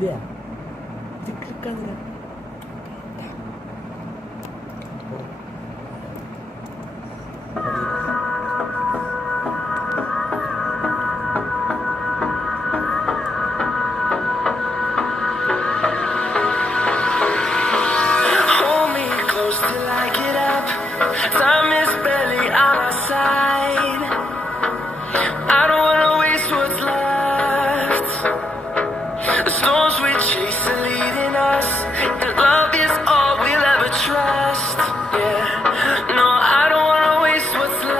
ಇದೆಯಾ ಇದು ಕ್ಲಿಕ್ ಆದರೆ Time is barely on our side. I don't wanna waste what's left. The storms we chase are leading us, and love is all we'll ever trust. Yeah, no, I don't wanna waste what's left.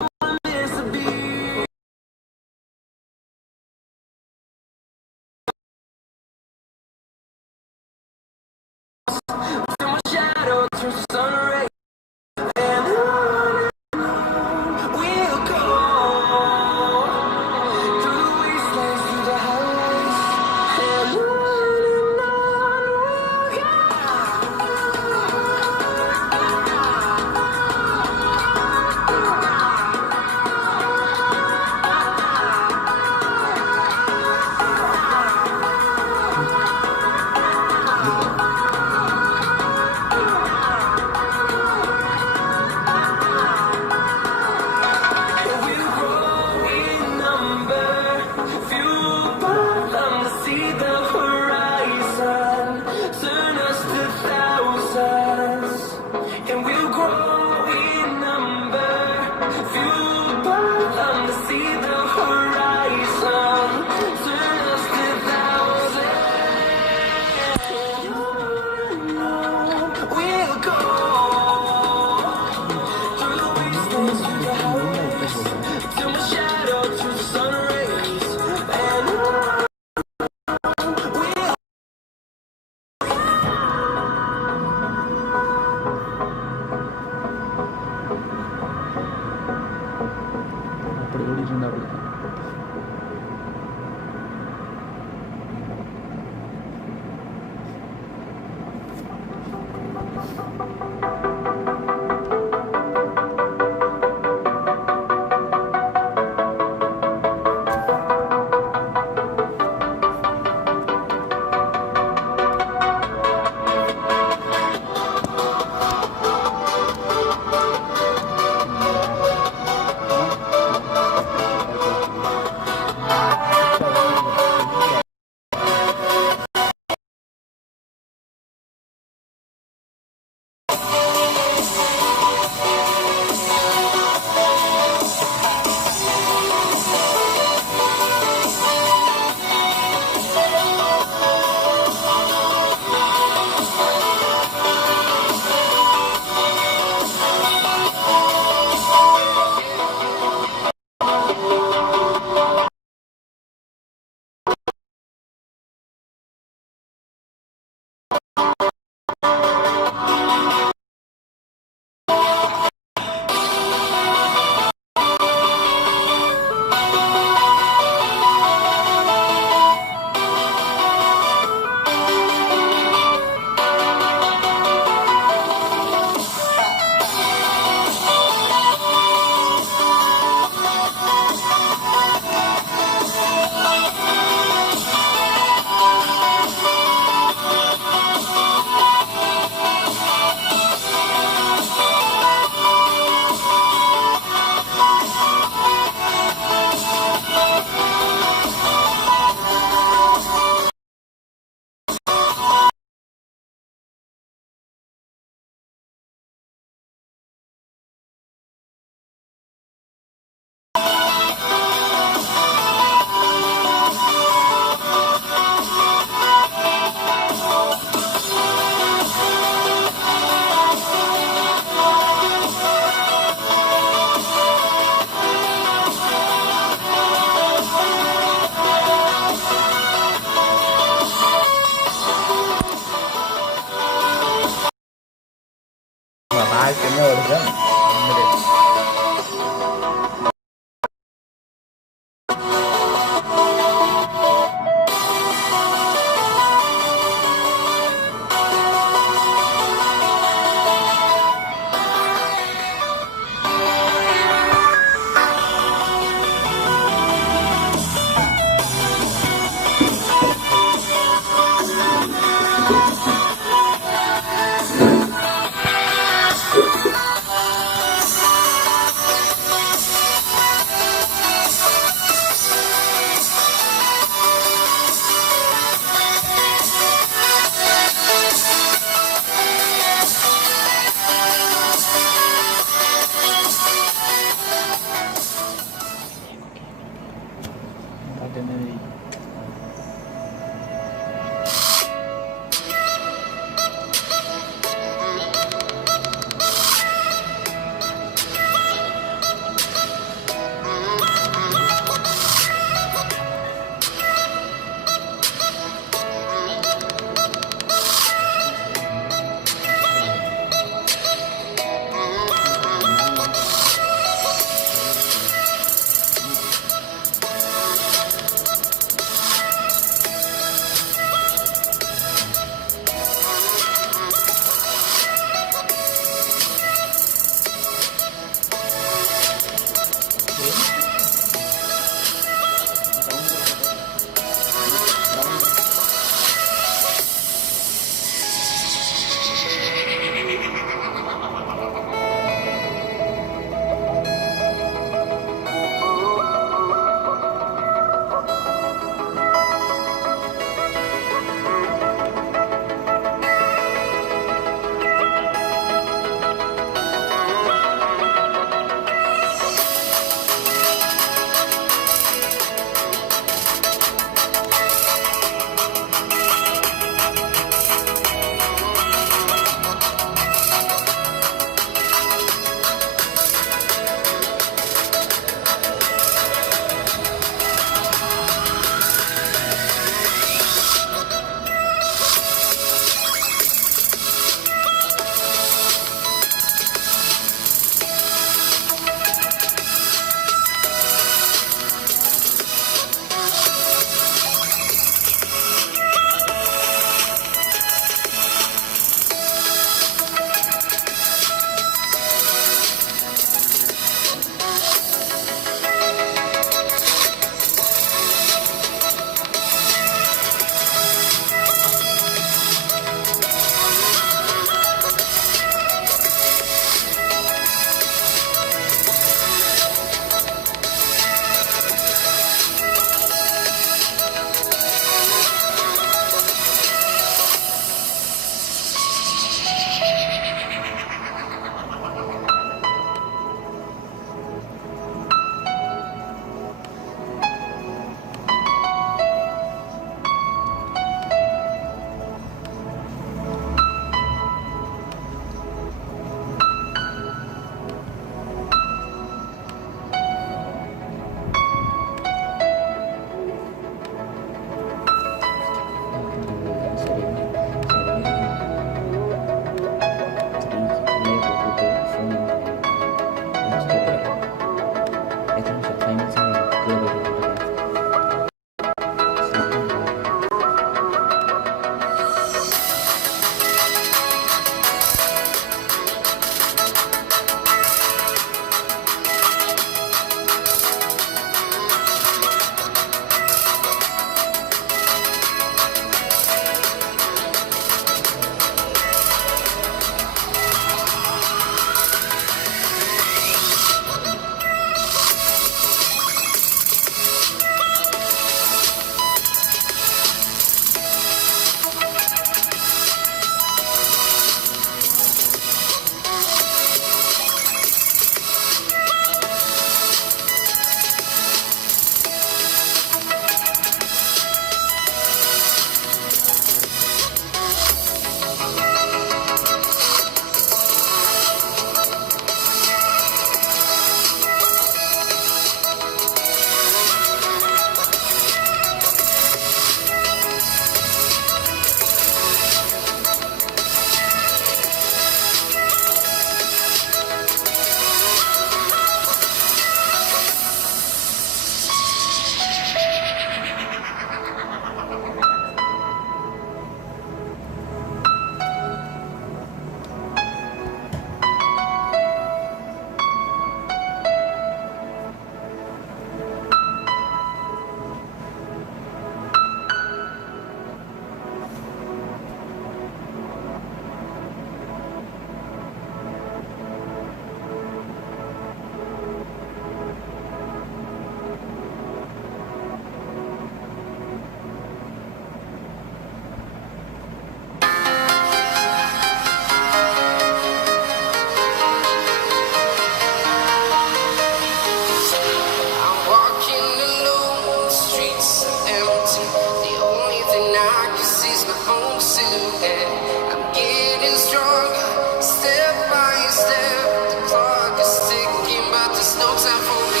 to it. I'm getting stronger, step by step. The clock is ticking, but there's no time for me.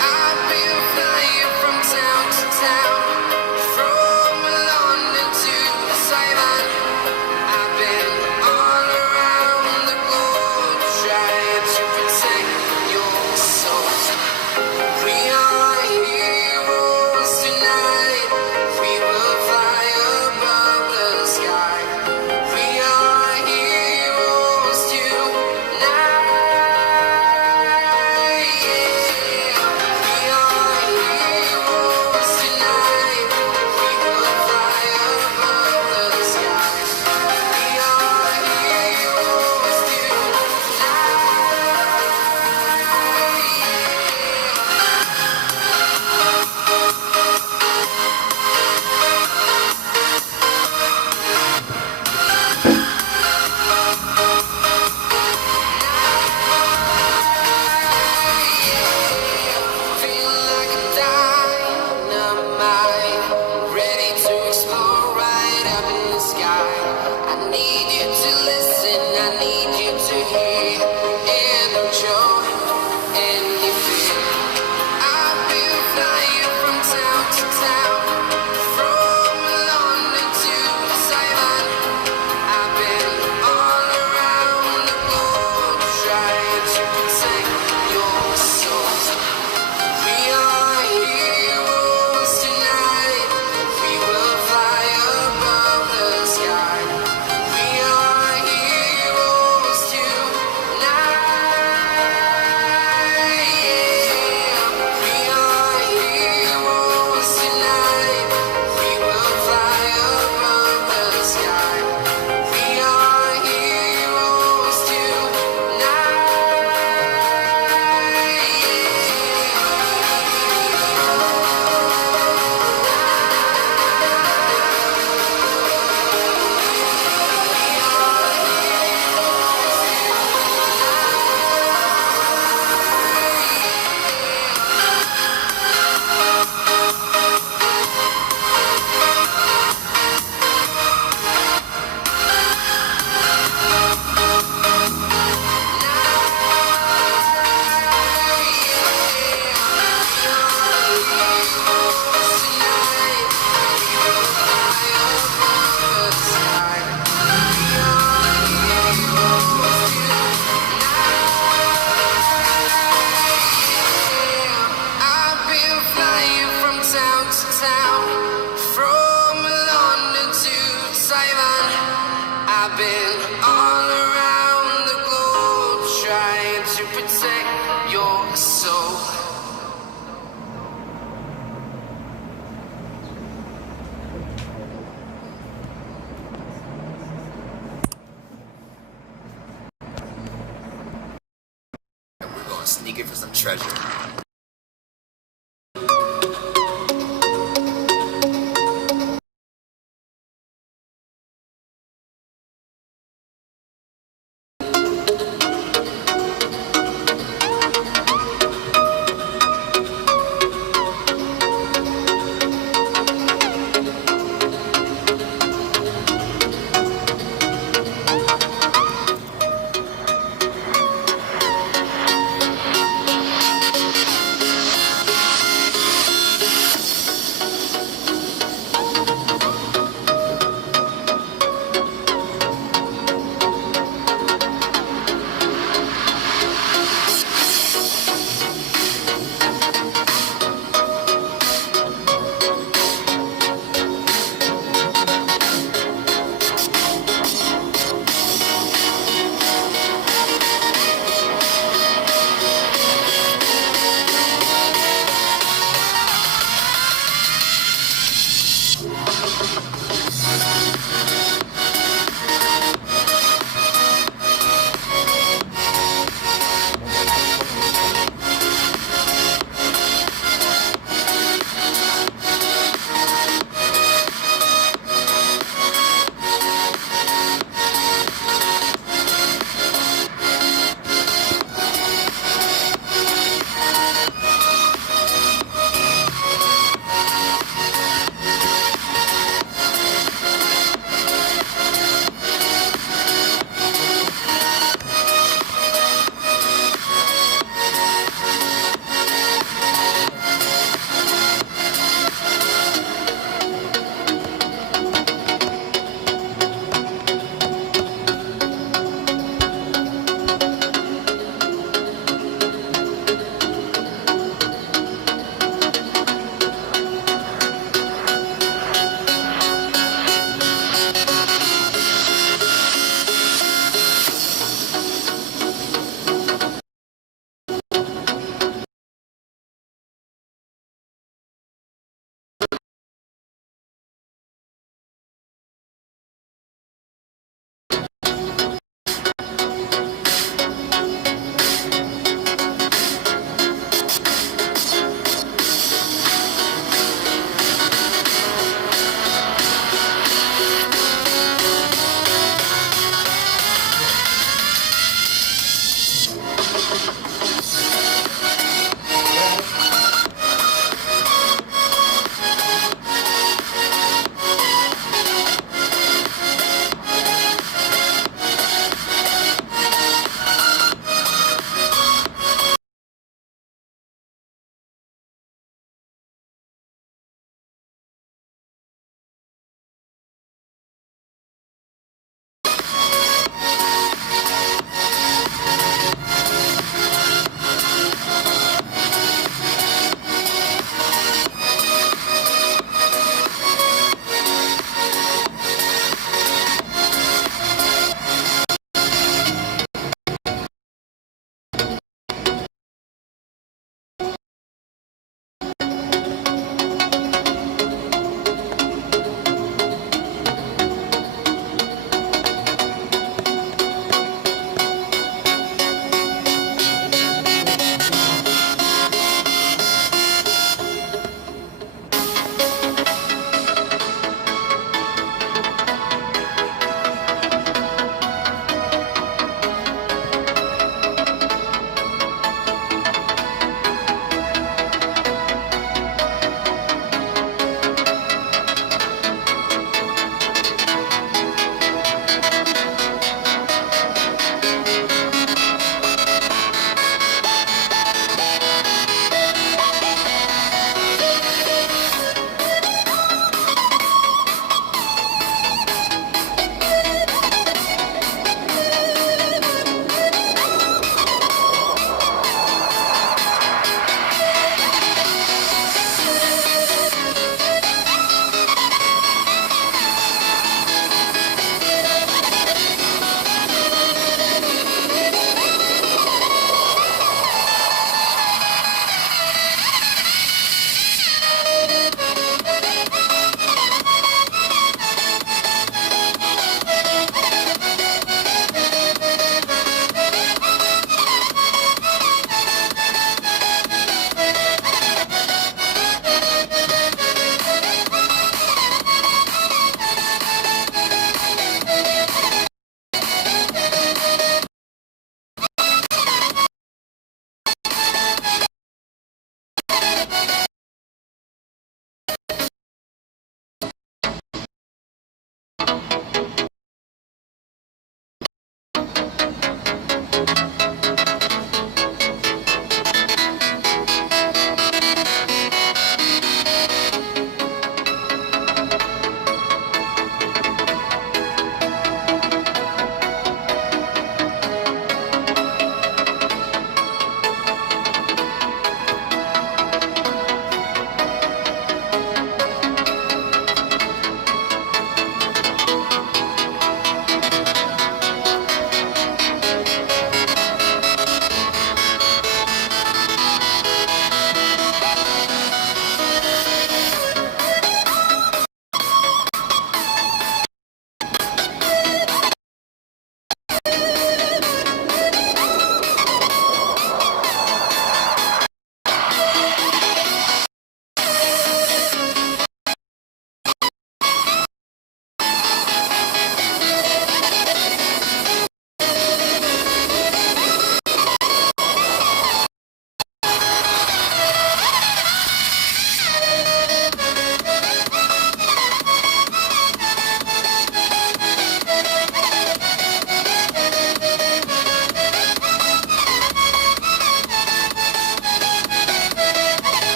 I've been flying from town to town, from London to Taiwan. I've been all around the globe, trying to protect your soul. We are heroes tonight. We will fly above the sky. We are heroes tonight. Yeah. We are heroes tonight. We will fly above the sky. We are heroes feel like a dynamite, ready to explode right up in the sky. I need you to listen, I need you to hear and enjoy anything. I've been flying from town to town, from London to Taiwan. I've been all around the globe, trying to protect your soul. We are heroes tonight. We will fly above the sky. We are heroes tonight. Yeah. We are heroes tonight. We will fly above the sky. We are heroes tonight. I've been flying from town to town, from London to Taiwan. I've been all around the globe, trying to protect your soul. We're going sneaking for some treasure.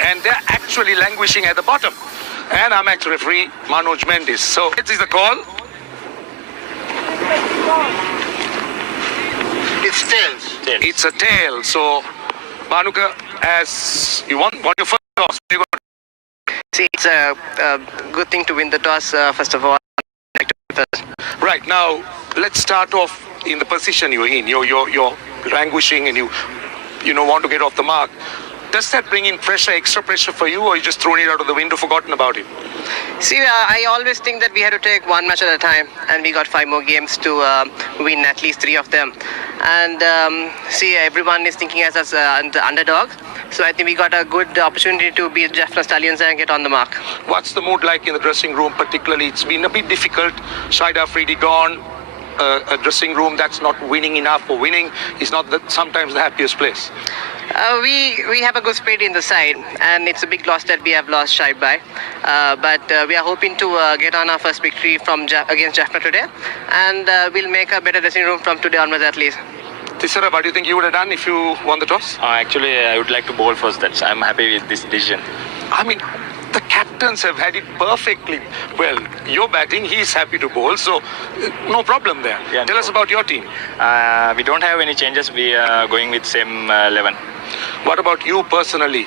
And they're actually languishing at the bottom. And our match referee, Manoj Mendes. So this is the call. It's tails. It's a tail. So, Manuka, as you want your first toss, what are you going to See, it's a good thing to win the toss, first of all. Right, now, let's start off in the position you're in. You're languishing and you want to get off the mark. Does that bring in pressure, extra pressure for you, or you just thrown it out of the window, forgotten about it? See, I always think that we had to take one match at a time, and we got 5 more games to win at least 3 of them. And see, everyone is thinking as us the underdog. So I think we got a good opportunity to beat Jaffna Stallions and get on the mark. What's the mood like in the dressing room, particularly? It's been a bit difficult. Shida Afridi gone. A dressing room that's not winning enough or winning is not sometimes the happiest place. We have a good spirit in the side, and it's a big loss that we have lost Shide by. But we are hoping to get on our first victory against Jaffna today, and we'll make a better dressing room from today onwards at least. Tisara, what do you think you would have done if you won the toss? Actually, I would like to bowl first. I'm happy with this decision. I mean, the captains have had it perfectly. Well, you're batting, he's happy to bowl, so no problem there. Yeah, Tell us about your team. We don't have any changes. We are going with same 11. What about you personally?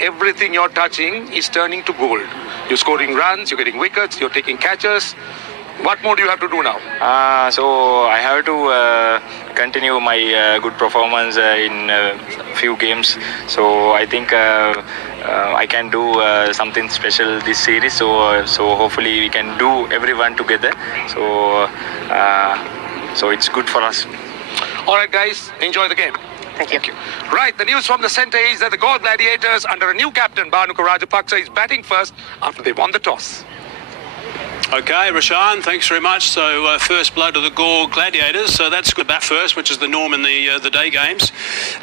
Everything you're touching is turning to gold. You're scoring runs, you're getting wickets, you're taking catches. What more do you have to do now? So I have to continue my good performance in a few games. So I think I can do something special this series. So hopefully we can do everyone together. So it's good for us. All right, guys, enjoy the game. Thank you. Right, the news from the centre is that the Galle Gladiators, under a new captain, Bhanuka Rajapaksa, is batting first after they won the toss. Okay, Rashan, thanks very much. So first blow to the Galle Gladiators. So that's good. Bat first, which is the norm in the day games.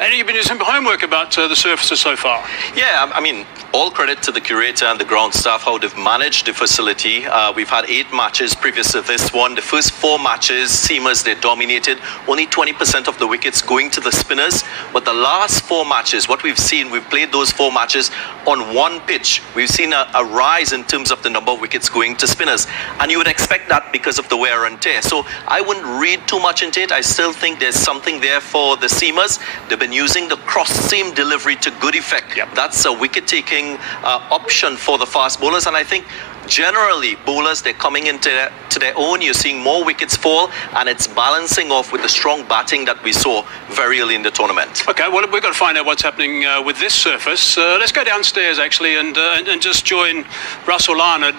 And you've been doing some homework about the surfaces so far. Yeah, I mean, all credit to the curator and the ground staff, how they've managed the facility. We've had 8 matches previous to this one. The first 4 matches, seamers, they dominated. Only 20% of the wickets going to the spinners. But the last 4 matches, what we've seen, we've played those 4 matches on one pitch. We've seen a rise in terms of the number of wickets going to spinners. And you would expect that because of the wear and tear. So I wouldn't read too much into it. I still think there's something there for the seamers. They've been using the cross-seam delivery to good effect. Yep. That's a wicket-taking option for the fast bowlers. And I think generally bowlers, they're coming into their own. You're seeing more wickets fall, and it's balancing off with the strong batting that we saw very early in the tournament. Okay, well, we've got to find out what's happening with this surface. Let's go downstairs, actually, and just join Russell Larned.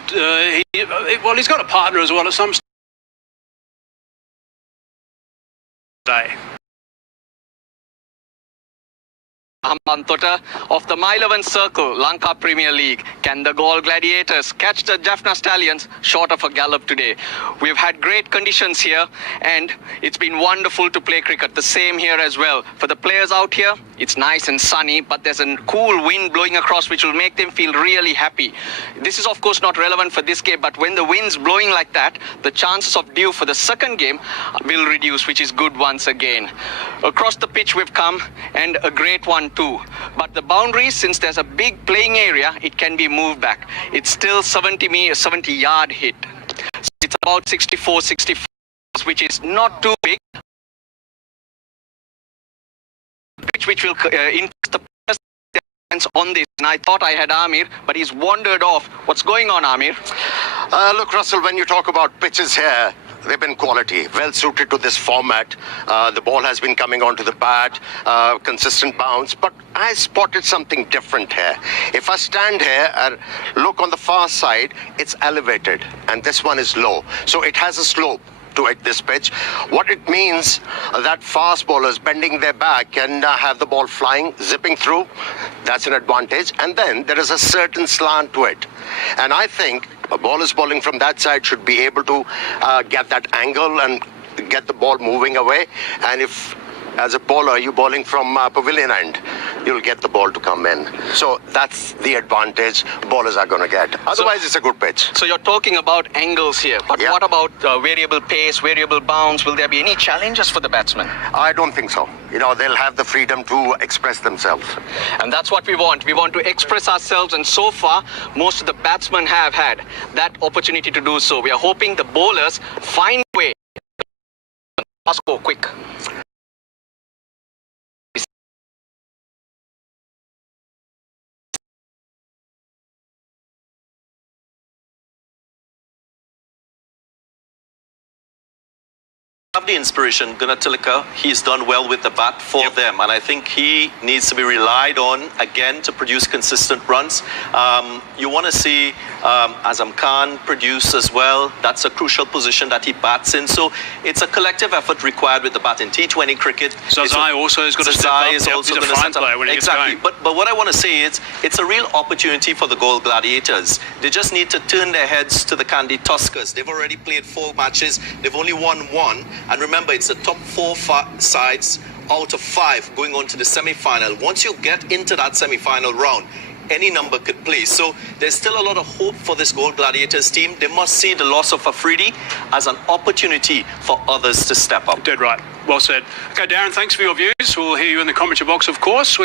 He's got a partner as well at some stage. Hambantota of the My 11 Circle, Lanka Premier League. Can the Galle Gladiators catch the Jaffna Stallions short of a gallop today? We've had great conditions here and it's been wonderful to play cricket. The same here as well. For the players out here, it's nice and sunny, but there's a cool wind blowing across which will make them feel really happy. This is of course not relevant for this game, but when the wind's blowing like that, the chances of dew for the second game will reduce, which is good once again. Across the pitch we've come, and a great one too. But the boundaries, since there's a big playing area, it can be moved back. It's still 70 yard hit. So it's about 64, which is not too big, which will increase the players on this. And I thought I had Amir, but he's wandered off. What's going on, Amir? Look, Russell, when you talk about pitches here, they've been quality, well suited to this format. The ball has been coming onto the bat, consistent bounce, but I spotted something different here. If I stand here and look on the far side, it's elevated, and this one is low. So it has a slope to it, this pitch. What it means that fast bowlers bending their back and have the ball flying, zipping through, that's an advantage. And then there is a certain slant to it. And I think a bowler bowling from that side should be able to get that angle and get the ball moving away. And if, as a bowler, you're bowling from pavilion end, you'll get the ball to come in. So that's the advantage bowlers are going to get. Otherwise, it's a good pitch. So you're talking about angles here, but Yeah. What about variable pace, variable bounce? Will there be any challenges for the batsmen? I don't think so. You know, they'll have the freedom to express themselves. And that's what we want. We want to express ourselves, and so far, most of the batsmen have had that opportunity to do so. We are hoping the bowlers find a way to score quick. Have the inspiration, Gunatilaka, he's done well with the bat for them, and I think he needs to be relied on again to produce consistent runs. You want to see Azam Khan produce as well. That's a crucial position that he bats in, so it's a collective effort required with the bat in T20 cricket. Zazai also has got to step up. Zazai is Yep, also he's a going to fine step player up. when he gets Exactly, going. but what I want to say is it's a real opportunity for the Galle Gladiators. They just need to turn their heads to the Candy Tuskers. They've already played 4 matches. They've only won 1. And remember, it's the top 4 sides out of 5 going on to the semi-final. Once you get into that semi-final round, any number could play. So there's still a lot of hope for this Galle Gladiators team. They must see the loss of Afridi as an opportunity for others to step up. Dead right. Well said. Okay, Darren, thanks for your views. We'll hear you in the commentary box, of course.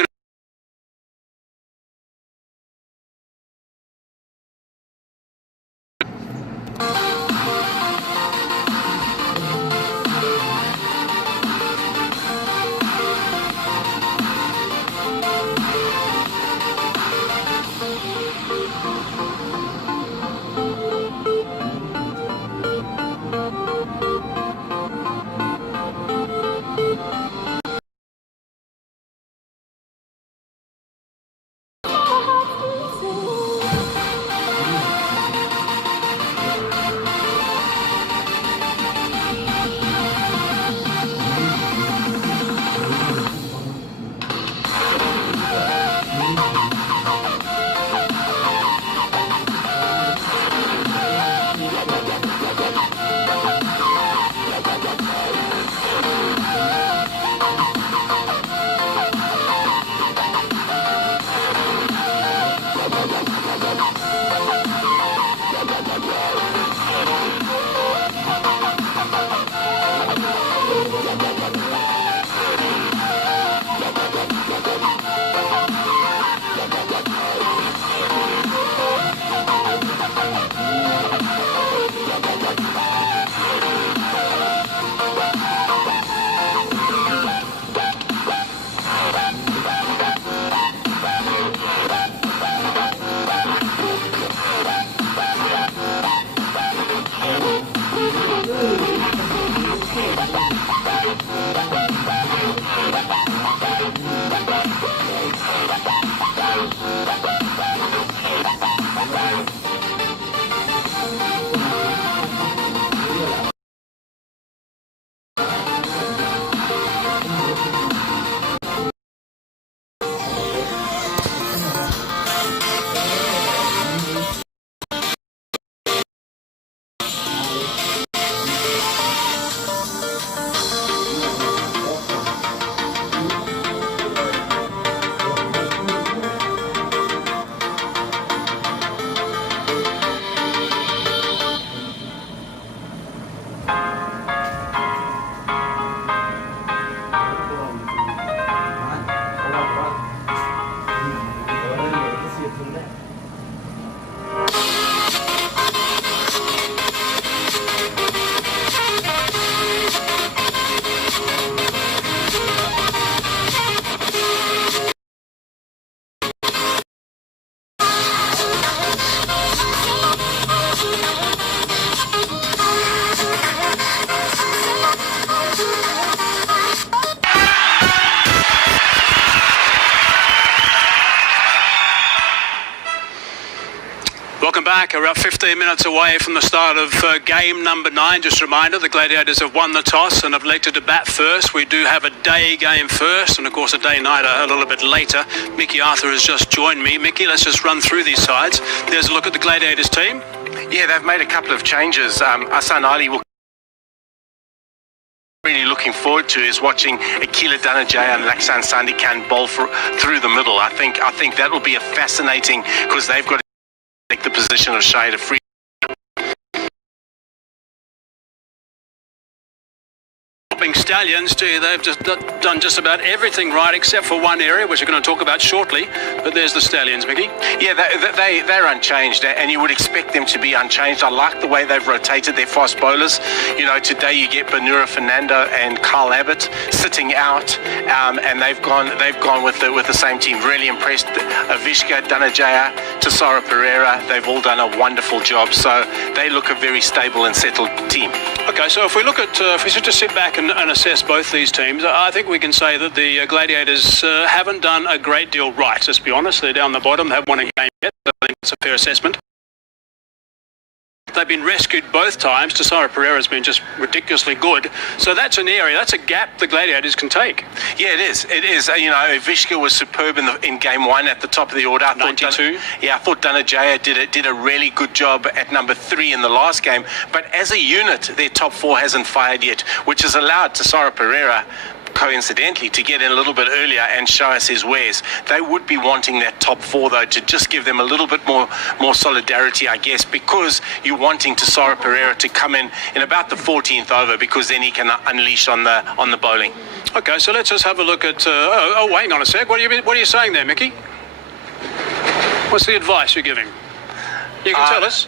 back. We're about 15 minutes away from the start of game number 9. Just a reminder, the Gladiators have won the toss and have elected to bat first. We do have a day game first and, of course, a day night a little bit later. Mickey Arthur has just joined me. Mickey, let's just run through these sides. There's a look at the Gladiators team. Yeah, they've made a couple of changes. Asan Ali will really looking forward to is watching Akila Dhananjaya and Laksan Sandikan bowl through the middle. I think that will be a fascinating, because they've got to take the position of Shahid Afridi. Stallions, gee, they've just done just about everything right except for one area, which we're going to talk about shortly. But there's the Stallions, Mickey. Yeah, they're unchanged, and you would expect them to be unchanged. I like the way they've rotated their fast bowlers. You know, today you get Banura Fernando and Carl Abbott sitting out, and they've gone with the same team. Really impressed. Avishka, Dhananjaya, Tassara Pereira, they've all done a wonderful job. So they look a very stable and settled team. Okay, so if we look at, if we should just sit back and assess both these teams, I think we can say that the Gladiators haven't done a great deal right, let's be honest. They're down the bottom, they haven't won a game yet, so I think that's a fair assessment. They've been rescued both times. Tassara Pereira's been just ridiculously good. So that's an area, that's a gap the Gladiators can take. Yeah, it is. It is. You know, Vishka was superb in game 1 at the top of the order. I 92. I thought Dhananjaya did a really good job at number 3 in the last game. But as a unit, their top 4 hasn't fired yet, which has allowed Tassara Pereira, coincidentally, to get in a little bit earlier and show us his wares. They would be wanting that top 4, though, to just give them a little bit more solidarity, I guess, because you're wanting Tassara Pereira to come in about the 14th over, because then he can unleash on the bowling. Okay, so let's just have a look at... wait on a sec. What are you saying there, Mickey? What's the advice you're giving? You can tell us.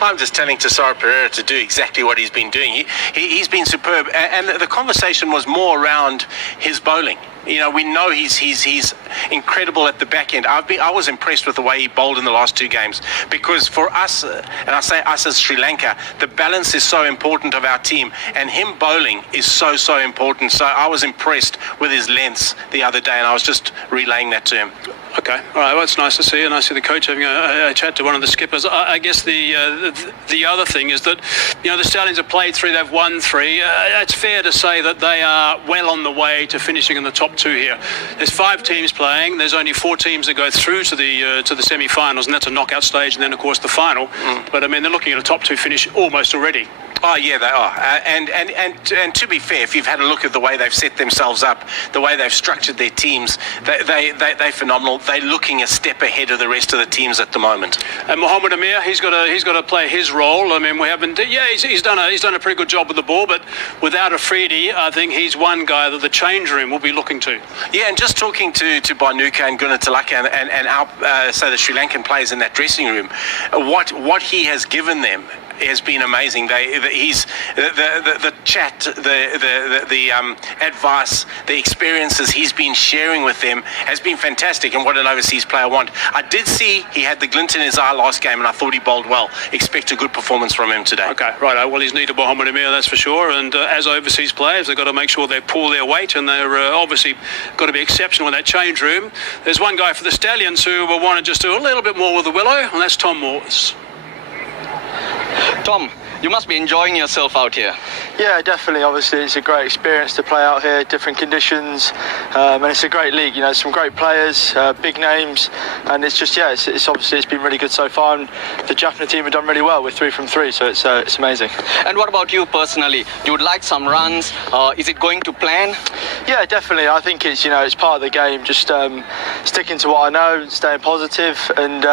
I'm just telling Tassara Pereira to do exactly what he's been doing. He's been superb, and the conversation was more around his bowling. You know, we know he's incredible at the back end. I was impressed with the way he bowled in the last 2 games, because for us, and I say us as Sri Lanka, the balance is so important of our team, and him bowling is so important. So I was impressed with his lengths the other day, and I was just relaying that to him. Okay, all right. Well, it's nice to see, and I see the coach having a chat to one of the skippers. I guess the other thing is that, you know, the Stallions have played 3, they've won 3. It's fair to say that they are well on the way to finishing in the top 2 here. There's 5 teams playing. There's only 4 teams that go through to the semi-finals, and that's a knockout stage, and then of course the final. But I mean, they're looking at a top 2 finish almost already. Oh yeah, they are. And to be fair, if you've had a look at the way they've set themselves up, the way they've structured their teams, they're phenomenal. They're looking a step ahead of the rest of the teams at the moment. And Mohammed Amir, he's got to play his role. I mean, we haven't. Yeah, he's done a pretty good job with the ball, but without Afridi, I think he's one guy that the change room will be looking to. Yeah, and just talking to Banuka and Gunatilaka and our the Sri Lankan players in that dressing room, what he has given them has been amazing. The chat, the advice, the experiences he's been sharing with them has been fantastic, and what an overseas player want. I did see he had the glint in his eye last game, and I thought he bowled well. Expect a good performance from him today. Okay, right. Well, he's needed Mohammed Amir, that's for sure. And as overseas players, they've got to make sure they pull their weight, and they're obviously got to be exceptional in that change room. There's one guy for the Stallions who will want to just do a little bit more with the willow, and that's Tom Morse. Tom, you must be enjoying yourself out here. Yeah, definitely. Obviously, it's a great experience to play out here, different conditions, and it's a great league. You know, some great players, big names, and it's just, yeah, it's obviously it's been really good so far. And the Jaffna team have done really well. We're 3 from 3, so it's amazing. And what about you personally? You would like some runs? Is it going to plan? Yeah, definitely. I think it's it's part of the game. Just sticking to what I know, staying positive, and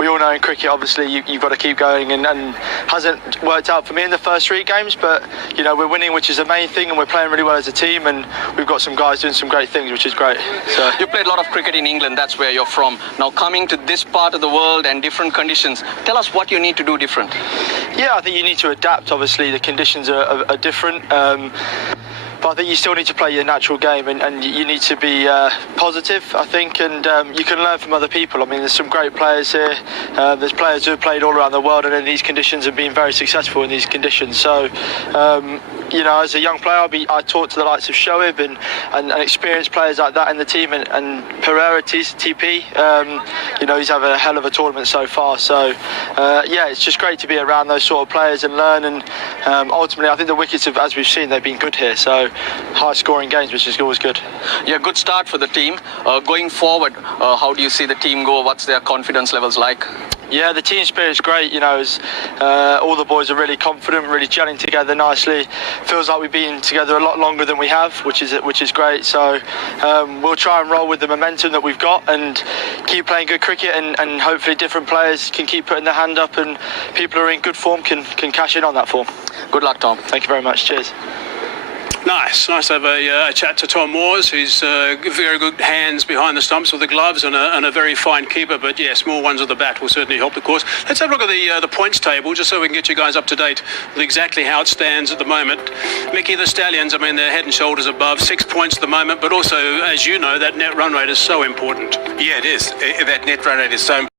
we all know in cricket, obviously, you've got to keep going, and hasn't worked out for me in the first 3 games, but we're winning, which is the main thing, and we're playing really well as a team, and we've got some guys doing some great things, which is great. So you played a lot of cricket in England, that's where you're from. Now coming to this part of the world and different conditions, tell us what you need to do different. Yeah, I think you need to adapt. Obviously the conditions are different. but I think you still need to play your natural game, and you need to be positive, I think, and you can learn from other people. I mean, there's some great players here. There's players who have played all around the world and in these conditions and been very successful in these conditions. So, you know, as a young player, I talk to the likes of Shoaib and experienced players like that in the team, and Pereira, TP. You know, he's had a hell of a tournament so far. So, yeah, it's just great to be around those sort of players and learn. And ultimately, I think the wickets have, as we've seen, they've been good here. So, high-scoring games, which is always good. Yeah, good start for the team. Going forward, how do you see the team go? What's their confidence levels like? Yeah, the team spirit's great. You know, all the boys are really confident, really gelling together nicely. Feels like we've been together a lot longer than we have, which is great. So we'll try and roll with the momentum that we've got and keep playing good cricket, and hopefully different players can keep putting their hand up, and people who are in good form can cash in on that form. Good luck, Tom. Thank you very much. Cheers. Nice to have a chat to Tom Moores, who's very good hands behind the stumps with the gloves, and a very fine keeper. But yeah, small ones with the bat will certainly help the cause. Let's have a look at the points table, just so we can get you guys up to date with exactly how it stands at the moment. Mickey, the Stallions, I mean, they're head and shoulders above, 6 points at the moment, but also, as you know, that net run rate is so important. Yeah, it is. That net run rate is so important.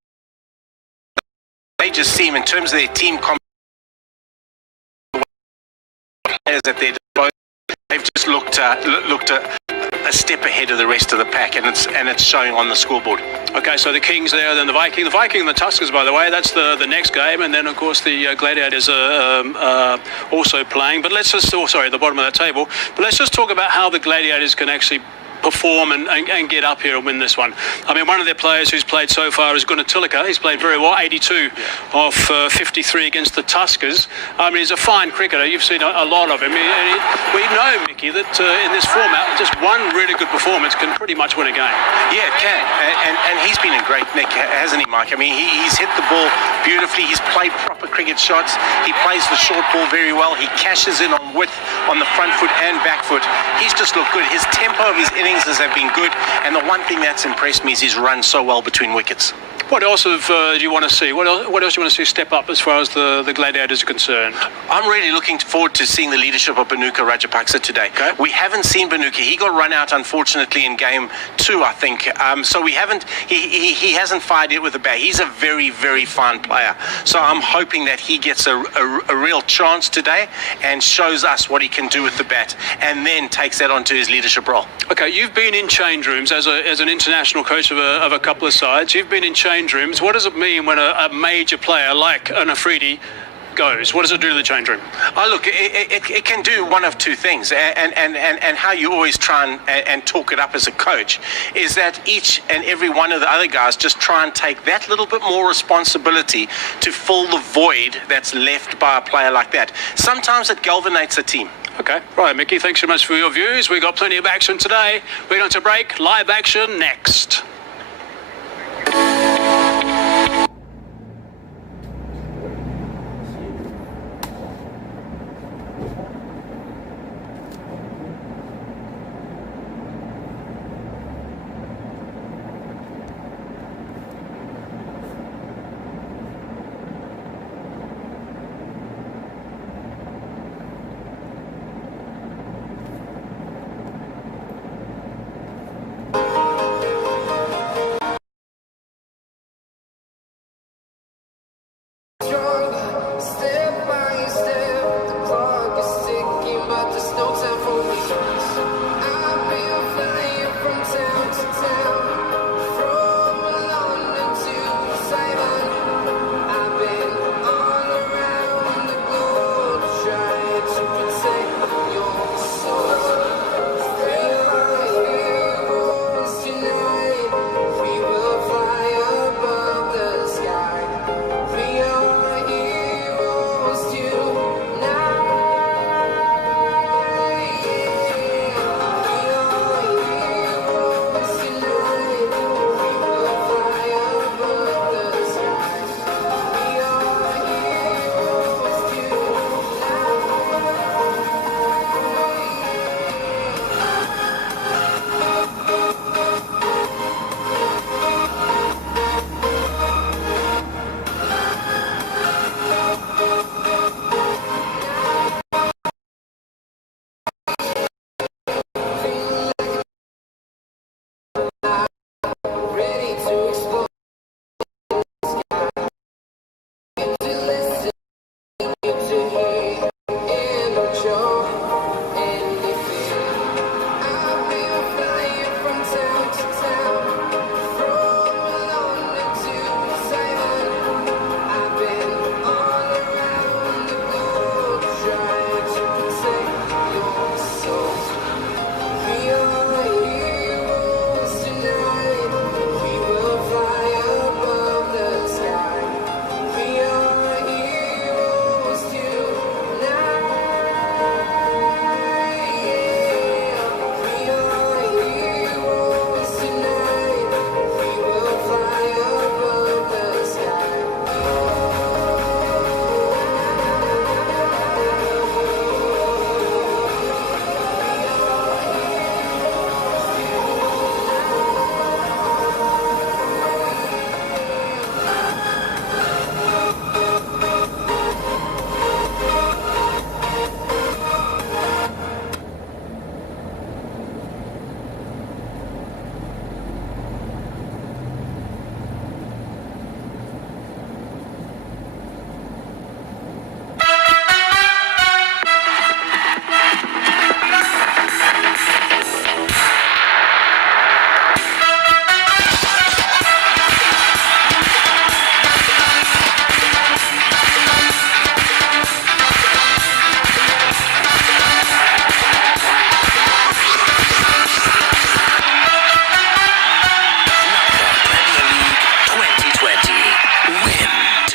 They just seem, in terms of their team players that they're both, they've just looked a step ahead of the rest of the pack, and it's showing on the scoreboard. Okay, so the Kings there, then the Viking and the Tuskers, by the way, that's the next game, and then of course the Gladiators are also playing. But let's just, the bottom of that table. But let's just talk about how the Gladiators can actually perform and get up here and win this one. I mean, one of their players who's played so far is Gunatilaka. He's played very well, 82 off 53 against the Tuskers. I mean, he's a fine cricketer. You've seen a lot of him. We know, Mickey, that in this format, just one really good performance can pretty much win a game. Yeah, it can. And he's been in great nick, hasn't he, Mike? I mean, he's hit the ball beautifully. He's played proper cricket shots. He plays the short ball very well. He cashes in on width on the front foot and back foot. He's just looked good. His tempo of his innings have been good, and the one thing that's impressed me is he's run so well between wickets. What else do you want to see? What else do you want to see step up as far as the Gladiators are concerned? I'm really looking forward to seeing the leadership of Bhanuka Rajapaksa today. Okay. We haven't seen Bhanuka. He got run out, unfortunately, in game 2, I think. So we haven't. He hasn't fired it with the bat. He's a very, very fine player. So I'm hoping that he gets a real chance today and shows us what he can do with the bat, and then takes that onto his leadership role. Okay, you've been in change rooms as an international coach of a couple of sides. You've been in change rooms. What does it mean when a major player like an Afridi goes? What does it do to the change room? Oh, look, it can do one of two things, and how you always try and talk it up as a coach is that each and every one of the other guys just try and take that little bit more responsibility to fill the void that's left by a player like that. Sometimes it galvanates a team. Okay, right, Mickey, thanks so much for your views. We've got plenty of action today. We're going to break. Live action next.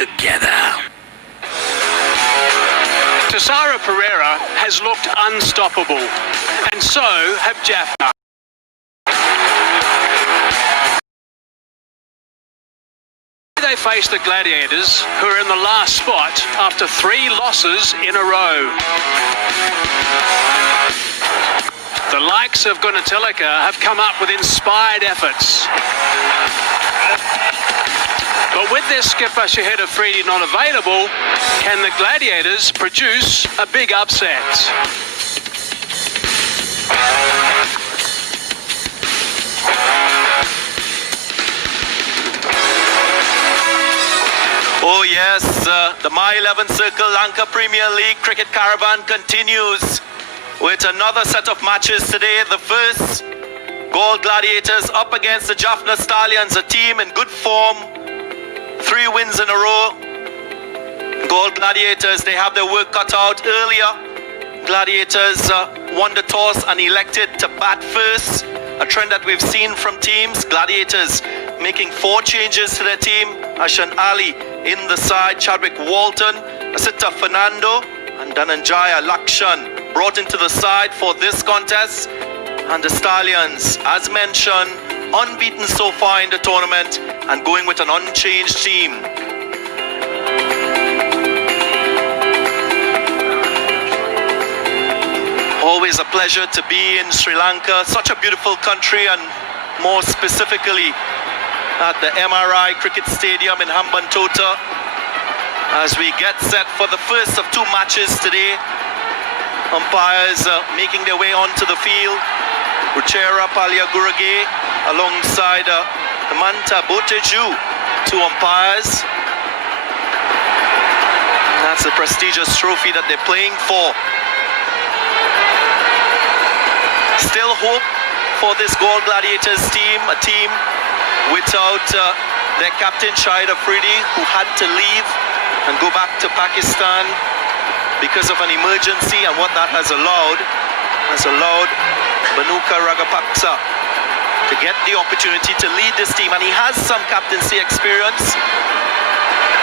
together. Tessara Pereira has looked unstoppable, and so have Jaffna. They face the Gladiators, who are in the last spot after 3 losses in a row. The likes of Gunatelika have come up with inspired efforts. But with their skipper Shahid Afridi not available, can the Gladiators produce a big upset? Oh yes, the My 11 Circle Lanka Premier League Cricket Caravan continues with another set of matches today. The first, Gold Gladiators up against the Jaffna Stallions, a team in good form. 3 wins in a row. Gold Gladiators, they have their work cut out earlier. Gladiators won the toss and elected to bat first, a trend that we've seen from teams. Gladiators making 4 changes to their team. Ashan Ali in the side, Chadwick Walton, Asita Fernando, and Dhananjaya Lakshan brought into the side for this contest. And the Stallions, as mentioned, unbeaten so far in the tournament and going with an unchanged team. Always a pleasure to be in Sri Lanka, such a beautiful country, and more specifically at the MRI Cricket Stadium in Hambantota as we get set for the first of 2 matches today. Umpires making their way onto the field. Ruchera Paliagurage alongside Hemanta Boteju, 2 umpires. That's a prestigious trophy that they're playing for. Still hope for this Gold Gladiators team, a team without their captain Shahid Afridi, who had to leave and go back to Pakistan because of an emergency, and what that has allowed Banuka Ragapaksa to get the opportunity to lead this team, and he has some captaincy experience.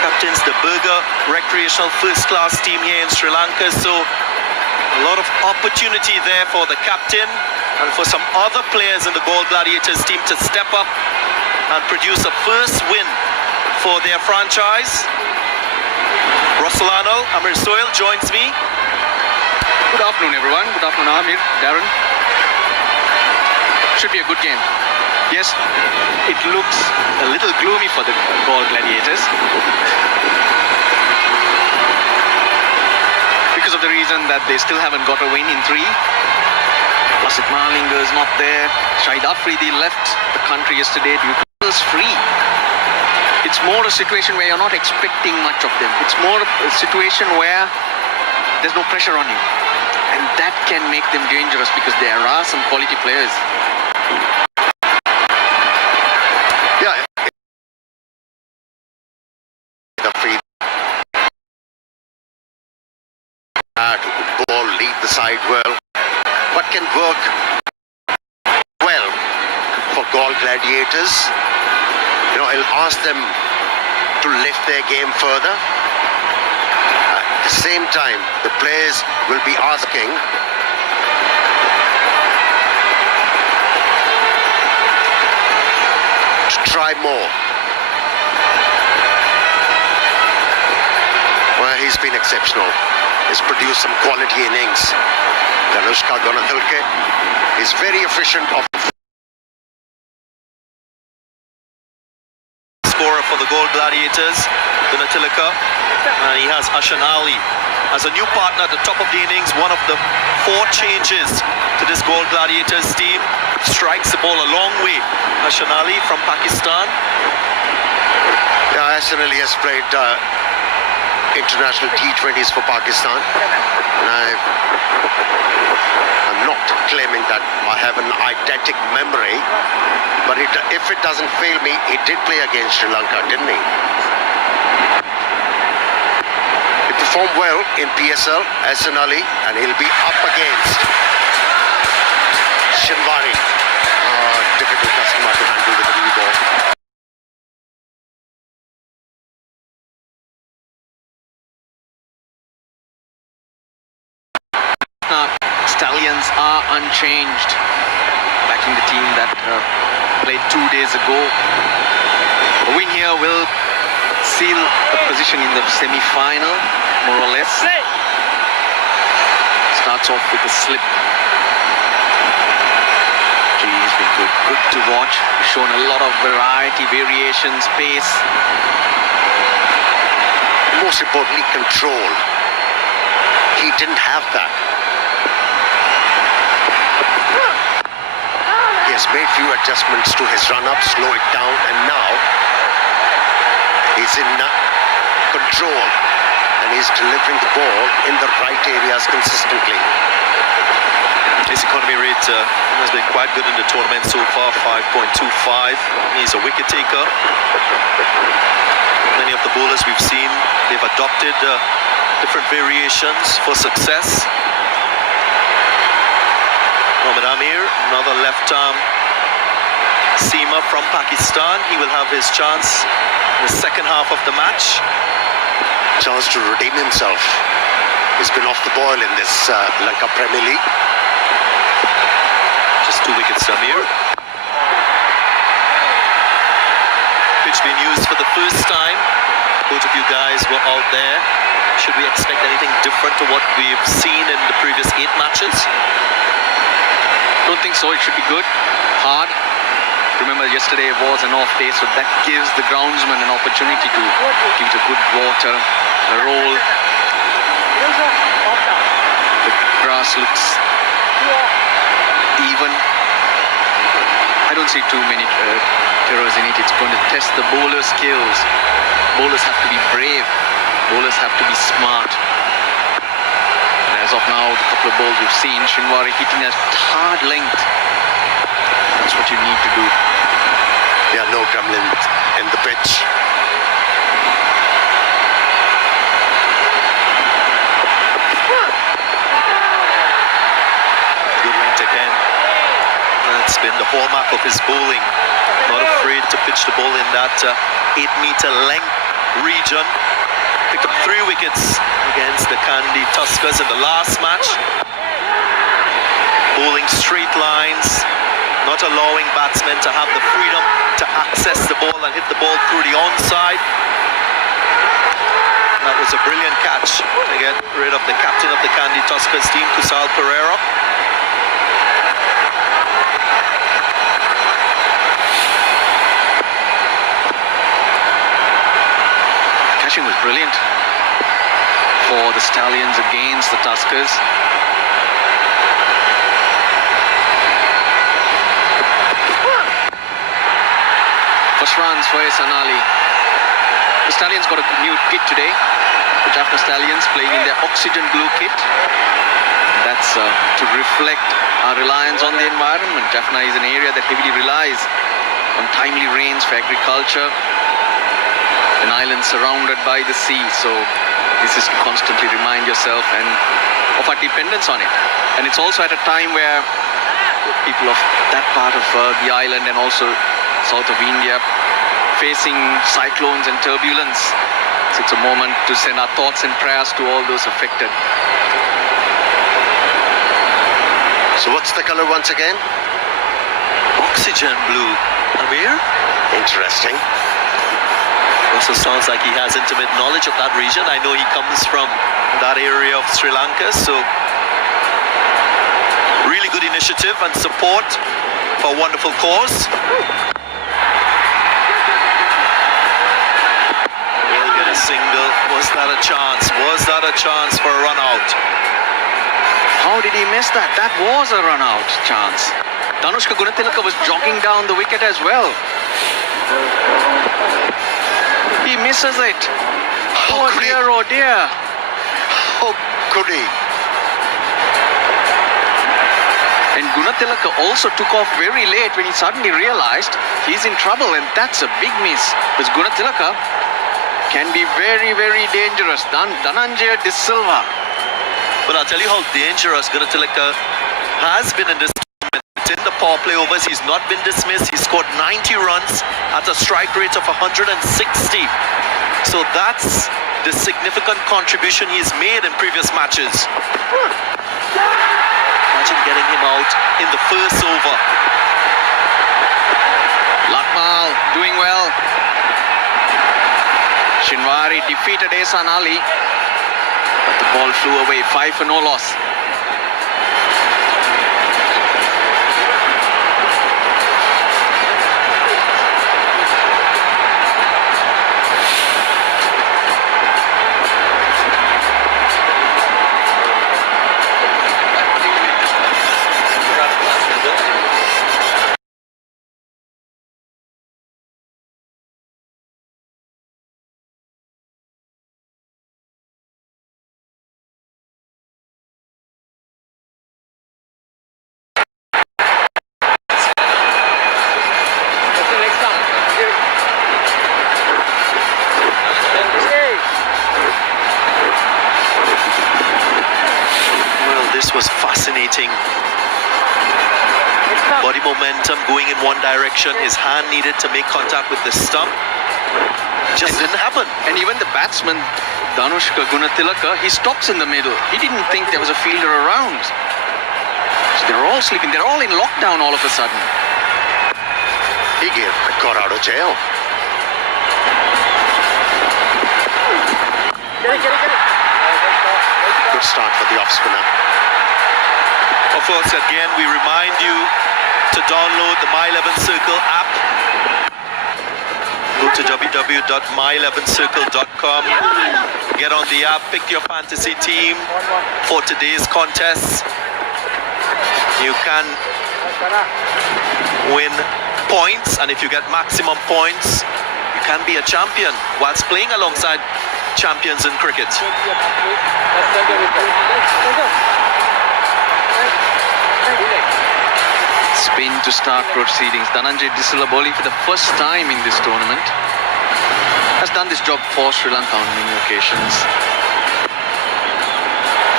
Captains the Berger recreational first class team here in Sri Lanka, so a lot of opportunity there for the captain and for some other players in the Gold Gladiators team to step up and produce a first win for their franchise. Russell Arnold, Amir Soil joins me. Good afternoon, everyone. Good afternoon, Amir, Darren. Should be a good game. Yes, it looks a little gloomy for the Gold Gladiators because of the reason that they still haven't got a win in 3. Lasit Malinga is not there. Shahid Afridi left the country yesterday due to free. It's more a situation where you're not expecting much of them. It's more a situation where there's no pressure on you, and that can make them dangerous because there are some quality players. Yeah. The free ball, lead the side well. What can work well for Gold Gladiators? You know, I'll ask them to lift their game further. At the same time, the players will be asking to try more. Well, he's been exceptional. He's produced some quality innings. Danushka Gunatelika is very efficient off Scorer for the Gold Gladiators, Gunatelika. He has Ashan Ali as a new partner at the top of the innings. One of the 4 changes to this Gold Gladiators team. Strikes the ball a long way. Ashan Ali from Pakistan. Yeah, Ashan Ali has played international T20s for Pakistan. And I'm not claiming that I have an eidetic memory, but if it doesn't fail me, he did play against Sri Lanka, didn't he? He performed well in PSL, Ashan Ali, and he'll be up against Shinwari. Difficult customer to handle with the new ball. Stallions are unchanged. Backing the team that played 2 days ago. A win here will seal a position in the semi-final, more or less. Starts off with a slip. Gee, he's been good to watch. He's shown a lot of variety, variations, pace. Most importantly, control. He didn't have that. He has made few adjustments to his run-up, slow it down, and now he's in control and he's delivering the ball in the right areas consistently. His economy rate has been quite good in the tournament so far, 5.25. He's a wicket taker. Many of the bowlers we've seen, they've adopted different variations for success. Mohammad Amir, another left-arm seamer from Pakistan. He will have his chance in the second half of the match. Chance to redeem himself. He's been off the boil in this Lanka Premier League. Just 2 wickets, Amir. Pitch being used for the first time. Both of you guys were out there. Should we expect anything different to what we've seen in the previous 8 matches? Don't think so. It should be good. Hard. Remember, yesterday was an off day, so that gives the groundsman an opportunity to give it a good water, a roll. The grass looks even. I don't see too many terrors in it. It's going to test the bowler skills. Bowlers have to be brave. Bowlers have to be smart. And as of now, the couple of balls we've seen, Shinwari hitting at hard length. That's what you need to do. There are no gremlins in the pitch. Good length again. That's been the hallmark of his bowling. Not afraid to pitch the ball in that 8-meter length region. Picked up 3 wickets against the Kandy Tuskers in the last match. Bowling straight lines, not allowing batsmen to have the freedom to access the ball and hit the ball through the onside. That was a brilliant catch to get rid of the captain of the Kandy Tuskers team, Kusal Pereira. Catching was brilliant for the Stallions against the Tuskers. First runs for Ehsan Ali. The Stallions got a new kit today. The Jaffna Stallions playing in their oxygen blue kit. That's to reflect our reliance on the environment. Jaffna is an area that heavily relies on timely rains for agriculture. An island surrounded by the sea, so this is to constantly remind yourself and of our dependence on it. And it's also at a time where people of that part of the island and also south of India facing cyclones and turbulence. So it's a moment to send our thoughts and prayers to all those affected. So what's the color once again? Oxygen blue. Amir? Interesting. Also sounds like he has intimate knowledge of that region. I know he comes from that area of Sri Lanka, so really good initiative and support for a wonderful cause. Will get a single. Was that a chance? Was that a chance for a run out? How did he miss that? That was a run out chance. Danushka Gunatilaka was jogging down the wicket as well. He misses it. Oh dear, oh dear. How could he? And Gunatilaka also took off very late when he suddenly realized he's in trouble, and that's a big miss. Because Gunatilaka can be very, very dangerous. Dhananjaya De Silva. But I'll tell you how dangerous Gunatilaka has been in this tournament. In the power play overs, he's not been dismissed. He scored 90 runs at a strike rate of 160. So that's the significant contribution he's made in previous matches. Imagine getting him out in the first over. Lakmal doing well. Shinwari defeated Ehsan Ali. But the ball flew away. 5 for no loss. This was fascinating. Body momentum going in one direction. His hand needed to make contact with the stump. Just didn't happen. And even the batsman, Danushka Gunatilaka, he stops in the middle. He didn't think there was a fielder around. So they're all sleeping. They're all in lockdown all of a sudden. He got out of jail. Good start for the off spinner. Of course, again, we remind you to download the My11 Circle app. Go to www.my11circle.com. Get on the app, pick your fantasy team for today's contest. You can win points, and if you get maximum points, you can be a champion whilst playing alongside champions in cricket. Spin to start proceedings. Dhananjay Disila bowling for the first time in this tournament. Has done this job for Sri Lanka on many occasions.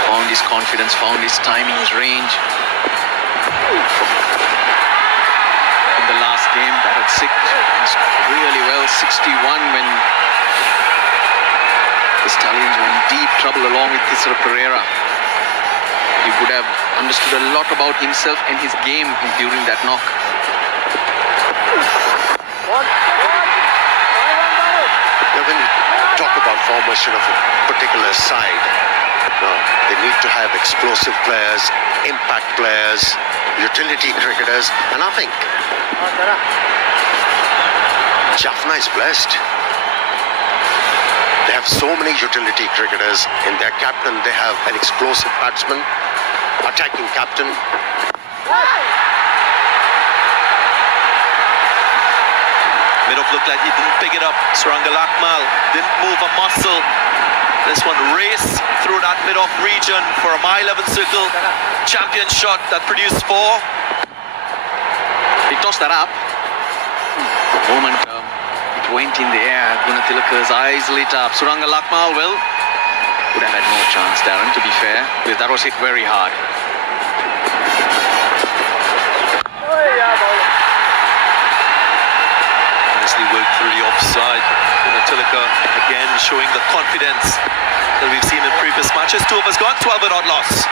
Found his confidence, found his timing, his range. In the last game, batted really well, 61 when the Stallions were in deep trouble along with Kisra Pereira. He would have understood a lot about himself and his game during that knock. Now, when you talk about formation of a particular side, they need to have explosive players, impact players, utility cricketers, and I think Jaffna is blessed. They have so many utility cricketers. In their captain, they have an explosive batsman, attacking captain. Mid-off looked like he didn't pick it up. Srilanka Lakmal didn't move a muscle. This one raced through that mid-off region for a My11 Circle champion shot that produced 4. He tossed that up. The moment it went in the air, Gunatilaka's eyes lit up. Srilanka Lakmal, well, would have had no chance, Darren, to be fair, because that was hit very hard. Nicely worked through the offside. Gunatilaka again showing the confidence that we've seen in previous matches. 2 overs gone, 12 without loss.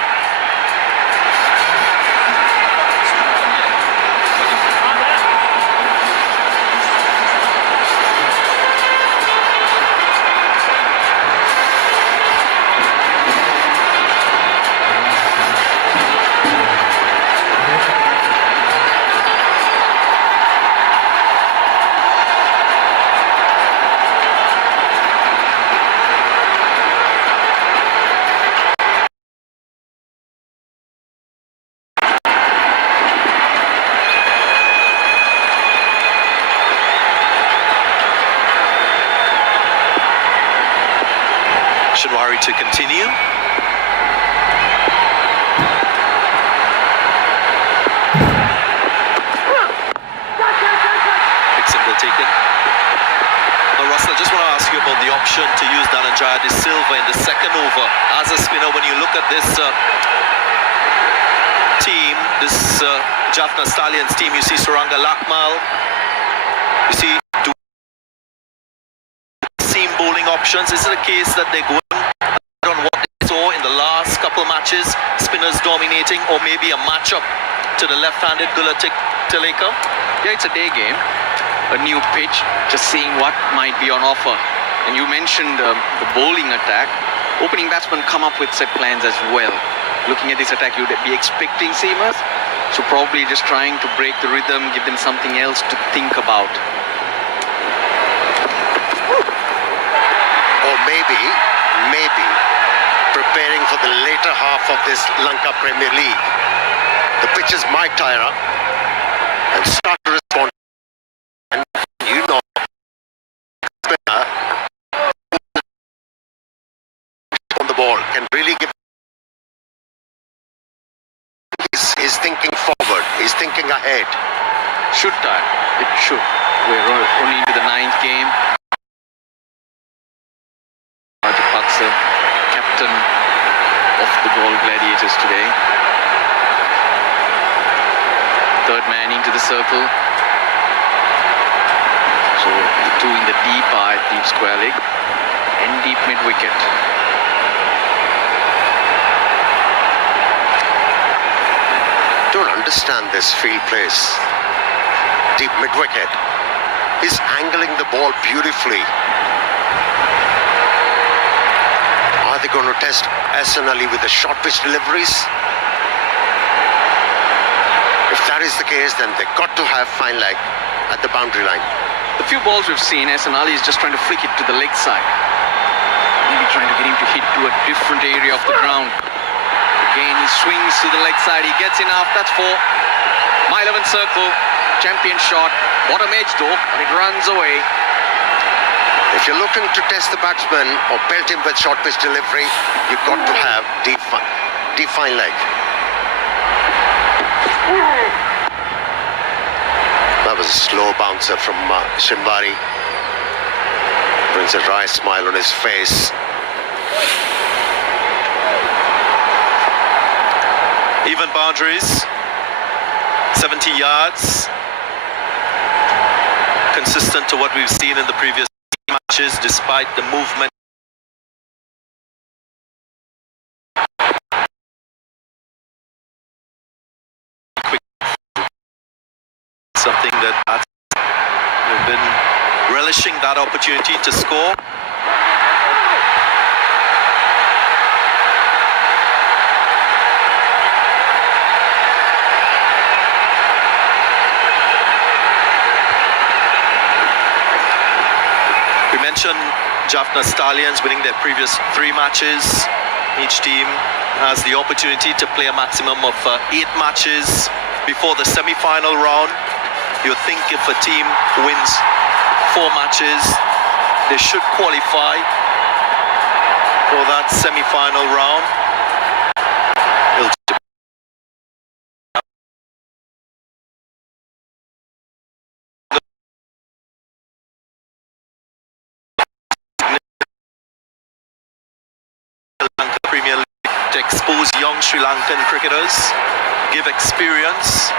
To continue. Big single taken. Now, Russell, I just want to ask you about the option to use Dhananjay De Silva in the second over as a spinner. When you look at this team, this Jaffna Stallions team, you see Srilanka Lakmal, you see seam bowling options. Is it a case that they're going on what they saw in the last couple of matches, spinners dominating, or maybe a matchup to the left-handed Teleka? Yeah, it's a day game, a new pitch, just seeing what might be on offer. And you mentioned the bowling attack. Opening batsmen come up with set plans as well. Looking at this attack, you'd be expecting seamers, so probably just trying to break the rhythm, give them something else to think about. Or maybe preparing for the later half of this Lanka Premier League. The pitches might tire up and start to respond. And you know, on the ball can really give. He's thinking forward. He's thinking ahead. Should tire. It should. We're only into the 9th game. Rajapaksa, captain of the Galle Gladiators today. 3rd man into the circle. So the 2 in the deep eye, deep square leg, and deep mid wicket. Don't understand this field place. Deep mid wicket. He's angling the ball beautifully. Are they going to test Hassan Ali with the short pitch deliveries? If that is the case, then they've got to have fine leg at the boundary line. The few balls we've seen, Hassan Ali is just trying to flick it to the leg side. Maybe trying to get him to hit to a different area of the ground. Again, he swings to the leg side. He gets enough. That's 4. My 11th circle. Champion shot. Bottom edge though, and it runs away. If you're looking to test the batsman or pelt him with short pitch delivery, you've got to have deep fine leg. That was a slow bouncer from Shimbari. Brings a wry smile on his face. Even boundaries, 70 yards, consistent to what we've seen in the previous matches despite the movement. Something that we've been relishing that opportunity to score. We mentioned Jaffna Stallions winning their previous 3 matches. Each team has the opportunity to play a maximum of 8 matches before the semi-final round. You think if a team wins 4 matches, they should qualify for that semi-final round. Lanka Premier League to expose young Sri Lankan cricketers, give experience.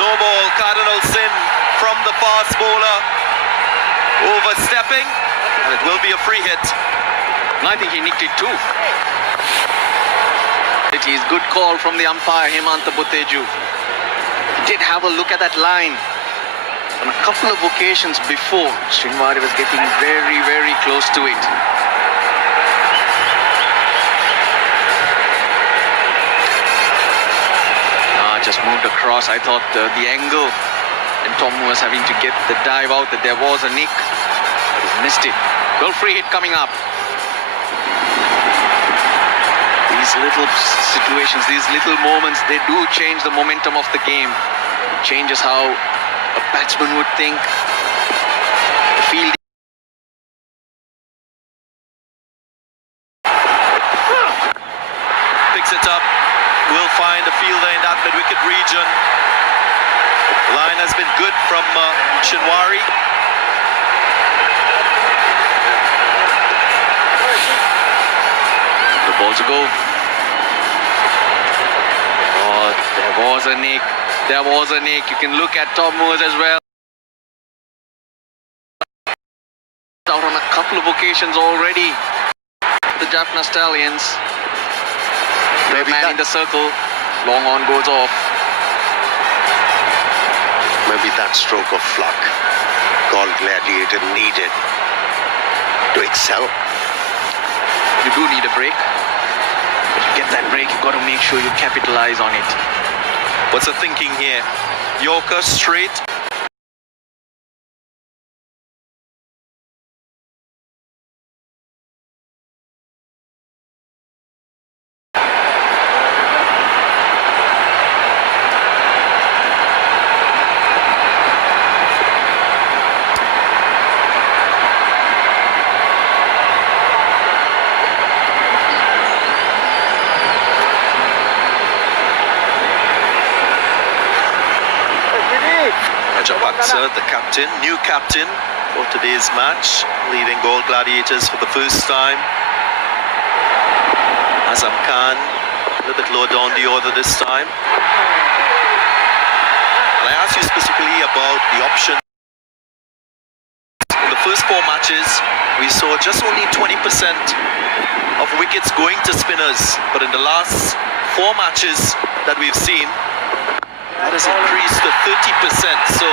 No ball, Cardinal Sin from the fast bowler, overstepping, and it will be a free hit. I think he nicked it too. It is good call from the umpire, Hemanta Butteju. He did have a look at that line. On a couple of occasions before, Srinivadi was getting very, very close to it. Just moved across. I thought the angle, and Tom was having to get the dive out, that there was a nick. He's missed it. Well, free hit coming up. These little situations, these little moments, they do change the momentum of the game. It changes how a batsman would think. The field. Picks it up. Will find a fielder in that mid-wicket region. Line has been good from Shinwari. The ball to go. Oh, there was a nick. There was a nick. You can look at Tom Moores as well. Out on a couple occasions already. The Jaffna Stallions. Maybe Man in the circle. Long on goes off. Maybe that stroke of luck called Gladiator needed to excel. You do need a break. But you get that break, you've got to make sure you capitalize on it. What's the thinking here? Yorker straight. The captain, new captain for today's match, leading Gold Gladiators for the first time. Azam Khan, a little bit lower down the order this time. And I asked you specifically about the option. In the first 4 matches, we saw just only 20% of wickets going to spinners. But in the last 4 matches that we've seen, that has increased to 30%. So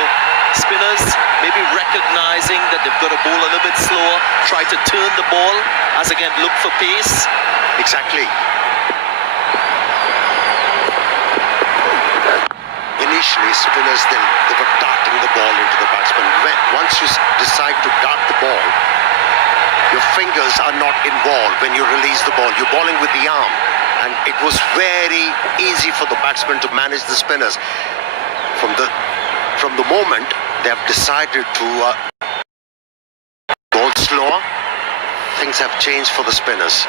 spinners maybe recognizing that they've got to bowl a little bit slower, try to turn the ball, as again look for pace. Exactly. Initially, spinners they were darting the ball into the batsman. Once you decide to dart the ball, your fingers are not involved when you release the ball. You're bowling with the arm, and it was very easy for the batsman to manage the spinners. From the moment they have decided to bowl slower, things have changed for the spinners.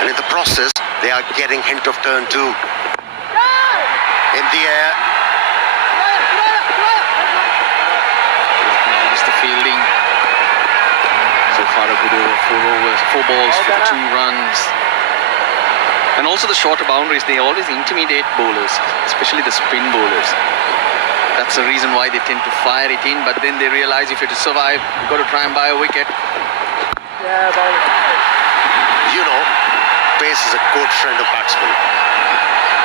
And in the process, they are getting hint of turn too. In the air. Just the fielding. So far a good over, 4 balls for 2 runs. And also the shorter boundaries, they always intimidate bowlers, especially the spin bowlers. That's the reason why they tend to fire it in, but then they realize if you're to survive, you've got to try and buy a wicket. You know, pace is a good friend of batsmen.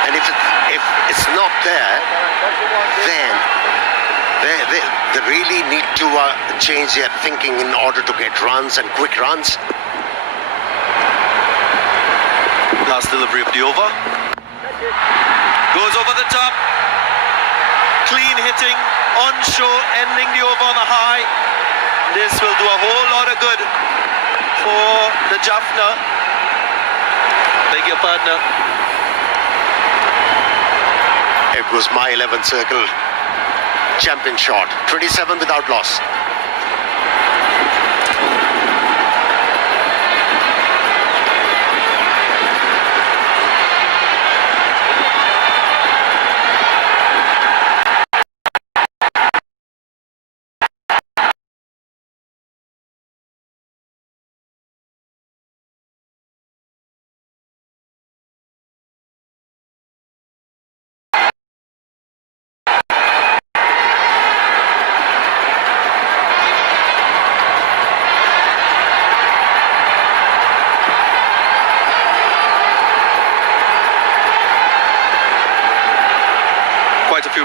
And if it's not there, then they really need to change their thinking in order to get runs and quick runs. Last delivery of the over. Goes over the top. Clean hitting, on shore, ending the over on a high. This will do a whole lot of good for the Jaffna. Beg your partner. It was my 11th circle champion shot. 27 without loss.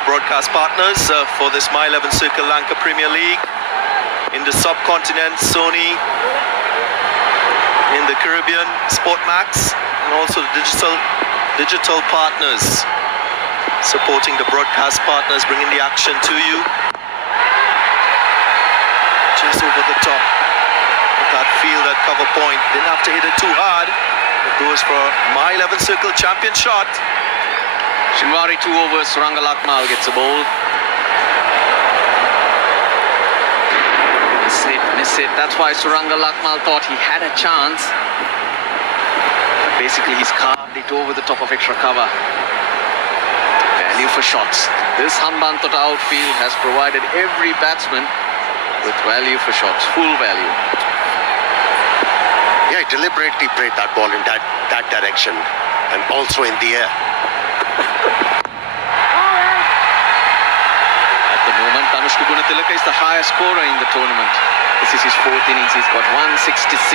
Broadcast partners for this My 11 Circle Lanka Premier League. In the subcontinent, Sony. In the Caribbean, Sportmax, and also the digital partners supporting the broadcast partners, bringing the action to you. Just over the top of that field at cover point. Didn't have to hit it too hard. It goes for My 11 Circle champion shot. Shinwari 2 overs, Srilanka Lakmal gets a bowl. Miss it. That's why Srilanka Lakmal thought he had a chance. But basically, he's carved it over the top of extra cover. Value for shots. This Hambantota outfield has provided every batsman with value for shots, full value. Yeah, he deliberately played that ball in that direction and also in the air. At the moment, Tanushka Gunatilaka is the highest scorer in the tournament. This is his 4th innings. He's got 166.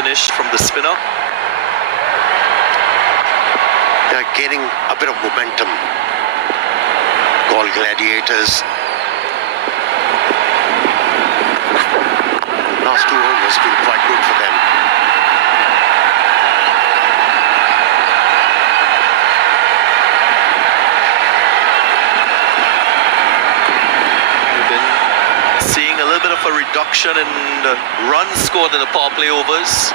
Finish from the spinner. They're gaining a bit of momentum. Galle Gladiators. Last 2 overs have been quite good for them. We've been seeing a little bit of a reduction in the runs scored in the power play overs.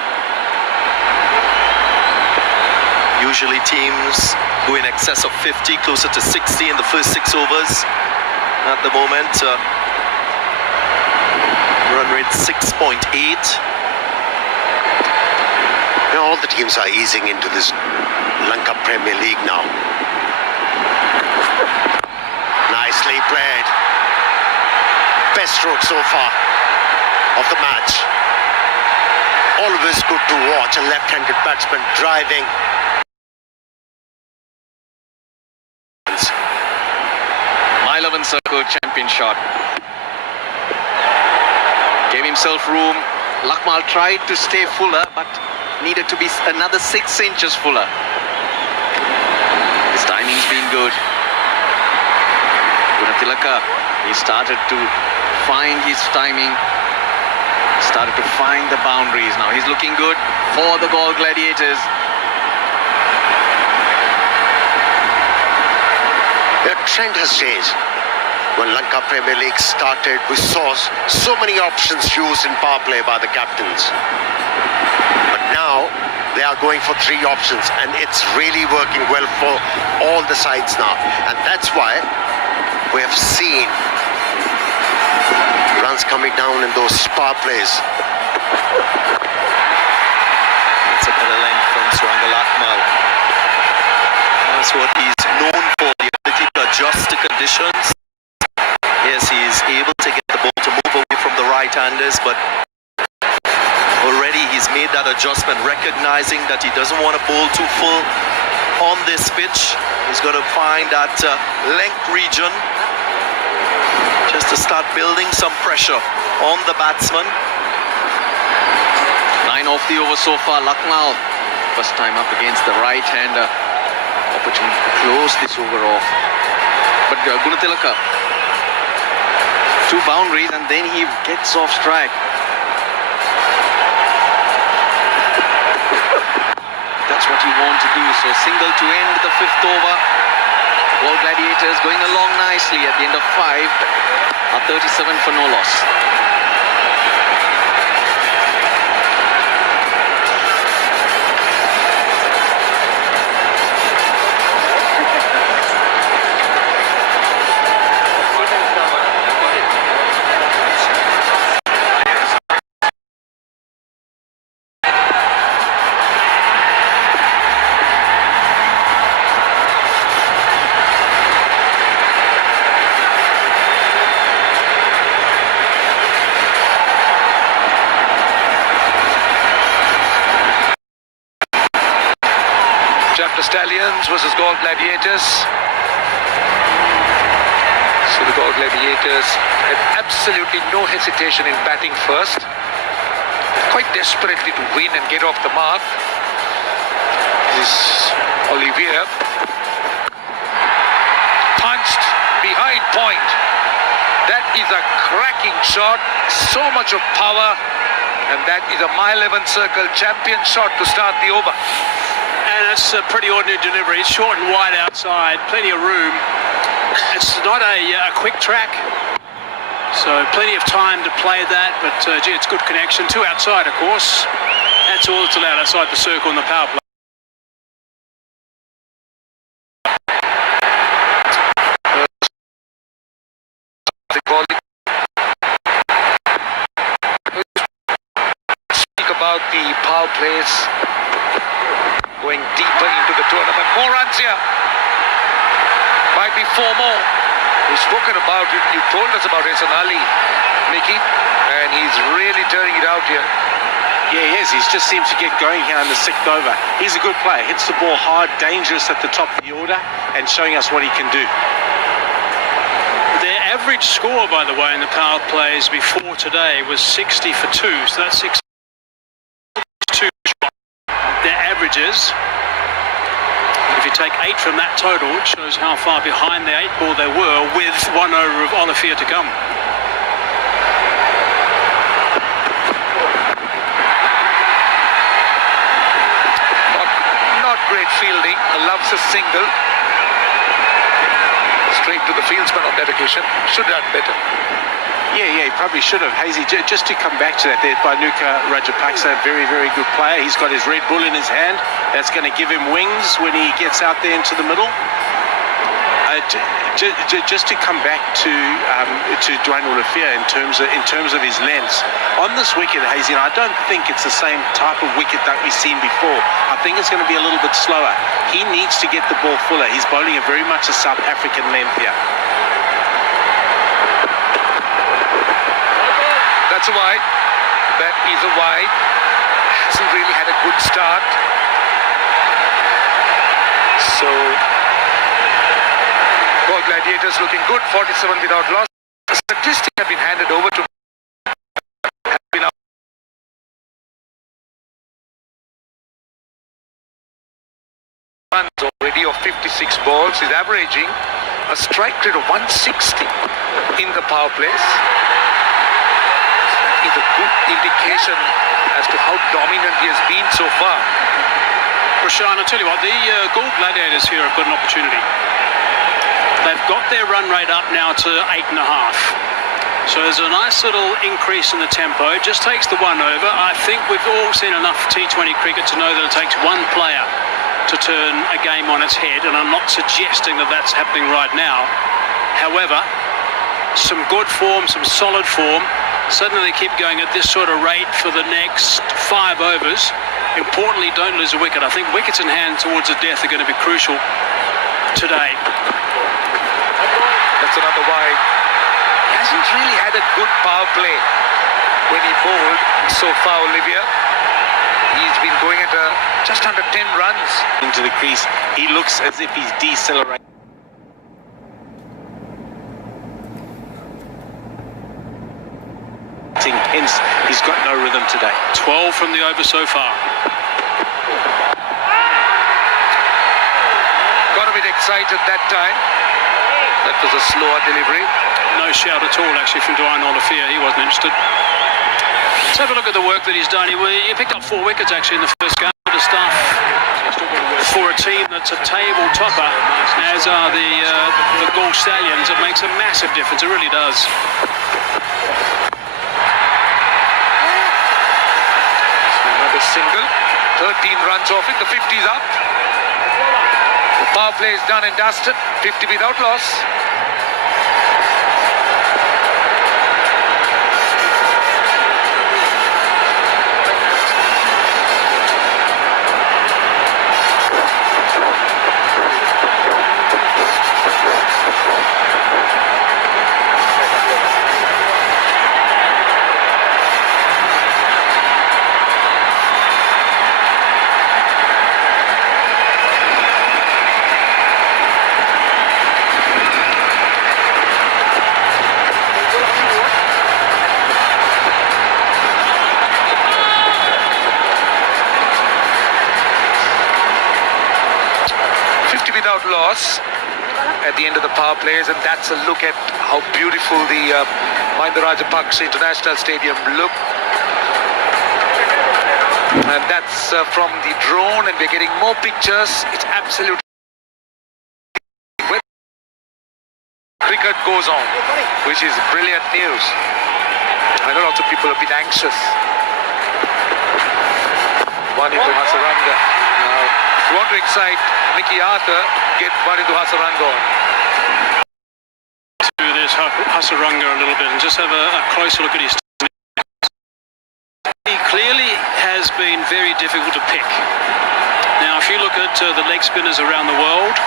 Usually teams go in excess of 50, closer to 60 in the first 6 overs. At the moment, run rate 6.8. All the teams are easing into this Lanka Premier League now. Nicely played. Best stroke so far of the match. Always good to watch a left-handed batsman driving. My 11 circle champion shot. Gave himself room. Lakmal tried to stay fuller, but needed to be another 6 inches fuller. His timing's been good. Gunatilaka, he started to find his timing. Started to find the boundaries. Now he's looking good for the Galle Gladiators. The trend has changed. When Lanka Premier League started, we saw so many options used in power play by the captains. But now they are going for 3 options, and it's really working well for all the sides now. And that's why we have seen runs coming down in those power plays. It's a better length from Srilanka. That's what he's known for, the ability to adjust to conditions. Yes, he is able to get the ball to move away from the right-handers, but already he's made that adjustment, recognizing that he doesn't want to bowl too full on this pitch. He's got to find that length region just to start building some pressure on the batsman. 9 off the over so far. Lakmal, first time up against the right-hander. Opportunity to close this over off. But Gunatilaka, 2 boundaries, and then he gets off strike. That's what you want to do. So single to end the 5th over. Galle Gladiators going along nicely at the end of 5. 37 for no loss. Jaffna Stallions versus Galle Gladiators. So the Galle Gladiators had absolutely no hesitation in batting first. Quite desperately to win and get off the mark. This is Olivier. Punched behind point. That is a cracking shot. So much of power. And that is a mile 11 circle champion shot to start the over. And it's a pretty ordinary delivery. It's short and wide outside, plenty of room. It's not a quick track, so plenty of time to play that, but gee, it's good connection. 2 outside, of course. That's all that's allowed outside the circle in the power play. Speak about the power plays. Going deeper into the tournament. More runs here. Might be 4 more. We've spoken about it. You told us about Hasan Ali, Mickey, and he's really turning it out here. Yeah, he is. He just seems to get going here in the 6th over. He's a good player. Hits the ball hard, dangerous at the top of the order, and showing us what he can do. Their average score, by the way, in the power plays before today was 60 for 2. So that's 62. Their averages. If you take 8 from that total, it shows how far behind the 8 ball they were with 1 over of Olivier to come. Not great fielding. Loves a single. Straight to the fieldsman on that occasion. Should have done better. Yeah, he probably should have. Hazy, just to come back to that there, Banuka Rajapaksa, very, very good player. He's got his Red Bull in his hand. That's going to give him wings when he gets out there into the middle. Just to come back to Dwayne Olivier in terms of his lengths on this wicket, Hazy, and I don't think it's the same type of wicket that we've seen before. I think it's going to be a little bit slower. He needs to get the ball fuller. He's bowling a very much a South African length here. That's a wide. That is a wide. Hasn't really had a good start. So, Gladiators looking good, 47 without loss. The statistics have been handed over to runs already of 56 balls. He's averaging a strike rate of 160 in the power plays. Is a good indication as to how dominant he has been so far. Rashan, I'll tell you what, the Galle Gladiators here have got an opportunity. They've got their run rate up now to 8.5. So there's a nice little increase in the tempo. It just takes the 1 over. I think we've all seen enough T20 cricket to know that it takes one player to turn a game on its head, and I'm not suggesting that that's happening right now. However, some good form, some solid form. Suddenly they keep going at this sort of rate for the next 5 overs. Importantly, don't lose a wicket. I think wickets in hand towards the death are going to be crucial today. That's another wide. He hasn't really had a good power play when he bowled so far, Olivier. He's been going at just under 10 runs. Into the crease, he looks as if he's decelerating. Hence, he's got no rhythm today. 12 from the over so far. Got a bit excited that time. That was a slower delivery. No shout at all, actually, from Dwayne Olivier. He wasn't interested. Let's have a look at the work that he's done. He picked up 4 wickets, actually, in the first game. The stuff for a team that's a table topper, as are the Galle Stallions. It makes a massive difference. It really does. Another single. 13 runs off it. The 50's up. The power play is done and dusted. 50 without loss. Without loss at the end of the power plays, and that's a look at how beautiful the Mahinda Rajapaksa International Stadium look. And that's from the drone, and we're getting more pictures. It's absolutely cricket goes on, which is brilliant news. I know lots of people are a bit anxious. One into Hasaranga. Now, if you want to excite Mickey Arthur, get one into Hasaranga on. To this Hasaranga a little bit and just have a closer look at his technique. He clearly has been very difficult to pick. Now, if you look at the leg spinners around the world,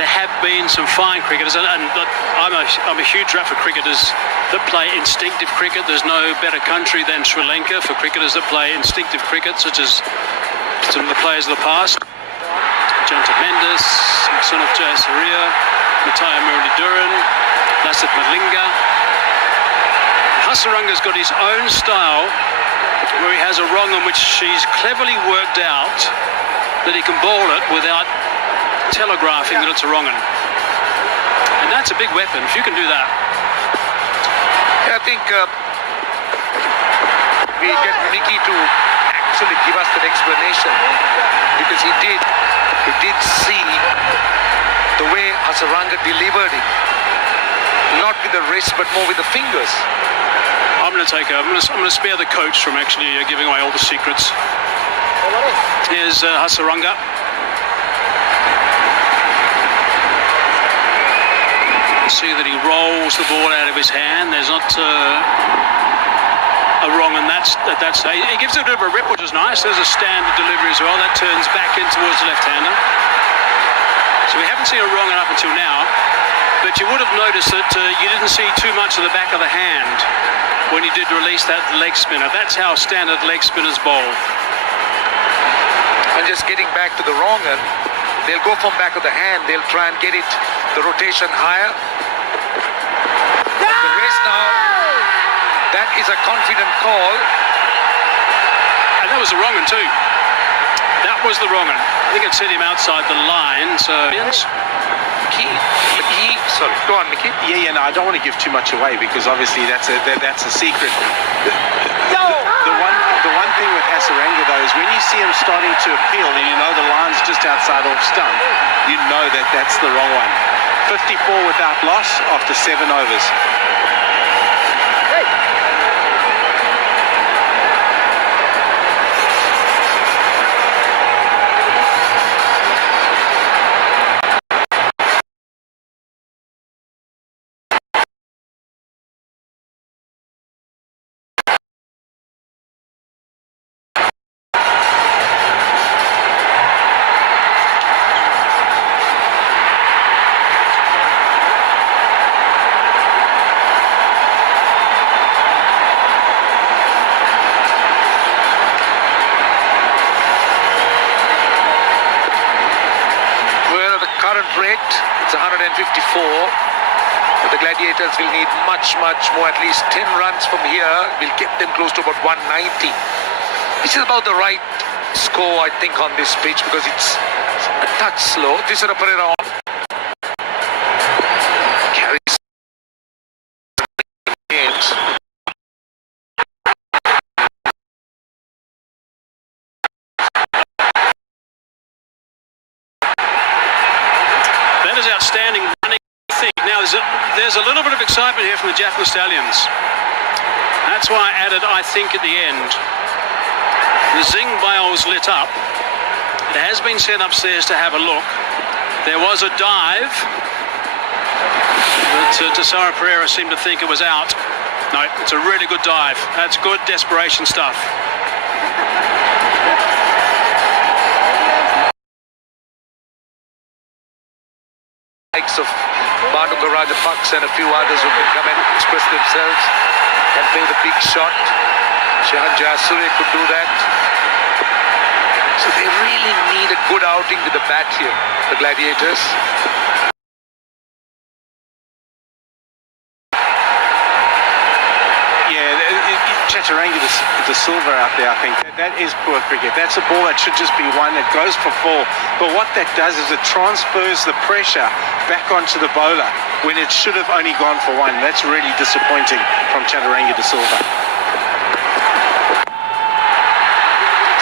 there have been some fine cricketers, and I'm a huge rap for cricketers that play instinctive cricket. There's no better country than Sri Lanka for cricketers that play instinctive cricket, such as some of the players of the past. Janta Mendes, son of Jayasuriya, Mataya Muralidharan, Lasith Malinga. Hasaranga's got his own style where he has a wrong on which she's cleverly worked out that he can bowl it without telegraphing that it's a wrong un. And that's a big weapon, if you can do that. Yeah, I think we get Mickey to actually give us that explanation, because he did see the way Hasaranga delivered it, not with the wrist but more with the fingers. I'm going to spare the coach from actually giving away all the secrets. Here's Hasaranga. See that he rolls the ball out of his hand. There's not a wrong, and at that stage he gives it a bit of a rip, which is nice. There's a standard delivery as well. That turns back in towards the left-hander. So we haven't seen a wrong up until now, but you would have noticed that you didn't see too much of the back of the hand when you did release that leg spinner. That's how standard leg spinners bowl. And just getting back to the wrong end, they'll go from back of the hand. They'll try and get it, the rotation higher. The race now, that is a confident call. And that was the wrong one too. That was the wrong one. I think it sent him outside the line, so... Sorry, go on, Mickey. Yeah, no, I don't want to give too much away because obviously that's a secret. The one thing with Hasaranga though is when you see him starting to appeal and you know the line's just outside off stump, you know that that's the wrong one. 54 without loss after 7 overs. It's 154. But the Gladiators will need much more, at least 10 runs from here. Will get them close to about 190. Which is about the right score, I think, on this pitch, because it's a touch slow. This is a Pereira on. Carries games. Outstanding running. Now there's a little bit of excitement here from the Jaffna Stallions. That's why I added I think at the end. The Zing bales lit up. It has been sent upstairs to have a look. There was a dive, but Tasara Pereira seemed to think it was out. No, it's a really good dive. That's good desperation stuff. Likes of Bhanuka Rajapaksa and a few others who can come and express themselves and play the big shot. Shahan Jayasuriya could do that. So they really need a good outing with the bat here, the Gladiators. Chaturanga the silver out there, I think. That is poor cricket. That's a ball that should just be one. It goes for 4. But what that does is it transfers the pressure back onto the bowler when it should have only gone for 1. That's really disappointing from Chaturanga de Silva.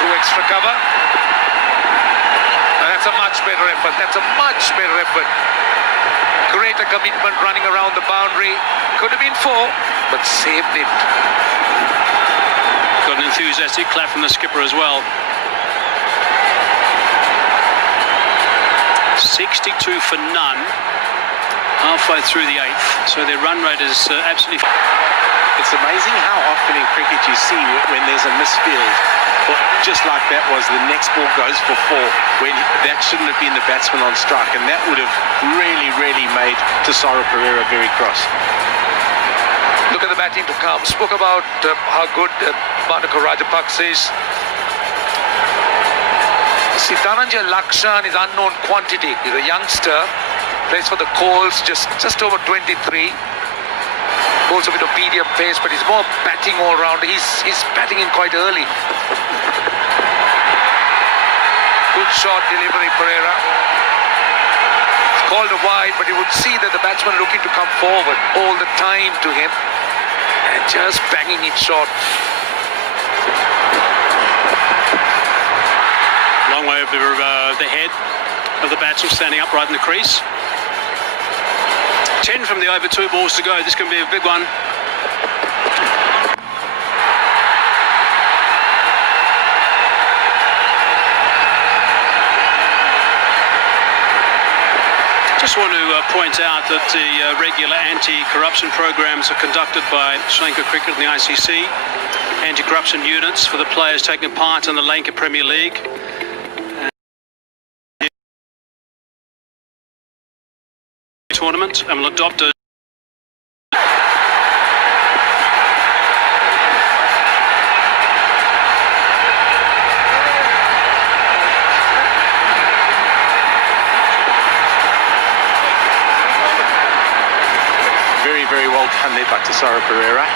Through extra cover. And that's a much better effort. That's a much better effort. Greater commitment running around the boundary. Could have been 4, but saved it. Got an enthusiastic clap from the skipper as well. 62 for none, halfway through the 8th. So their run rate is absolutely... It's amazing how often in cricket you see when there's a misfield, just like that was, the next ball goes for 4, when that shouldn't have been the batsman on strike, and that would have really made Tesoro Pereira very cross. Look at the batting to come. Spoke about how good Manuka Rajapaksa is. See, Dhananjay Lakshan is unknown quantity. He's a youngster, plays for the Coals, just over 23. Goes a bit of medium pace, but he's more batting all round. He's batting in quite early. Good shot delivery, Pereira. It's called a wide, but you would see that the batsman looking to come forward all the time to him and just banging it short. Long way over the head of the batsman, standing upright in the crease. 10 from the over 2 balls to go. This can be a big one. Just want to point out that the regular anti-corruption programs are conducted by Sri Lanka Cricket and the ICC. Anti-corruption units for the players taking part in the Lanka Premier League. Tournament, and will adopt a very well done there by Tesoro Pereira.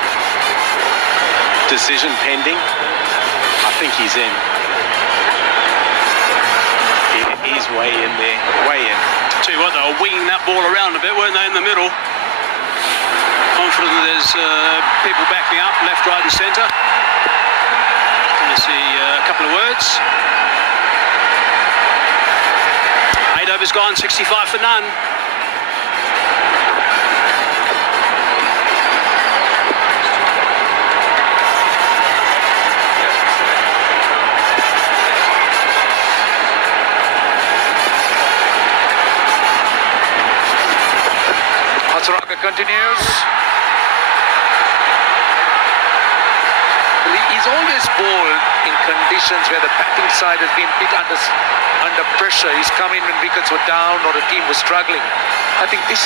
Decision pending. I think he's in. He's way in there, way in. Tell you what, they were winging that ball around a bit, weren't they, in the middle? Confident that there's people backing up, left, right and centre. Going to see a couple of words. 8 overs gone, 65 for none. Continues. He's always bowled in conditions where the batting side has been a bit under pressure. He's come in when wickets were down or the team was struggling. I think this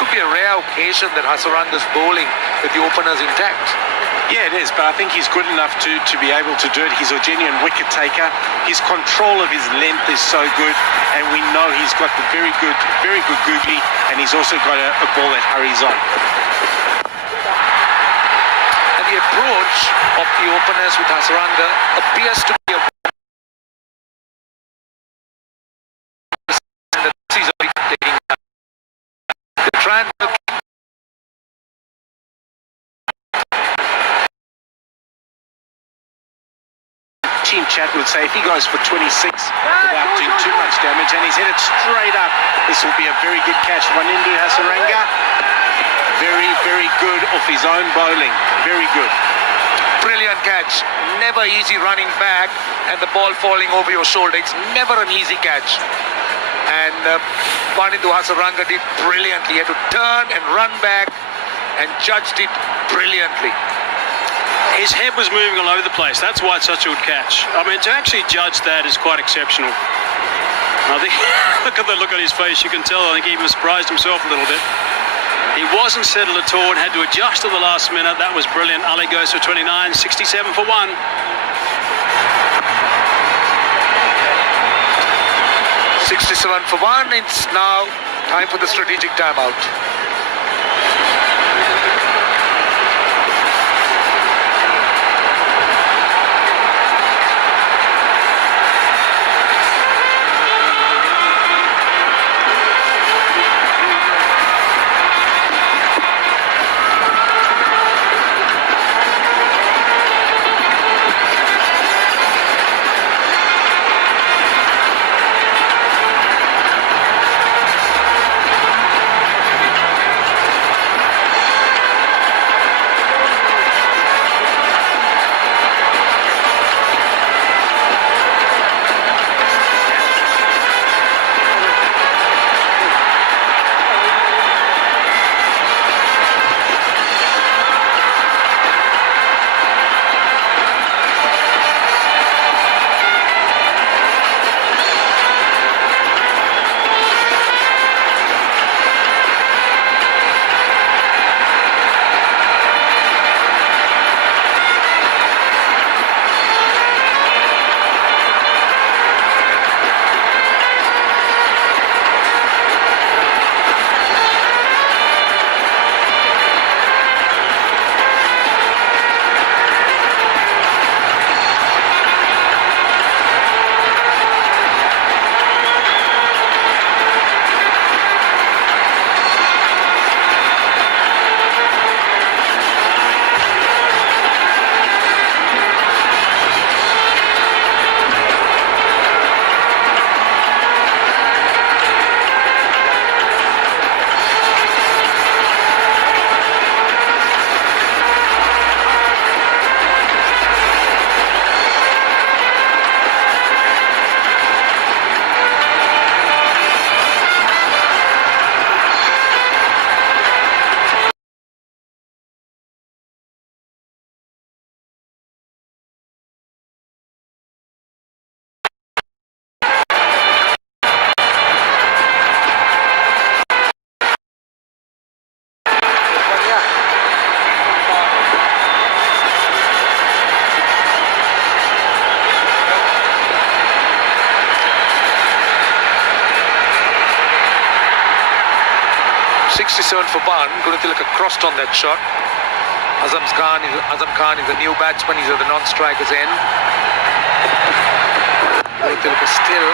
could be a rare occasion that Hasaranga's bowling with the openers intact. Yeah, it is, but I think he's good enough to be able to do it. He's a genuine wicket taker. His control of his length is so good, and we know he's got the very good googly, and he's also got a ball that hurries on. And the approach of the openers with Hasaranga appears to be a they're trying to Team Chat would say if he goes for 26 without doing too much damage, and he's hit it straight up, this will be a very good catch. Wanindu Hasaranga, very good off his own bowling. Very good. Brilliant catch. Never easy running back and the ball falling over your shoulder. It's never an easy catch. And Wanindu Hasaranga did brilliantly. He had to turn and run back and judged it brilliantly. His head was moving all over the place. That's why it's such a good catch. I mean, to actually judge that is quite exceptional. I think, look at his face. You can tell, I think he even surprised himself a little bit. He wasn't settled at all and had to adjust at the last minute. That was brilliant. Ali goes for 29, 67 for 1. 67 for 1. It's now time for the strategic timeout. 67 for Ban. Gunatilaka crossed on that shot. Azam Khan is a new batsman. He's at the non-striker's end. Gunatilaka still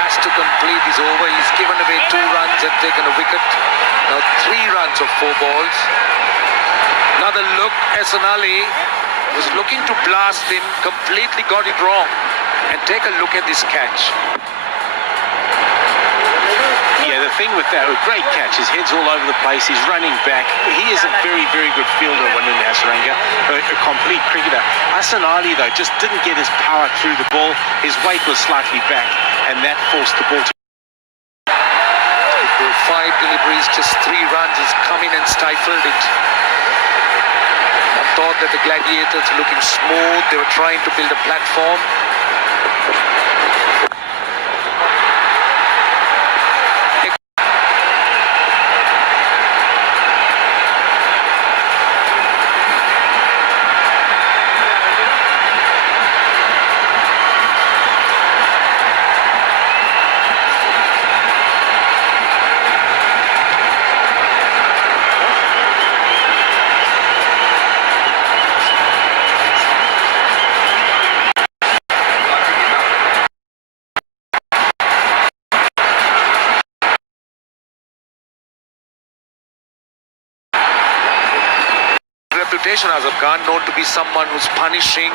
has to complete his over. He's given away 2 runs and taken a wicket. Now 3 runs of 4 balls. Another look. Hasan Ali was looking to blast in, completely got it wrong. And take a look at this catch. Yeah, the thing with that, a great catch, his head's all over the place, he's running back. He is a very, very good fielder, Wanunda Srilanka, a complete cricketer. Hasan Ali, though, just didn't get his power through the ball. His weight was slightly back, and that forced the ball to... 5 deliveries, just 3 runs. He's come in and stifled it. I thought that the Gladiators were looking smooth. They were trying to build a platform. Reputation Azam Khan, known to be someone who's punishing,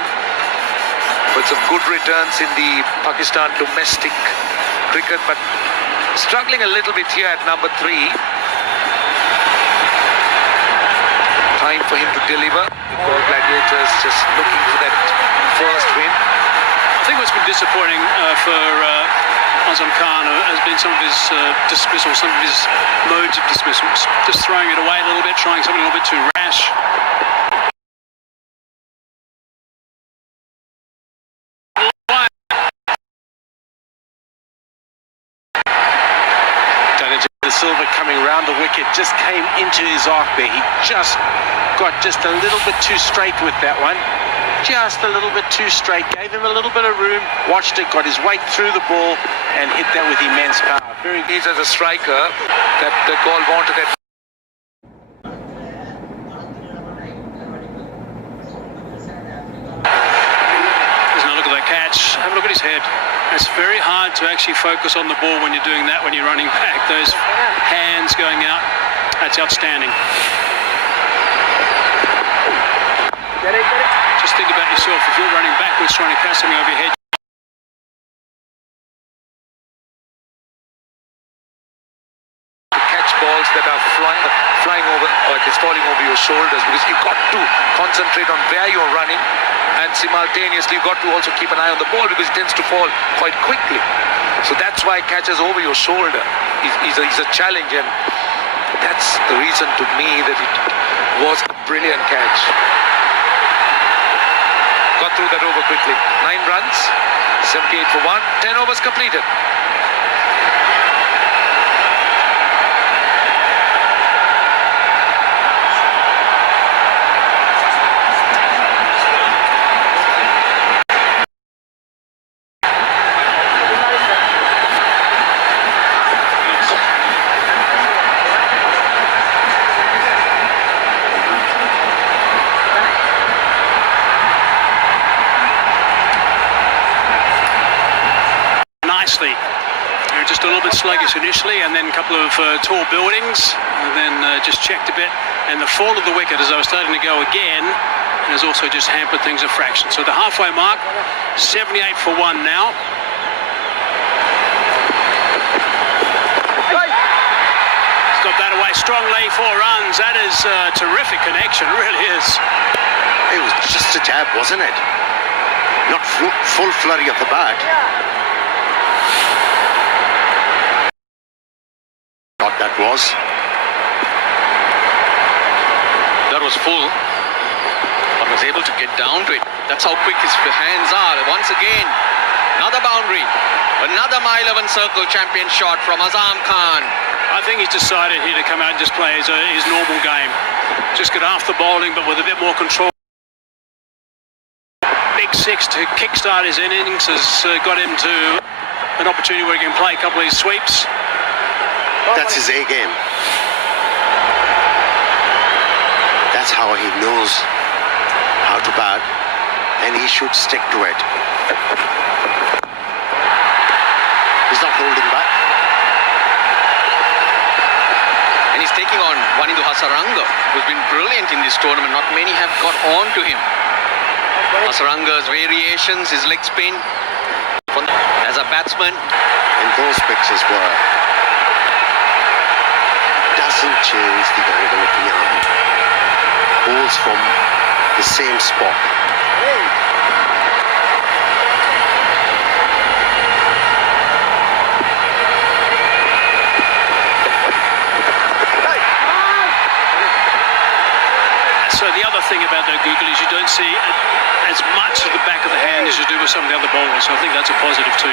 with some good returns in the Pakistan domestic cricket, but struggling a little bit here at number 3. Time for him to deliver. The Gladiators just looking for that first win. I think what's been disappointing for Azam Khan has been some of his dismissal, some of his modes of dismissal, just throwing it away a little bit, trying something a little bit too rash. The silver coming round the wicket just came into his arc there. He just got just a little bit too straight with that one. Just a little bit too straight. Gave him a little bit of room. Watched it, got his weight through the ball and hit that with immense power. Very good. He's as a striker that the goal wanted it. There's another look at that catch. Have a look at his head. It's very hard to actually focus on the ball when you're doing that, when you're running back. Those hands going out, that's outstanding. Just think about yourself. If you're running backwards trying to catch something over your head, to catch balls that are flying over, like it's falling over your shoulders, because you've got to concentrate on where you're running. And simultaneously, you've got to also keep an eye on the ball because it tends to fall quite quickly. So that's why catches over your shoulder is a challenge, and that's the reason to me that it was a brilliant catch. Got through that over quickly. 9 runs, 78 for 1, 10 overs completed. They were just a little bit sluggish initially, and then a couple of tall buildings, and then just checked a bit. And the fall of the wicket as they were starting to go again has also just hampered things a fraction. So the halfway mark, 78 for 1 now. He's got that away strongly, 4 runs. That is a terrific connection, it really is. It was just a jab, wasn't it? Not full flurry of the bat. That was full, but was able to get down to it. That's how quick his hands are. Once again, another boundary, another mile 11 circle champion shot from Azam Khan. I think he's decided here to come out and just play his normal game. Just get after bowling, but with a bit more control. Big 6 to kickstart his innings has got him to an opportunity where he can play a couple of his sweeps. That's his A game. That's how he knows how to bat, and he should stick to it. He's not holding back. And he's taking on Wanindu Hasaranga, who's been brilliant in this tournament. Not many have got on to him. Hasaranga's variations, his leg spin. As a batsman, And those pitches doesn't change the angle of the arm. Pulls from the same spot. So the other thing about that Google is you don't see as much of the back of the hand as you do with some of the other bowlers. So I think that's a positive too.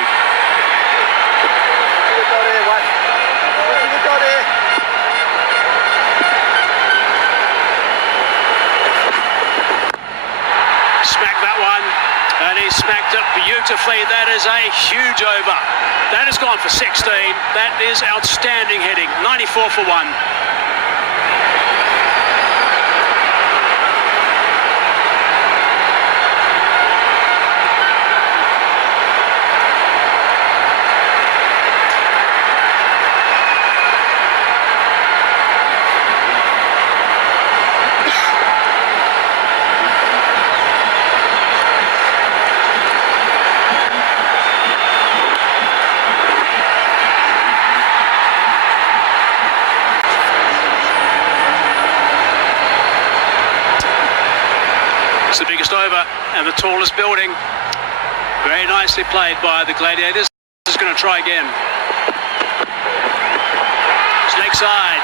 Smacked that one, and he smacked it beautifully. That is a huge over. That has gone for 16. That is outstanding hitting. 94 for 1. It's the biggest over and the tallest building. Very nicely played by the Gladiators. Just going to try again. It's leg side.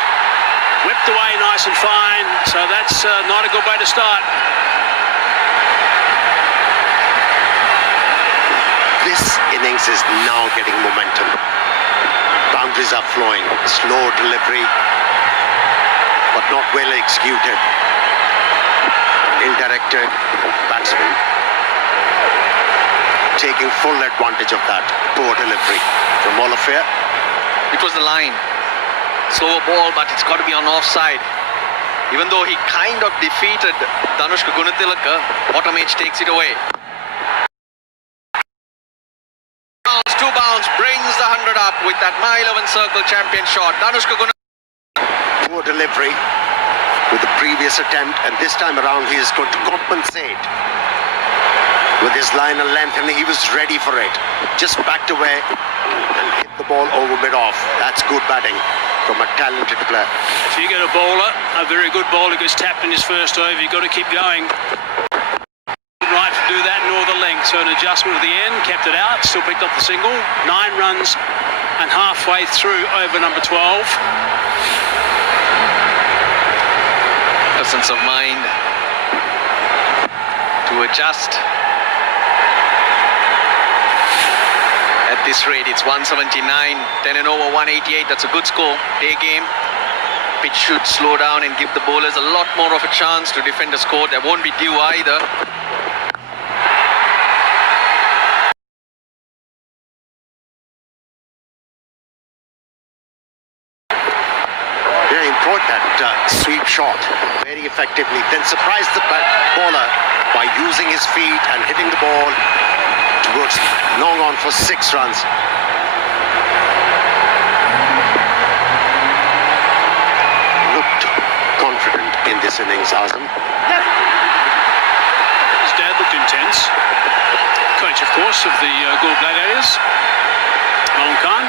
Whipped away nice and fine. So that's not a good way to start. This innings is now getting momentum. Boundaries are flowing. Slow delivery, but not well executed. Ill-directed batsman taking full advantage of that poor delivery from Olivier. it was the line. Slower ball, but it's got to be on offside. Even though he kind of defeated Danushka Gunatilaka, bottom edge takes it away. Two bounce brings the 100 up with that mile 11 circle champion shot. Danushka Gunatilaka. Poor delivery with the previous attempt, and this time around he is going to compensate with his line and length, and he was ready for it. Just backed away and hit the ball over mid-off. That's good batting from a talented player. If you get a bowler, a very good bowler gets tapped in his first over, you've got to keep going. Right to do that nor the length, so an adjustment at the end, kept it out, still picked up the single. 9 runs and halfway through over number 12. Sense of mind to adjust. At this rate, it's 179, 10 and over 188. That's a good score. Day game. Pitch should slow down and give the bowlers a lot more of a chance to defend the score. There won't be due either. Import that sweep shot very effectively, then surprise the bowler by using his feet and hitting the ball towards long on for 6 runs. Looked confident in this innings, Azam. His dad looked intense. Coach, of course, of the Gladiators, Lanka.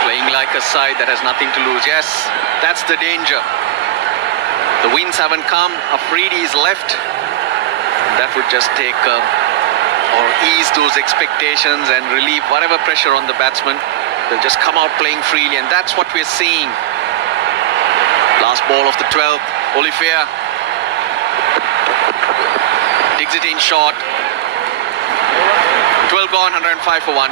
Playing like a side that has nothing to lose. Yes, that's the danger. The wins haven't come. Afridi is left. That would just take or ease those expectations and relieve whatever pressure on the batsman. They'll just come out playing freely, and that's what we're seeing. Last ball of the 12th. Olivier digs it in short. 12 gone, 105 for 1.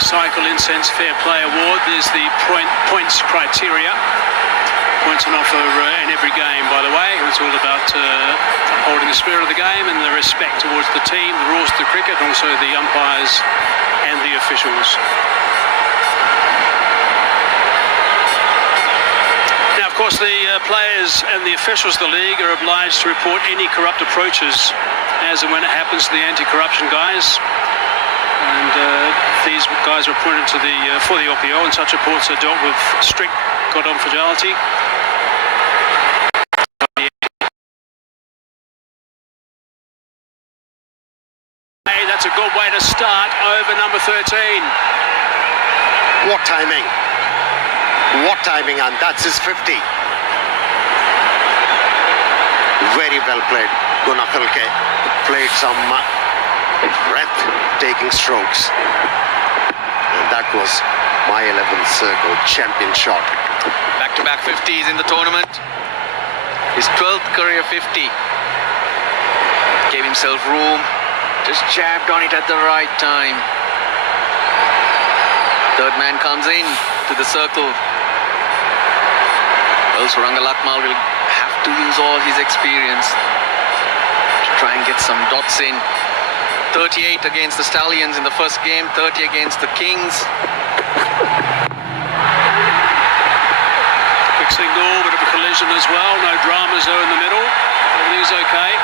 Cycle Incense Fair Play Award. There's the points criteria. Points on offer in every game, by the way. It's all about upholding the spirit of the game and the respect towards the team, the rules of the cricket, and also the umpires and the officials. Now, of course, the players and the officials of the league are obliged to report any corrupt approaches as and when it happens to the anti-corruption guys. And these guys are appointed to for the LPL, and such reports are dealt with strict confidentiality. Hey, that's a good way to start over number 13. What timing? What timing, and that's his 50. Very well played. Gunakhalke played some breath-taking strokes. And that was my 11th circle champion shot. Back-to-back 50s in the tournament. His 12th career 50. Gave himself room. Just jabbed on it at the right time. Third man comes in to the circle. Well, Srilanka Lakmal will have to use all his experience to try and get some dots in. 38 against the Stallions in the first game, 30 against the Kings. Quick single, bit of a collision as well. No dramas though in the middle. Everything's okay.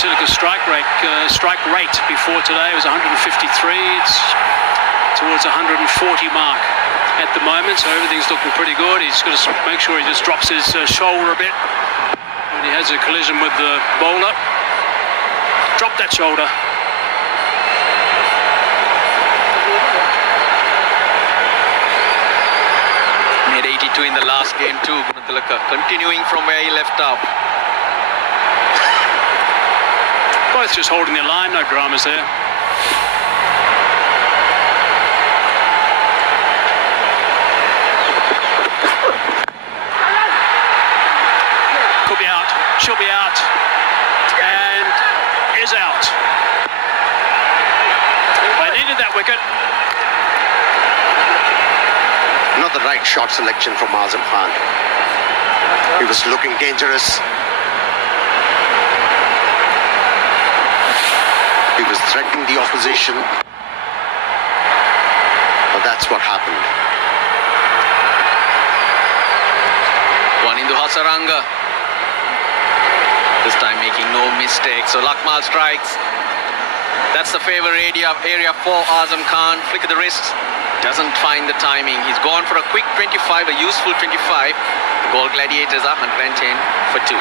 Telecast strike rate before today was 153. It's towards 140 mark at the moment, so everything's looking pretty good. He's got to make sure he just drops his shoulder a bit when he has a collision with the bowler. Drop that shoulder. Made 82 in the last game too, Gunakhalke, continuing from where he left off. Both just holding their line, no dramas there. Could be out, she'll be out, and is out. They needed that wicket. Not the right shot selection from Azam Khan. He was looking dangerous. He was threatening the opposition, but that's what happened. One into Hasaranga. This time making no mistake. So Lakmal strikes. That's the favor area for Azam Khan. Flick of the wrist. Doesn't find the timing. He's gone for a quick 25, a useful 25. Goal Gladiators are 110 for 2.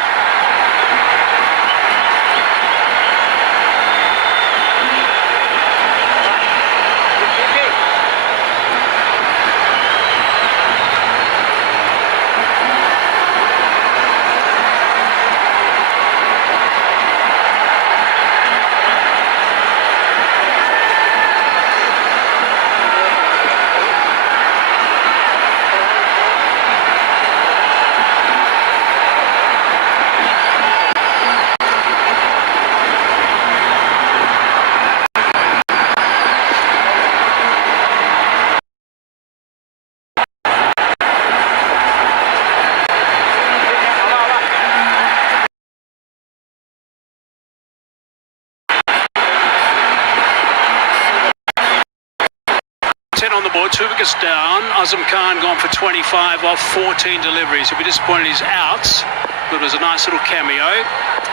On the board, 2 wickets down. Azam Khan gone for 25 off 14 deliveries. He'll be disappointed he's outs, but it was a nice little cameo.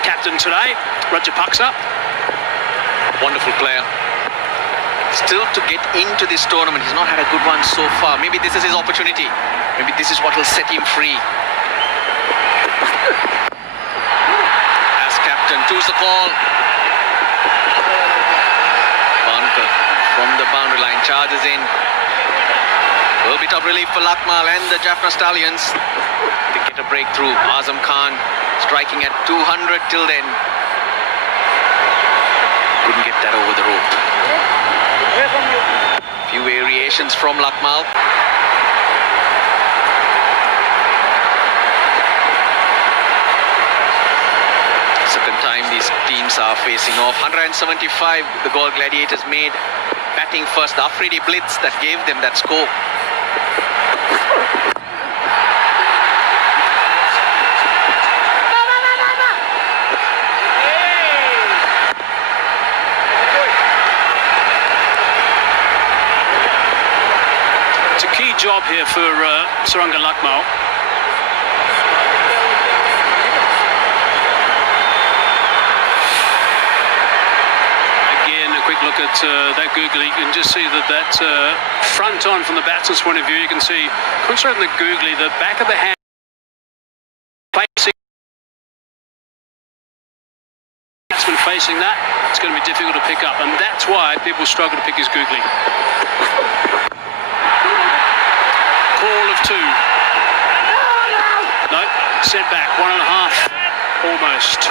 Captain today, Roger Puxa. Wonderful player. Still to get into this tournament, he's not had a good one so far. Maybe this is his opportunity. Maybe this is what will set him free. As captain, choose the call. Lanka from the boundary line charges in. A little bit of relief for Lakmal and the Jaffna Stallions. They get a breakthrough. Azam Khan striking at 200 till then. Couldn't get that over the rope. Few variations from Lakmal. Second time this these teams are facing off. 175 the goal Gladiators made. Batting first, the Afridi blitz that gave them that score. It's a key job here for Srilanka Lucknow. Look at that googly. You can just see that front on from the batsman's point of view. You can see, concentrate on the googly, the back of the hand facing batsman facing that. It's going to be difficult to pick up, and that's why people struggle to pick his googly. Call of 2. No, sent back 1.5 almost.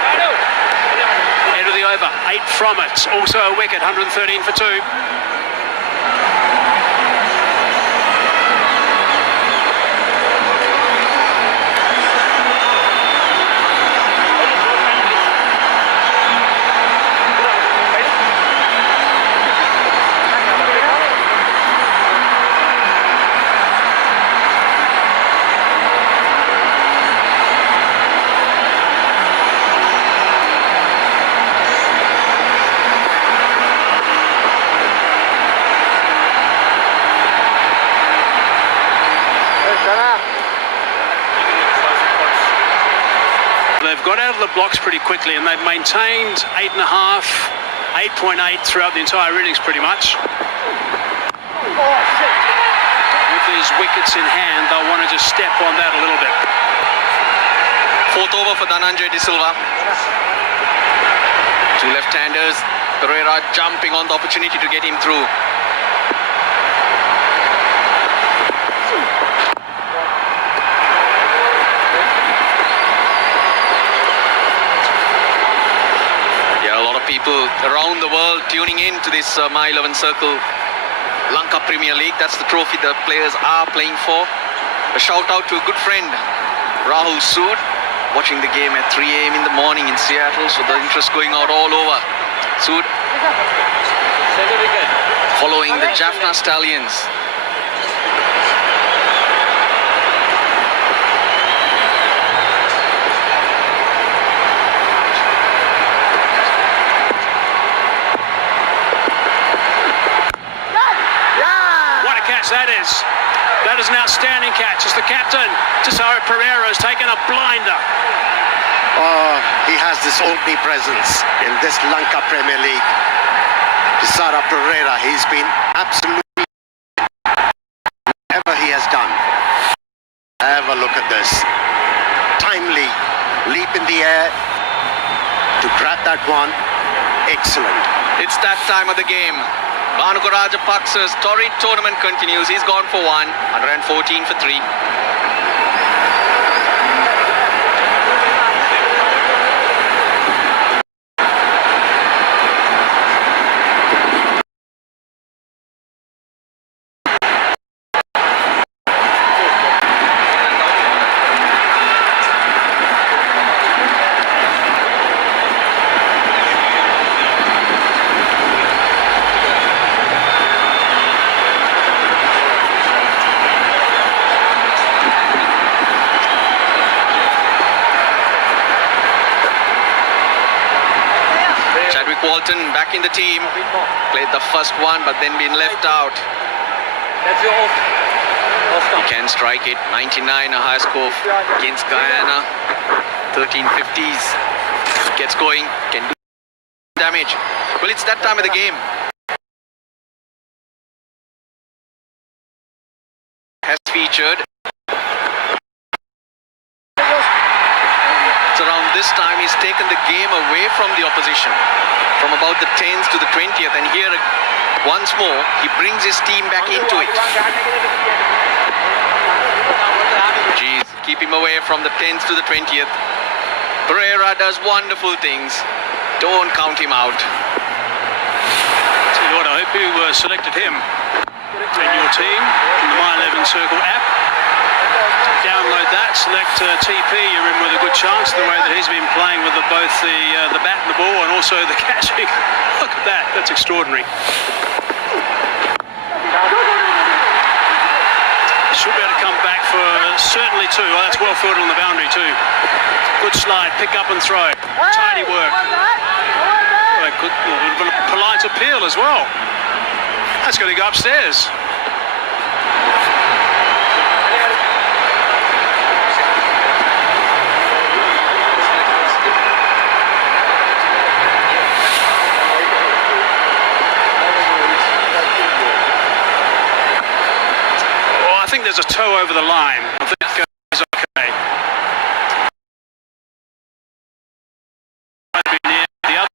End of the over, 8 from it. Also a wicket, 113 for 2. They've got out of the blocks pretty quickly, and they've maintained 8.5, 8.8 throughout the entire innings pretty much. With these wickets in hand, they'll want to just step on that a little bit. 4th over for Dhananjay De Silva. 2 left-handers. Pereira jumping on the opportunity to get him through. People around the world tuning in to this My 11 Circle Lanka Premier League. That's the trophy the players are playing for. A shout out to a good friend, Rahul Sood, watching the game at 3 a.m. in the morning in Seattle, so the interest going out all over. Sood following the Jaffna Stallions. That is an outstanding catch. As the captain, Tisara Pereira, has taken a blinder. Oh, he has this omnipresence in this Lanka Premier League. Tisara Pereira, he's been absolutely whatever he has done. Have a look at this. Timely leap in the air to grab that one. Excellent. It's that time of the game. Bhanuka Rajapaksa's torrid tournament continues. He's gone for 1, 114 for 3. Walton back in the team, played the first one but then been left out. He can strike it, 99, a high score against Guyana, 1350s, gets going, can do damage. Well, it's that time of the game. Has featured. It's around this time he's taken the game away from the opposition. From about the 10th to the 20th, and here once more he brings his team back into it. Jeez, keep him away from the 10th to the 20th. Pereira does wonderful things. Don't count him out. Tell you what, I hope you selected him in your team in the My 11 Circle app. Download that, select TP, you're in with a good chance, the way that he's been playing with both the bat and the ball and also the catching. Look at that, that's extraordinary. Should be able to come back for certainly two. Oh, that's well fielded on the boundary too. Good slide, pick up and throw. Tidy work. Oh, good, a little bit of polite appeal as well. That's going to go upstairs. I think there's a toe over the line. I think it's okay. Might be near the other.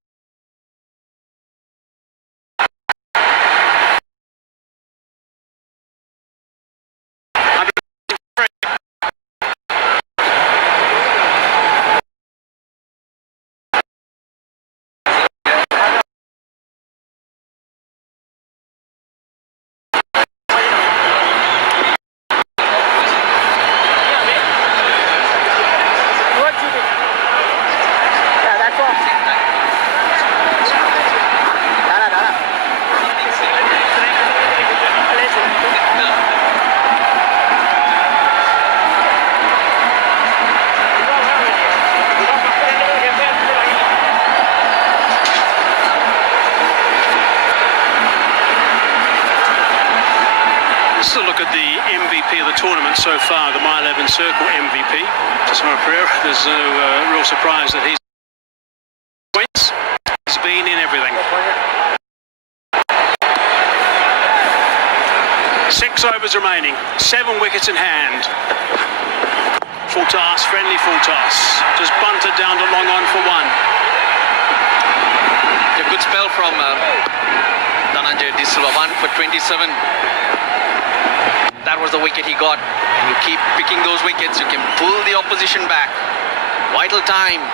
Look at the MVP of the tournament so far, the My 11 Circle MVP, Jaffna Pereira. There's no real surprise that he's been in everything. 6 overs remaining, 7 wickets in hand. Full toss, friendly full toss. Just bunted down to long on for 1. A good spell from Dhananjay De Silva, 1 for 27. That was the wicket he got. And you keep picking those wickets, you can pull the opposition back. Vital time.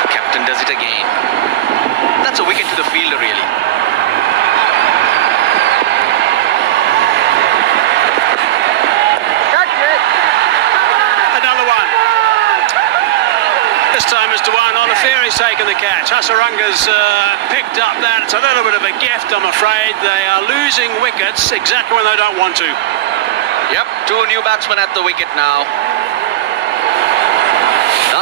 The captain does it again. That's a wicket to the fielder, really. Another one. This time it's Dewan Olaferi's taken the catch. Hasaranga's picked up that. It's a little bit of a gift, I'm afraid. They are losing wickets exactly when they don't want to. Yep, 2 new batsmen at the wicket now.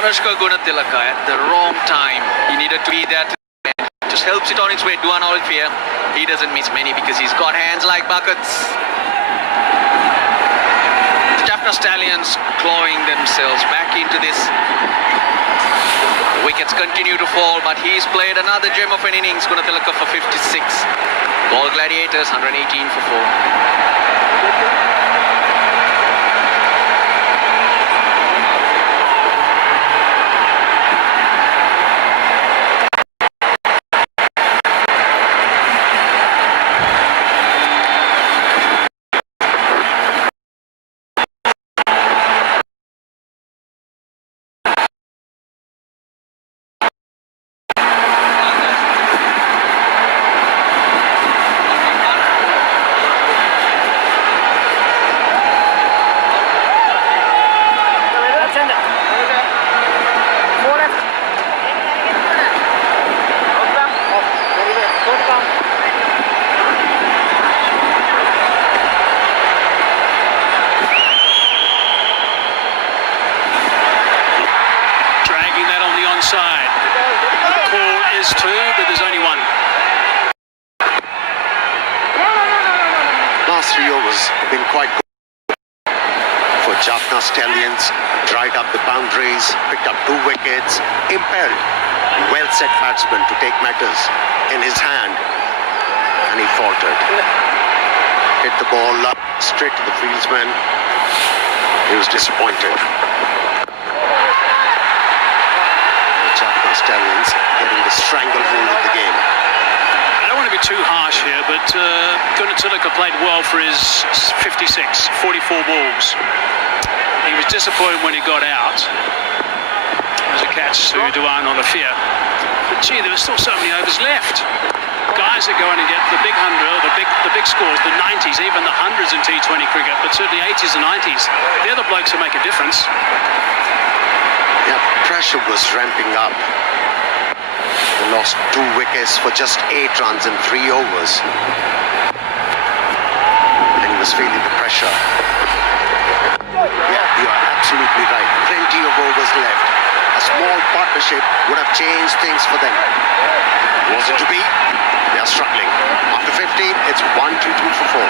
Anushka Gunatilaka at the wrong time. He needed to be there to the end. Just helps it on its way. Dewan Olaferi, he doesn't miss many because he's got hands like buckets. Jaffna Stallions clawing themselves back into this. The wickets continue to fall, but he's played another gem of an innings. Gunatilaka for 56. Ball Gladiators 118 for 4. Side. The call is 2, but there's only 1. Last 3 overs have been quite good for Jaffna Stallions. Dried up the boundaries, picked up 2 wickets, impelled well set batsman to take matters in his hand, and he faltered. Hit the ball straight to the fieldsman. He was disappointed. Stallions getting the stranglehold of the game. I don't want to be too harsh here, but Gunatilaka played well for his 56, 44 balls. He was disappointed when he got out. There's a catch to Dewan Olaferi. But gee, there were still so many overs left. guys that go in and get the big 100, or the big scores, the 90s, even the 100s in T20 cricket, but certainly 80s and 90s, they're the blokes who make a difference. Yeah, pressure was ramping up. They lost 2 wickets for just 8 runs in 3 overs. And he was feeling the pressure. Yeah, you are absolutely right. Plenty of overs left. A small partnership would have changed things for them. Was it to be? They are struggling. After 15, it's 1, 2, 3 for 4.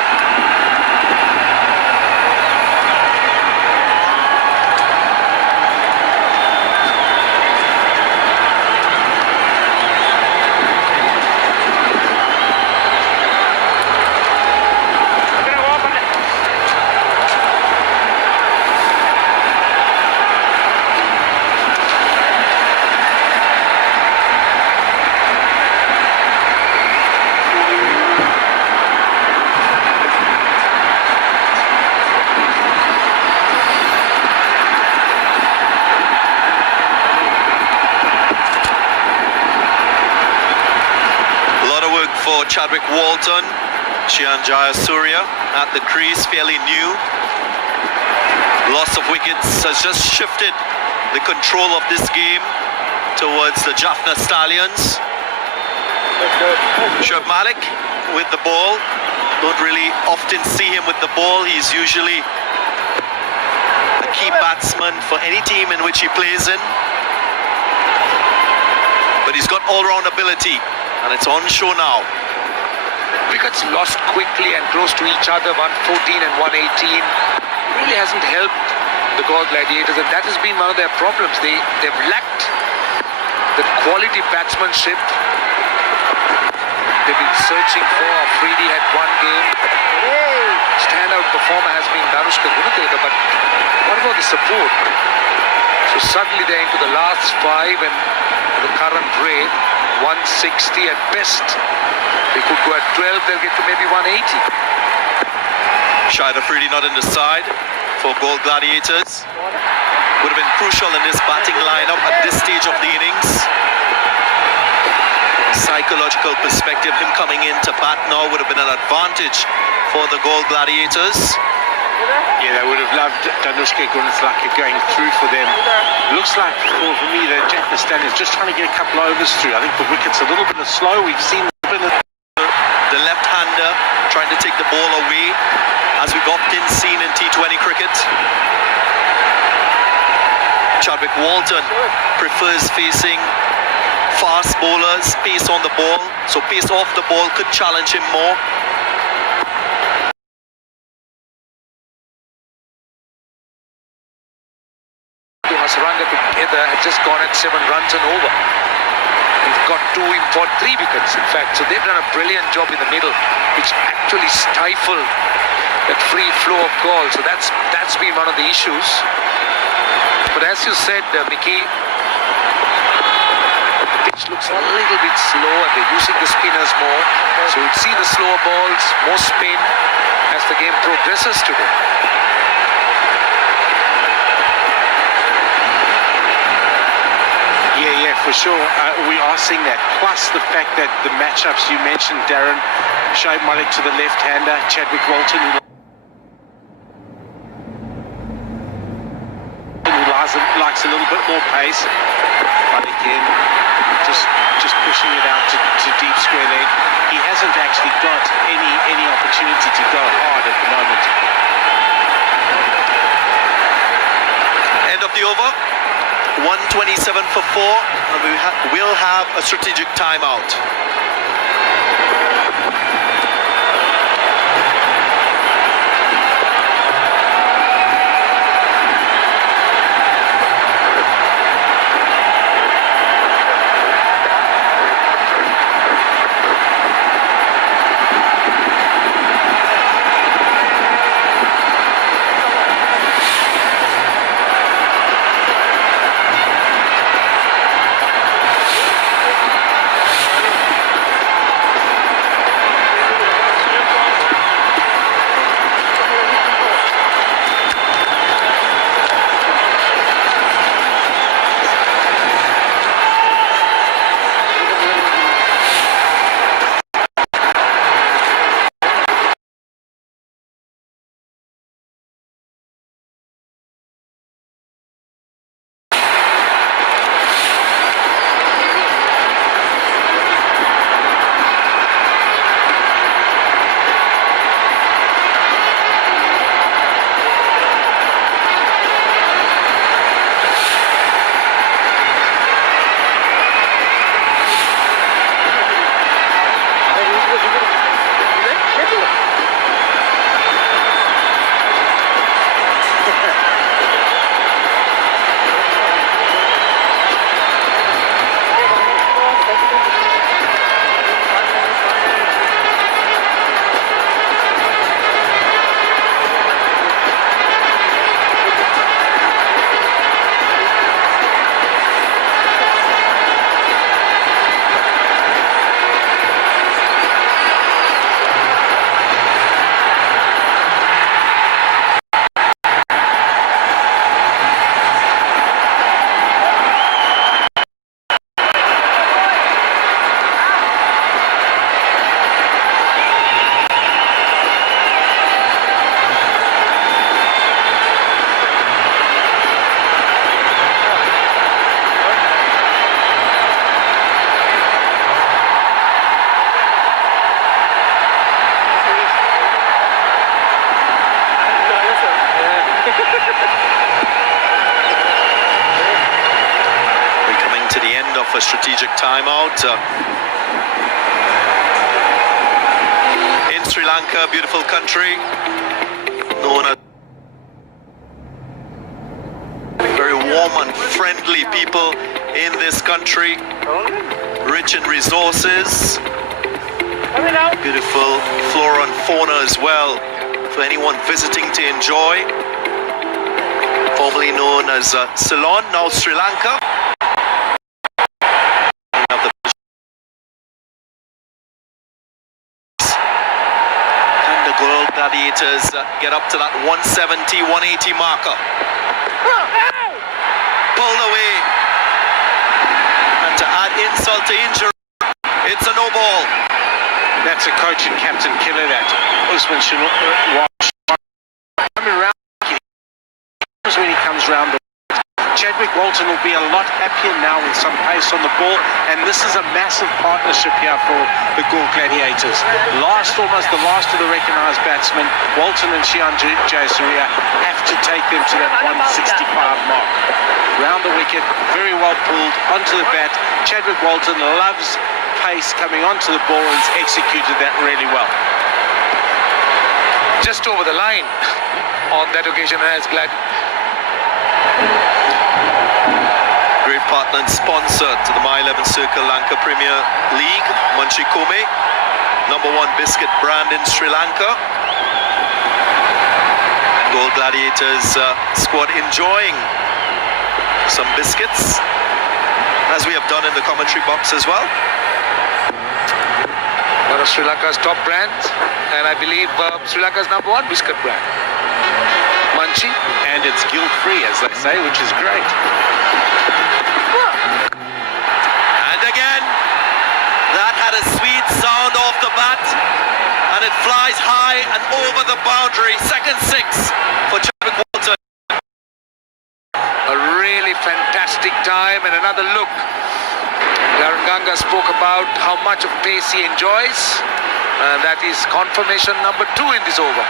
Chadwick Walton, Shian Jayasuriya at the crease, fairly new. Loss of wickets has just shifted the control of this game towards the Jaffna Stallions. Shoaib Malik with the ball. Don't really often see him with the ball. He's usually a key batsman for any team in which he plays in. But he's got all-round ability, and it's on show now. Wickets lost quickly and close to each other, 114 and 118. Really hasn't helped the Galle Gladiators, and that has been one of their problems. They've lacked the quality batsmanship they've been searching for. Afridi had 1 game. Standout performer has been Danushka Gunateka, but what about the support? So suddenly they're into the last 5, and the current rate, 160 at best. They could go at 12, they'll get to maybe 180. Shahid Afridi not in the side for Galle Gladiators. Would have been crucial in this batting lineup at this stage of the innings. Psychological perspective, him coming in to bat now would have been an advantage for the Galle Gladiators. Yeah, they would have loved Danushka Gunateka going through for them. Looks like, for me, the Jaffna Stallions just trying to get a couple overs through. I think the wicket's a little bit slow. We've seen the left-hander trying to take the ball away, as we've often seen in T20 cricket. Chadwick Walton prefers facing fast bowlers, pace on the ball, so pace off the ball could challenge him more. Srilanka together had just gone at 7 runs and over. He's got 2 for 3 wickets, in fact. So they've done a brilliant job in the middle, which actually stifled that free flow of calls. So that's been one of the issues. But as you said, Mickey, the pitch looks a little bit slow, and they're using the spinners more. So we'll see the slower balls, more spin as the game progresses today. Yeah, for sure. We are seeing that. Plus the fact that the matchups you mentioned, Darren, Shoaib Malik to the left-hander, Chadwick Walton, who likes a little bit more pace. But again, just pushing it out to deep square leg. He hasn't actually got any opportunity to go hard at the moment. End of the over. 127 for 4, and we'll have a strategic timeout. strategic timeout. In Sri Lanka, beautiful country, known as very warm and friendly people in this country, rich in resources, beautiful flora and fauna as well for anyone visiting to enjoy. Formerly known as Ceylon, now Sri Lanka. And the Gladiators get up to that 170, 180 marker. Pulled away. And to add insult to injury, it's a no ball. That's a coach and captain killer, that Usman should watch. Coming around when he comes round the Chadwick Walton will be a lot happier now with some pace on the ball, and this is a massive partnership here for the Galle Gladiators. Almost the last of the recognised batsmen, Walton and Shian Jayasuriya have to take them to that 165 mark. Round the wicket, very well pulled, onto the bat. Chadwick Walton loves pace coming onto the ball and he's executed that really well. Just over the line on that occasion as Glad. Great partner and sponsor to the My 11 Circle Lanka Premier League, Munchie Kome, #1 biscuit brand in Sri Lanka. Galle Gladiators squad enjoying some biscuits, as we have done in the commentary box as well. One of Sri Lanka's top brands, and I believe Sri Lanka's #1 biscuit brand. Munchie. And it's guilt-free, as they say, which is great. And again, that had a sweet sound off the bat, and it flies high and over the boundary. Second 6 for Chadwick Walton. A really fantastic time, and another look. Ganga spoke about how much of pace he enjoys, and that is confirmation #2 in this over.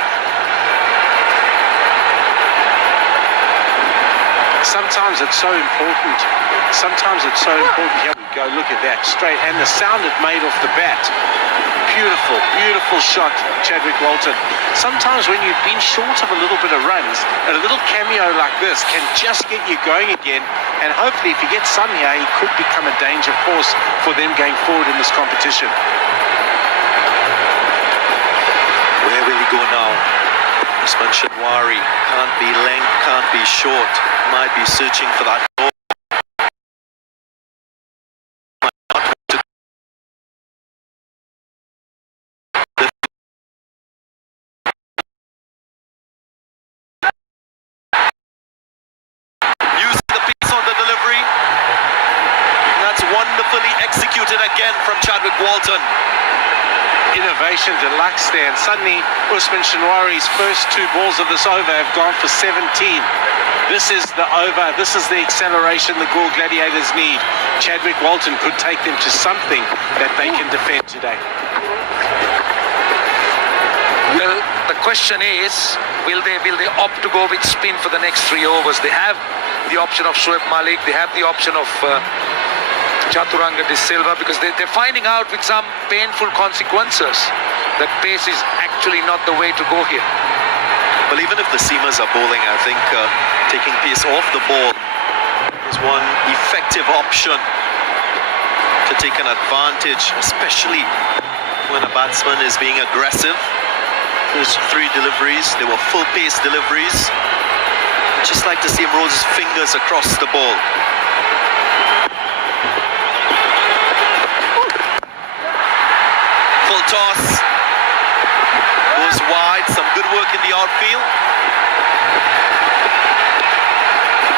Sometimes it's so important. Here we go, look at that, straight, and the sound it made off the bat. Beautiful, beautiful shot, Chadwick Walton. Sometimes when you've been short of a little bit of runs, a little cameo like this can just get you going again, and hopefully if he gets some here, he could become a danger force for them going forward in this competition. Where will he go now? Usman Shinwari can't be length, can't be short, might be searching for that goal. Using the pace on the delivery. That's wonderfully executed again from Chadwick Walton. Innovation deluxe there, and suddenly Usman Shinwari's first 2 balls of this over have gone for 17. This is the over, this is the acceleration the Galle Gladiators need. Chadwick Walton could take them to something that they can defend today. Well, the question is, will they opt to go with spin for the next 3 overs? They have the option of Shoaib Malik, they have the option of Chaturanga De Silva, because they're finding out with some painful consequences that pace is actually not the way to go here. Well, even if the seamers are bowling, I think taking pace off the ball is one effective option to take an advantage, especially when a batsman is being aggressive. First 3 deliveries, they were full pace deliveries. I'd just like to see him roll his fingers across the ball. Full toss, goes wide, some good work in the outfield.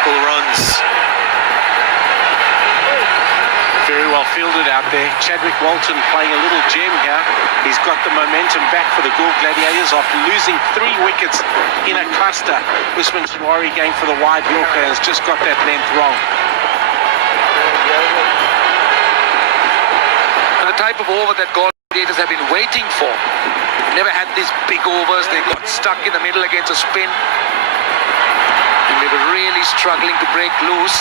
Full runs. Very well fielded out there. Chadwick Walton playing a little gem here. He's got the momentum back for the Galle Gladiators after losing 3 wickets in a cluster. Usman Shinwari going for the wide Yorker has just got that length wrong. And the type of over that Galle Gladiators have been waiting for. Never had these big overs. They got stuck in the middle against a spin, and they were really struggling to break loose.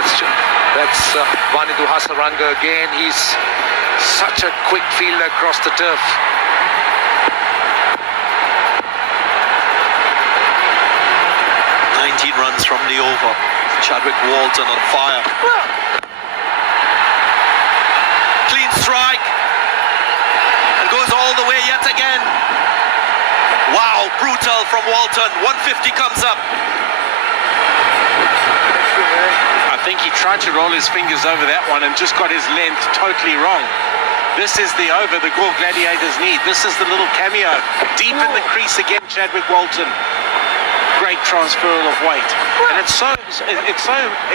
That's Vanidu Hasaranga again. He's such a quick fielder across the turf. Runs from the over. Chadwick Walton on fire. Clean strike. And goes all the way yet again. Wow, brutal from Walton. 150 comes up. I think he tried to roll his fingers over that one and just got his length totally wrong. This is the over the Galle Gladiators need. This is the little cameo. Deep in the crease again, Chadwick Walton. Great transfer of weight, and it's so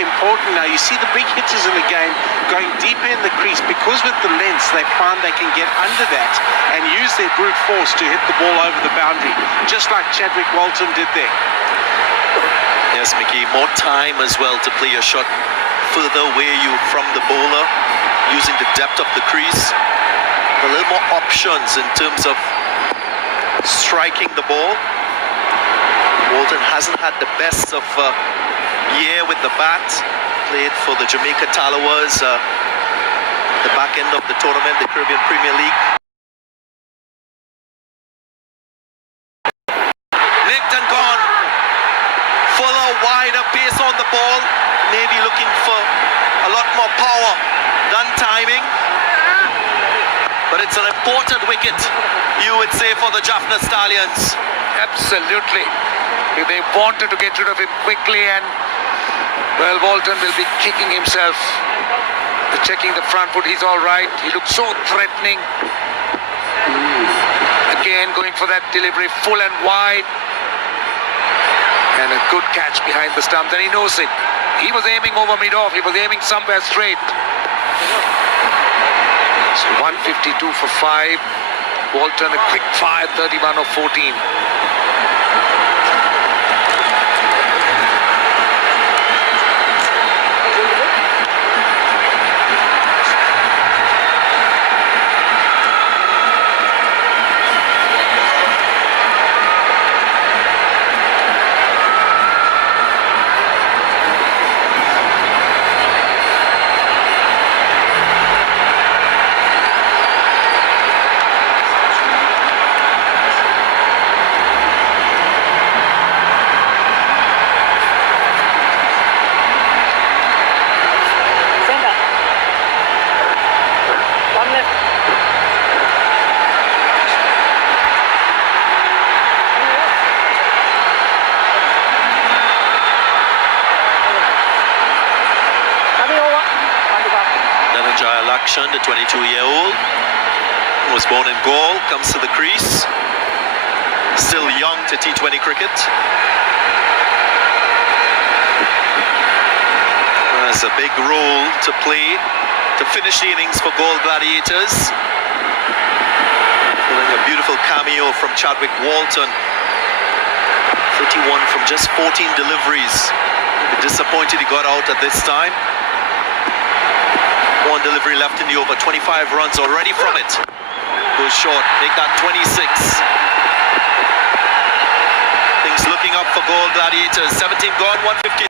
important now. You see the big hitters in the game going deeper in the crease because with the lengths they find they can get under that and use their brute force to hit the ball over the boundary, just like Chadwick Walton did there. Yes, Mickey, more time as well to play a shot further away from the bowler, using the depth of the crease. A little more options in terms of striking the ball. Walton hasn't had the best of year with the bat. Played for the Jamaica Tallawers, the back end of the tournament, the Caribbean Premier League. Nicked and gone. Fuller, wider pace on the ball. Maybe looking for a lot more power than timing. But it's an important wicket, you would say, for the Jaffna Stallions. Absolutely. They wanted to get rid of him quickly, and well, Walton will be kicking himself. Checking the front foot, he's all right. He looks so threatening. Again, going for that delivery, full and wide. And a good catch behind the stumps, and he knows it. He was aiming over mid-off. He was aiming somewhere straight. So 152 for 5. Walton, a quick fire, 31 of 14. The 22-year-old, was born in Galle, comes to the crease. Still young to T20 cricket. There's a big role to play to finish the innings for Galle Gladiators. Feeling a beautiful cameo from Chadwick Walton. 31 from just 14 deliveries. Disappointed he got out at this time. One delivery left in the over, 25 runs already from it. Goes short, make that 26. Things looking up for Galle Gladiators. 17 gone, 150.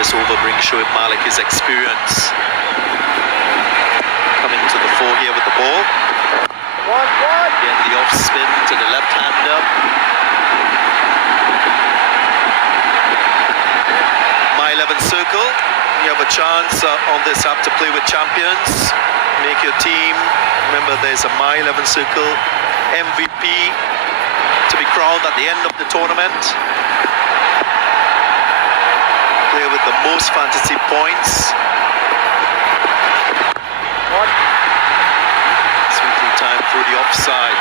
This over brings Shoaib Malik his experience. Coming to the fore here with the ball. Again, the off spin to the left-hander. My 11 circle. You have a chance on this app to play with champions. Make your team. Remember, there's a My 11 circle MVP to be crowned at the end of the tournament. Player with the most fantasy points. Sweeping time through the offside.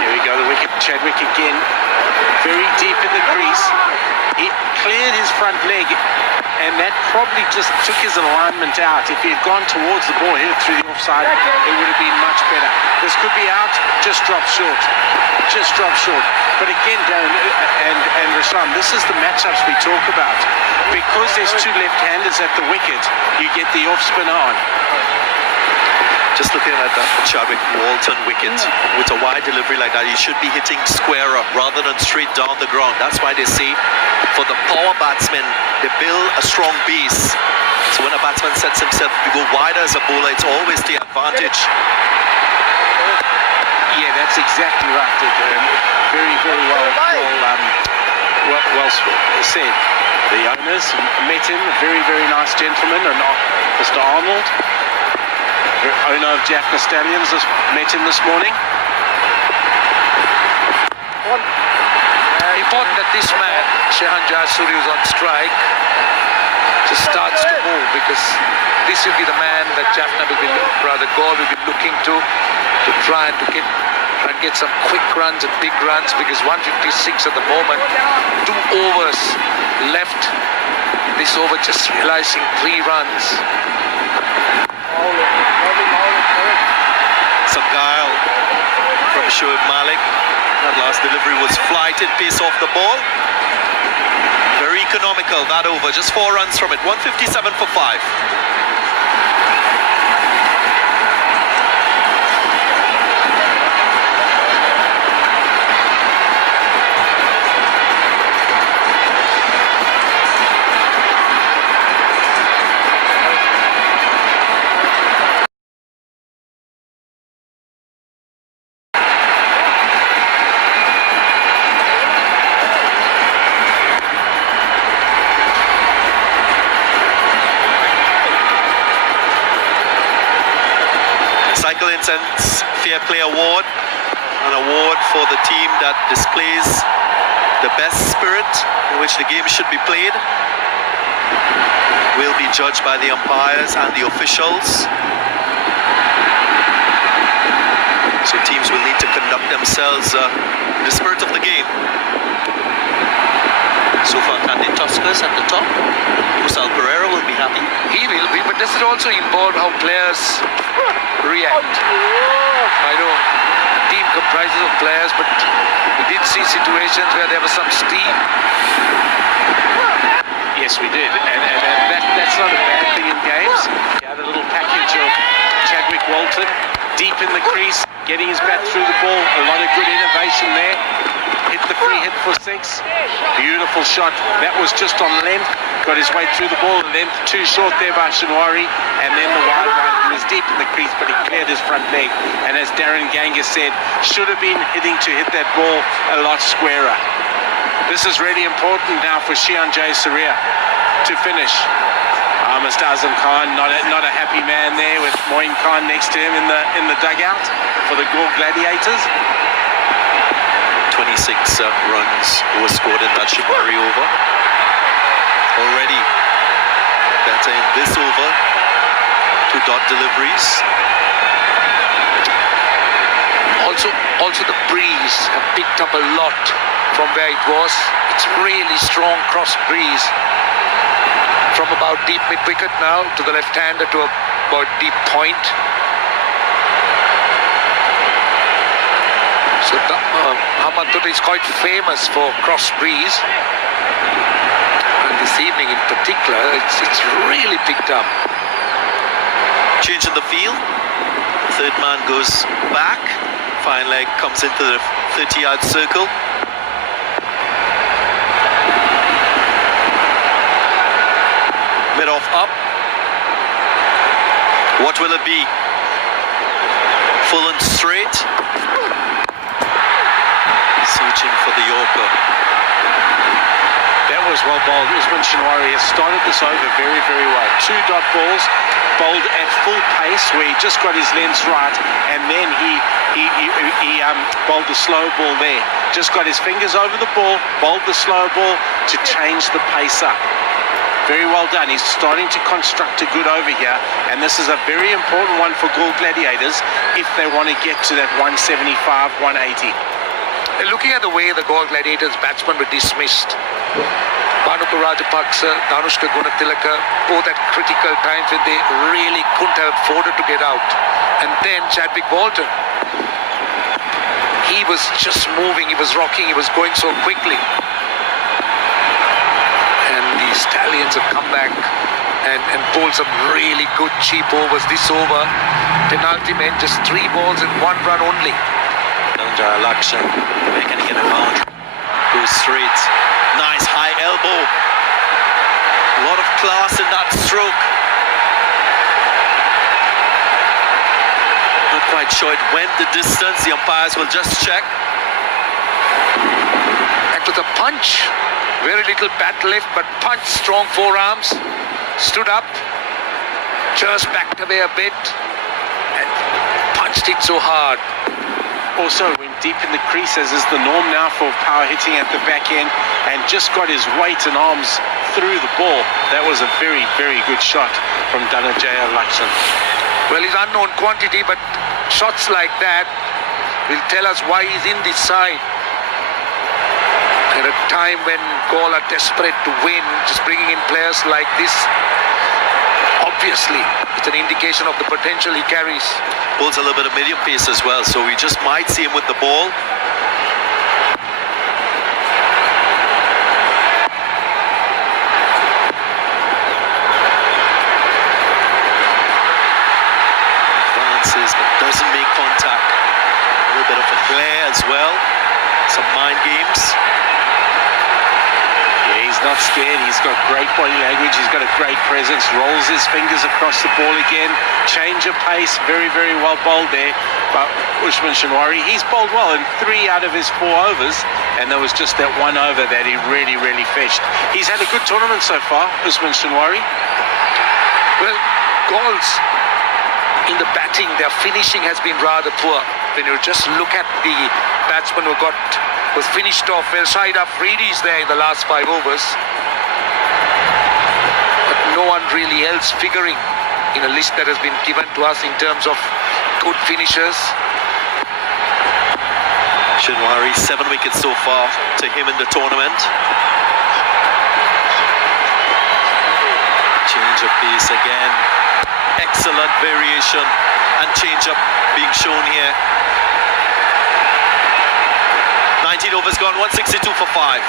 Here we go, the wicket. Chadwick again, very deep in the crease. He cleared his front leg, and that probably just took his alignment out. If he had gone towards the ball here through the offside, it would have been much better. This could be out, just drop short. Just drop short. But again, Darren and Rashan, this is the matchups we talk about. Because there's two left-handers at the wicket, you get the off-spinner on. Just looking at that Chadwick Walton wicket, with a wide delivery like that, he should be hitting square up rather than straight down the ground. That's why they say for the power batsmen, they build a strong base. So when a batsman sets himself to go wider as a bowler, it's always the advantage. Yeah, that's exactly right, very, very well said. The owners met him, a very, very nice gentleman, and Mr. Arnold, owner of Jaffna Stallions, has met him this morning. Important that this man, Shehan Jayasuri, who's on strike, just starts to move, because this will be the man that Jaffna will be, Galle will be looking to try and get some quick runs and big runs, because 156 at the moment, 2 overs left. This over just realizing 3 runs. Some guile from Shoaib Malik. That last delivery was flighted, pace off the ball. Very economical, that over. Just 4 runs from it. 157 for 5. Fair Play Award, an award for the team that displays the best spirit in which the game should be played, will be judged by the umpires and the officials. So teams will need to conduct themselves in the spirit of the game. So far, Candy Tuskers at the top. Musal Pereira will be happy. He will be, but this is also involved how players react. I know the team comprises of players, but we did see situations where there was some steam. Yes, we did, and that's not a bad thing in games. You had a little package of Chadwick Walton, deep in the crease, getting his bat through the ball. A lot of good innovation there. Hit the free hit for 6. Beautiful shot. That was just on length. Got his way through the ball. Length too short there by Shinwari. And then the wide one. He was deep in the crease, but he cleared his front leg. And as Darren Ganga said, should have been hitting to hit that ball a lot squarer. This is really important now for Shehan Jayasuri to finish. Mr. Azam Khan, not a happy man there, with Moin Khan next to him in the dugout for the Galle Gladiators. 26 runs were scored in that Shibari over. Already better in this over. 2 dot deliveries. Also the breeze have picked up a lot from where it was. It's really strong cross breeze from about deep mid wicket now to the left hander to about deep point. So Hamadur is quite famous for cross breeze, and this evening in particular, it's really picked up. Change in the field. Third man goes back. Fine leg comes into the 30-yard circle. Mid-off up. What will it be? Full and straight. Searching for the Yorker. That was well bowled. Usman Shinwari has started this over very, very well. 2 dot balls, bowled at full pace where he just got his lengths right, and then he bowled the slow ball there. Just got his fingers over the ball, bowled the slow ball to change the pace up. Very well done. He's starting to construct a good over here, and this is a very important one for Galle Gladiators if they want to get to that 175, 180. Looking at the way the Galle Gladiators batsmen were dismissed, Bhanuka Rajapaksa, Dhanushka Gunatilaka, both at critical times when they really couldn't have afforded to get out. And then Chadwick Walton, he was just moving, he was rocking, he was going so quickly. And the Stallions have come back and bowled some really good cheap overs. This over, penalty meant just 3 balls and 1 run only. Lakshan, where can he get a boundary? Goes straight. Nice high elbow. A lot of class in that stroke. Not quite sure it went the distance. The umpires will just check. That was a punch. Very little bat left, but punch, strong forearms. Stood up. Just backed away a bit. And punched it so hard. Also went deep in the crease, as is the norm now for power hitting at the back end, and just got his weight and arms through the ball. That was a very, very good shot from Dhananjaya Lakshan. Well, he's unknown quantity, but shots like that will tell us why he's in this side. At a time when Galle are desperate to win, just bringing in players like this, obviously, it's an indication of the potential he carries. Bowls a little bit of medium pace as well, so we just might see him with the ball. Advances, but doesn't make contact. A little bit of a glare as well. Some mind games. Yeah, he's not scared. He's got great body language. He's got a great presence. Rolls his fingers across the ball again. Change of pace. Very, very well bowled there. But Usman Shinwari, he's bowled well in 3 out of his 4 overs. And there was just that 1 over that he really, really fetched. He's had a good tournament so far, Usman Shinwari. Well, Galle's in the batting, their finishing has been rather poor. When you just look at the batsman who was finished off, well, Shahid Afridi's there in the last 5 overs. But no one really else figuring in a list that has been given to us in terms of good finishers. Shinwari, 7 wickets so far to him in the tournament. Change of pace again. Excellent variation and change up being shown here. 19 overs gone, 162 for 5.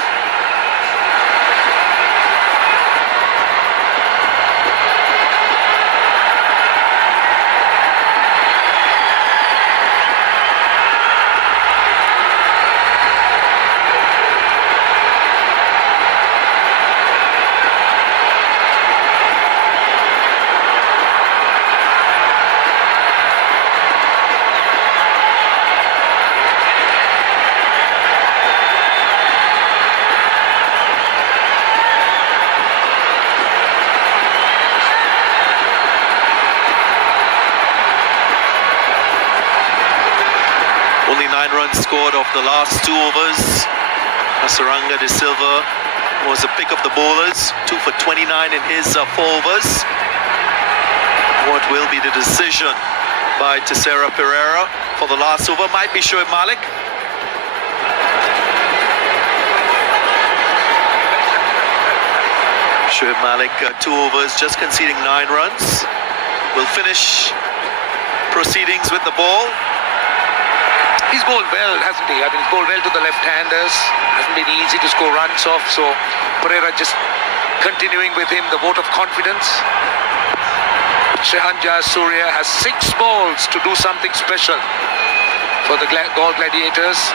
Scored off the last 2 overs. Saranga de Silva was the pick of the bowlers, 2 for 29 in his 4 overs. What will be the decision by Tessera Pereira for the last over? Might be Shoaib Malik. Shoaib Malik, 2 overs, just conceding 9 runs. Will finish proceedings with the ball. He's bowled well, hasn't he? I mean, he's bowled well to the left-handers. Hasn't been easy to score runs off, so Pereira just continuing with him, the vote of confidence. Shehan Jayasuriya has 6 balls to do something special for the Galle Gladiators.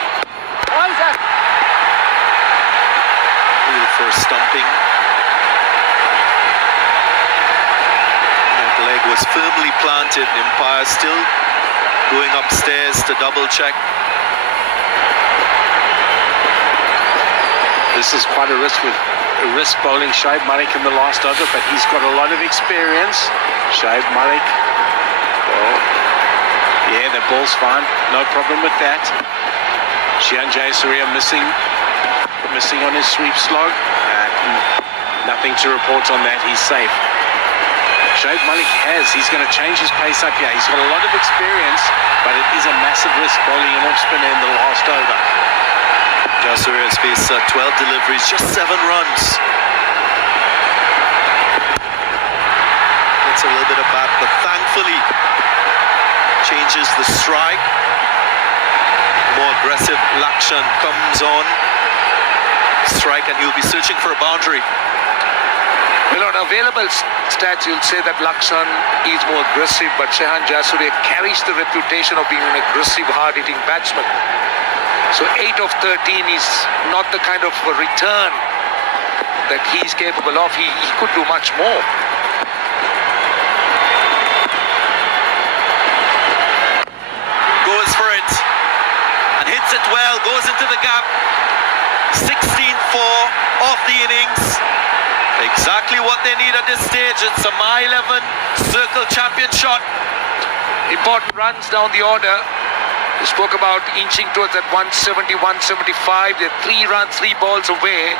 Beautiful stumping. That leg was firmly planted. Umpire still going upstairs to double check. This is quite a risk bowling Shoaib Malik in the last over, but he's got a lot of experience. Shoaib Malik. Oh, yeah, the ball's fine. No problem with that. Shihan Jayasuriya missing on his sweep slog. Nothing to report on that. He's safe. Shoaib Malik he's going to change his pace up here. He's got a lot of experience, but it is a massive risk bowling an off spinner in the last over. Jayasuriya's faced 12 deliveries, just 7 runs. Gets a little bit of bat, but thankfully changes the strike. More aggressive Lakshan comes on strike, and he'll be searching for a boundary. Well, on available stats, you'll say that Lakshan is more aggressive, but Shihan Jayasuriya carries the reputation of being an aggressive, hard-hitting batsman. So 8 of 13 is not the kind of a return that he's capable of. He could do much more. Goes for it and hits it well, goes into the gap. 16-4 off the innings. Exactly what they need at this stage. It's a My 11 circle champion shot. Important runs down the order. We spoke about inching towards that 170, 175. They're 3 runs, 3 balls away.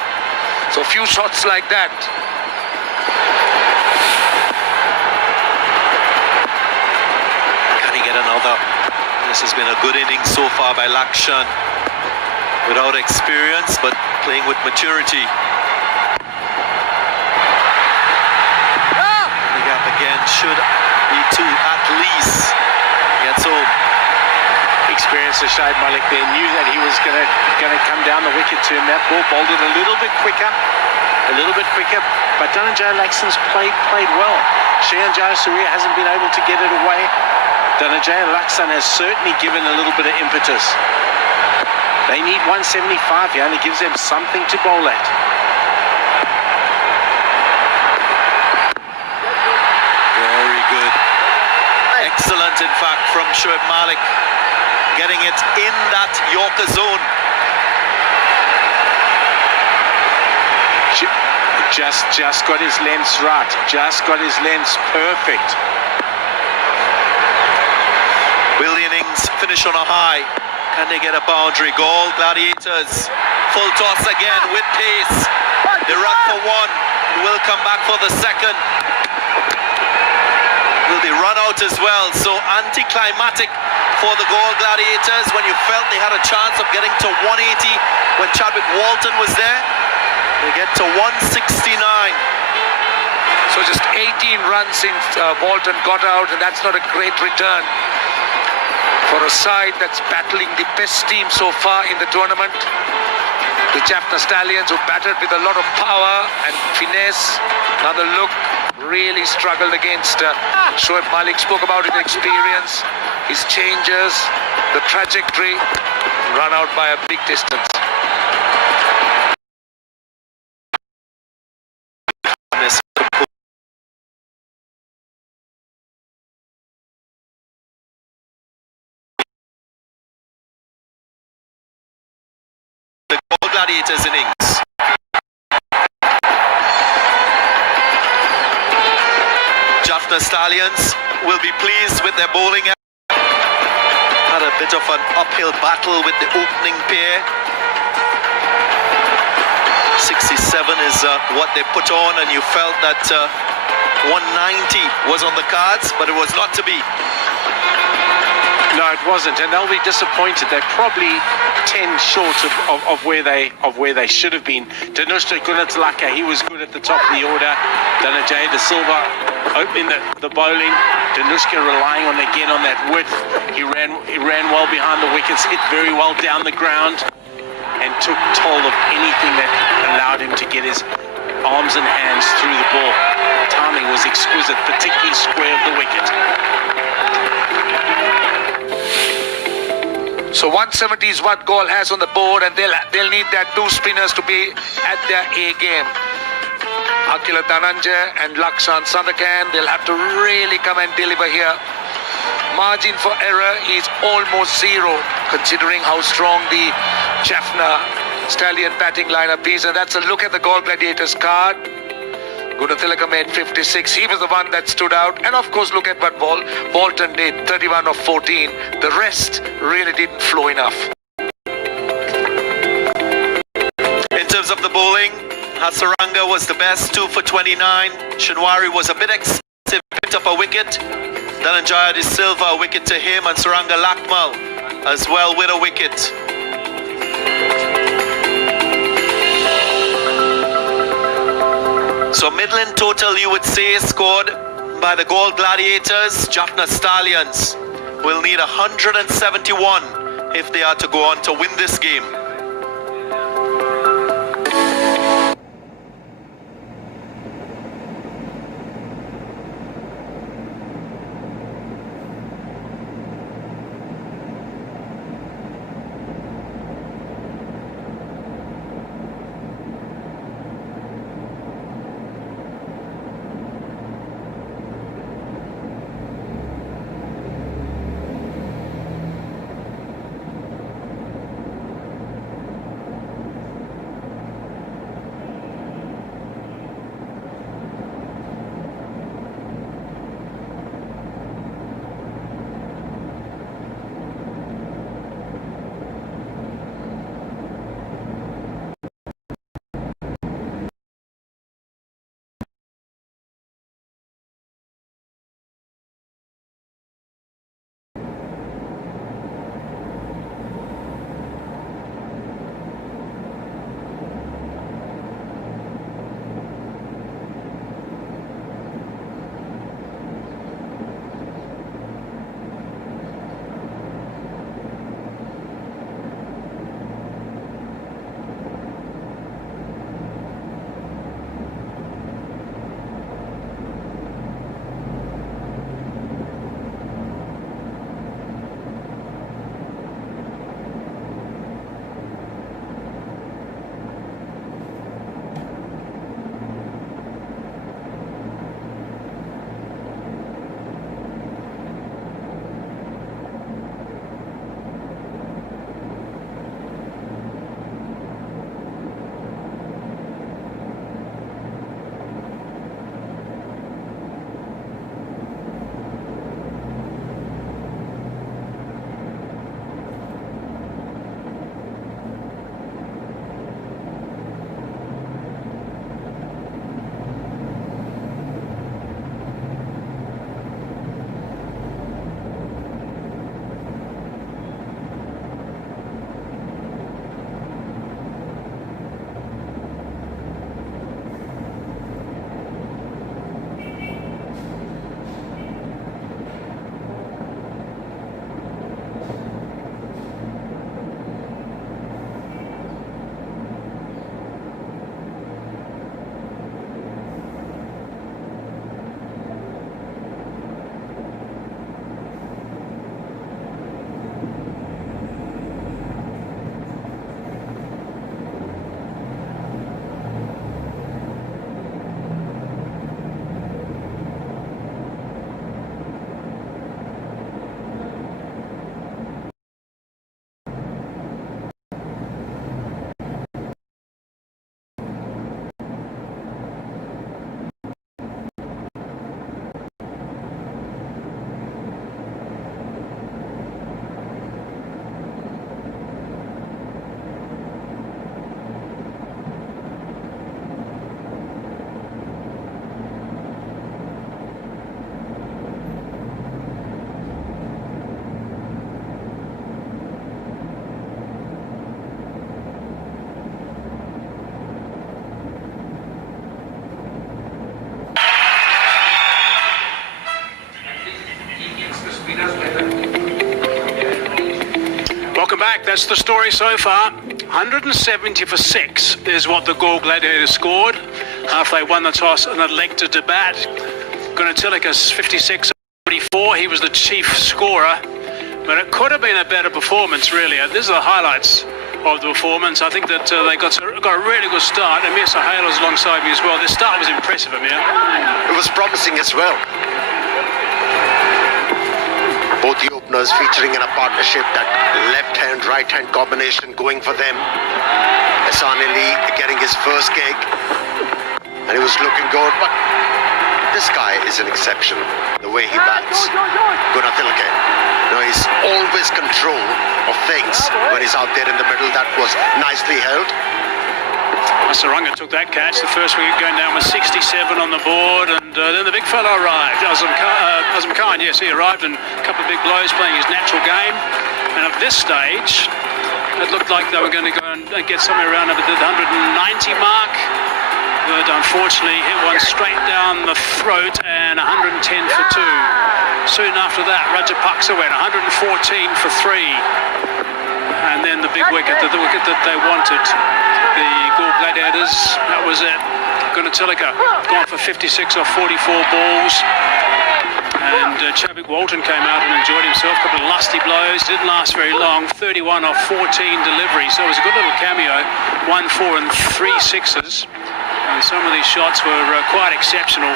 So a few shots like that. Can he get another? This has been a good inning so far by Lakshan. Without experience, but playing with maturity. Again, should be 2 at least. Gets home. Experienced of Shoaib Malik there, knew that he was going to come down the wicket to him. That ball bowled it a little bit quicker, but Dhananjay Laxon's played well. Shihan Jayasuriya hasn't been able to get it away. Dhananjay Laxon has certainly given a little bit of impetus. They need 175 here, and it gives them something to bowl at. Excellent, in fact, from Shoaib Malik, getting it in that Yorker zone. Just got his lengths right. Just got his lengths perfect. Will the innings finish on a high? Can they get a boundary? Goal, Gladiators. Full toss again with pace. They run for 1 and will come back for the second. Will be run out as well, so anticlimactic for the Goal Gladiators when you felt they had a chance of getting to 180 when Chadwick Walton was there. They get to 169. So just 18 runs since Walton got out, and that's not a great return for a side that's battling the best team so far in the tournament. The Jaffna Stallions, who batted with a lot of power and finesse. Another look. Really struggled against Shoaib Malik. Spoke about his experience, his changes, the trajectory. Run out by a big distance. The Goal Gladiators innings. Jaffna Stallions will be pleased with their bowling. Had a bit of an uphill battle with the opening pair. 67 is what they put on, and you felt that 190 was on the cards, but it was not to be. No, it wasn't, and they'll be disappointed. They're probably 10 short of where they should have been. Danushka Gunatilaka, he was good at the top of the order. Dhananjay De Silva opening the bowling. Danushka relying on that width. He ran well behind the wickets, hit very well down the ground, and took toll of anything that allowed him to get his arms and hands through the ball. Timing was exquisite, particularly square of the wicket. So 170 is what Galle has on the board, and they'll need that 2 spinners to be at their A game. Akila Dhananjay and Lakshan Sandakan, they'll have to really come and deliver here. Margin for error is almost 0, considering how strong the Jaffna Stallion batting lineup piece, and that's a look at the Galle Gladiators card. Gunathilaka made 56. He was the one that stood out. And of course, look at what Walton did, 31 of 14. The rest really didn't flow enough. In terms of the bowling, Hasaranga was the best, 2 for 29. Shinwari was a bit excessive, picked up a wicket. Dhananjaya De Silva, a wicket to him, and Suranga Lakmal as well with a wicket. So Midland total, you would say, scored by the Galle Gladiators. Jaffna Stallions will need 171 if they are to go on to win this game. Welcome back. That's the story so far. 170 for 6 is what the Galle Gladiators scored after they won the toss and elected to bat. Gunathilaka's 56 44. He was the chief scorer, but it could have been a better performance, really. These are the highlights of the performance. I think that they got a really good start. Amir Sahala's alongside me as well. This start was impressive, Amir. It was promising as well. Both the openers openers featuring in a partnership, that left-hand, right-hand combination going for them. Hassan Ali getting his first kick, and he was looking good, but this guy is an exception, the way he bats. Gunatilke. He's always control of things when he's out there in the middle. That was nicely held. Srilanka took that catch. The first wicket going down was 67 on the board, and then the big fella arrived. Azam Khan, yes, he arrived, and a couple of big blows playing his natural game. And at this stage, it looked like they were going to go and get somewhere around the 190 mark. But unfortunately, hit one straight down the throat, and 110 for 2. Soon after that, Rajapaksa went 114 for 3. And then the big wicket, the wicket that they wanted. The Galle Gladiators, that was it. Gunatilke gone for 56 off 44 balls. And Chavik Walton came out and enjoyed himself. A couple of lusty blows, didn't last very long. 31 off 14 deliveries. So it was a good little cameo. 1 4 and 3 6s. And some of these shots were quite exceptional.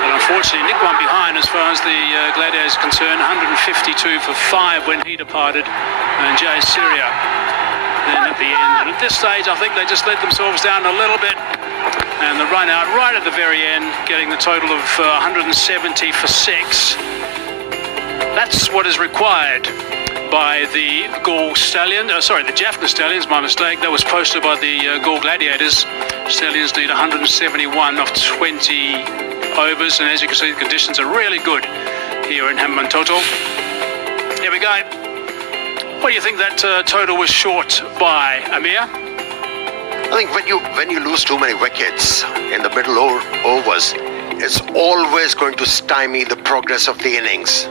And unfortunately, Nick one behind as far as the Gladiators are concerned. 152 for 5 when he departed. And Jay Syria then at the end. And at this stage, I think they just let themselves down a little bit. And the run out right at the very end, getting the total of 170 for 6. That's what is required by the the Jaffna Stallions, my mistake. That was posted by the Galle Gladiators. Stallions need 171 off 20 overs, and as you can see, the conditions are really good here in Hambantota. Here we go. What do you think that total was short by, Amir? I think when you lose too many wickets in the middle overs, it's always going to stymie the progress of the innings.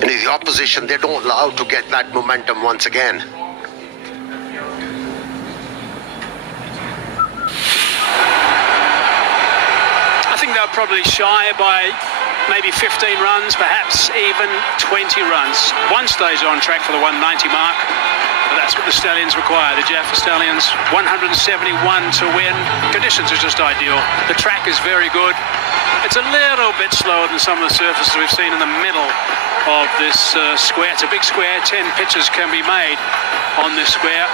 And the opposition, they don't allow to get that momentum once again. I think they're probably shy by maybe 15 runs, perhaps even 20 runs. One stage on track for the 190 mark. But that's what the Stallions require. The Jaffna Stallions, 171 to win. Conditions are just ideal. The track is very good. It's a little bit slower than some of the surfaces we've seen in the middle of this square. It's a big square. 10 pitches can be made on this square.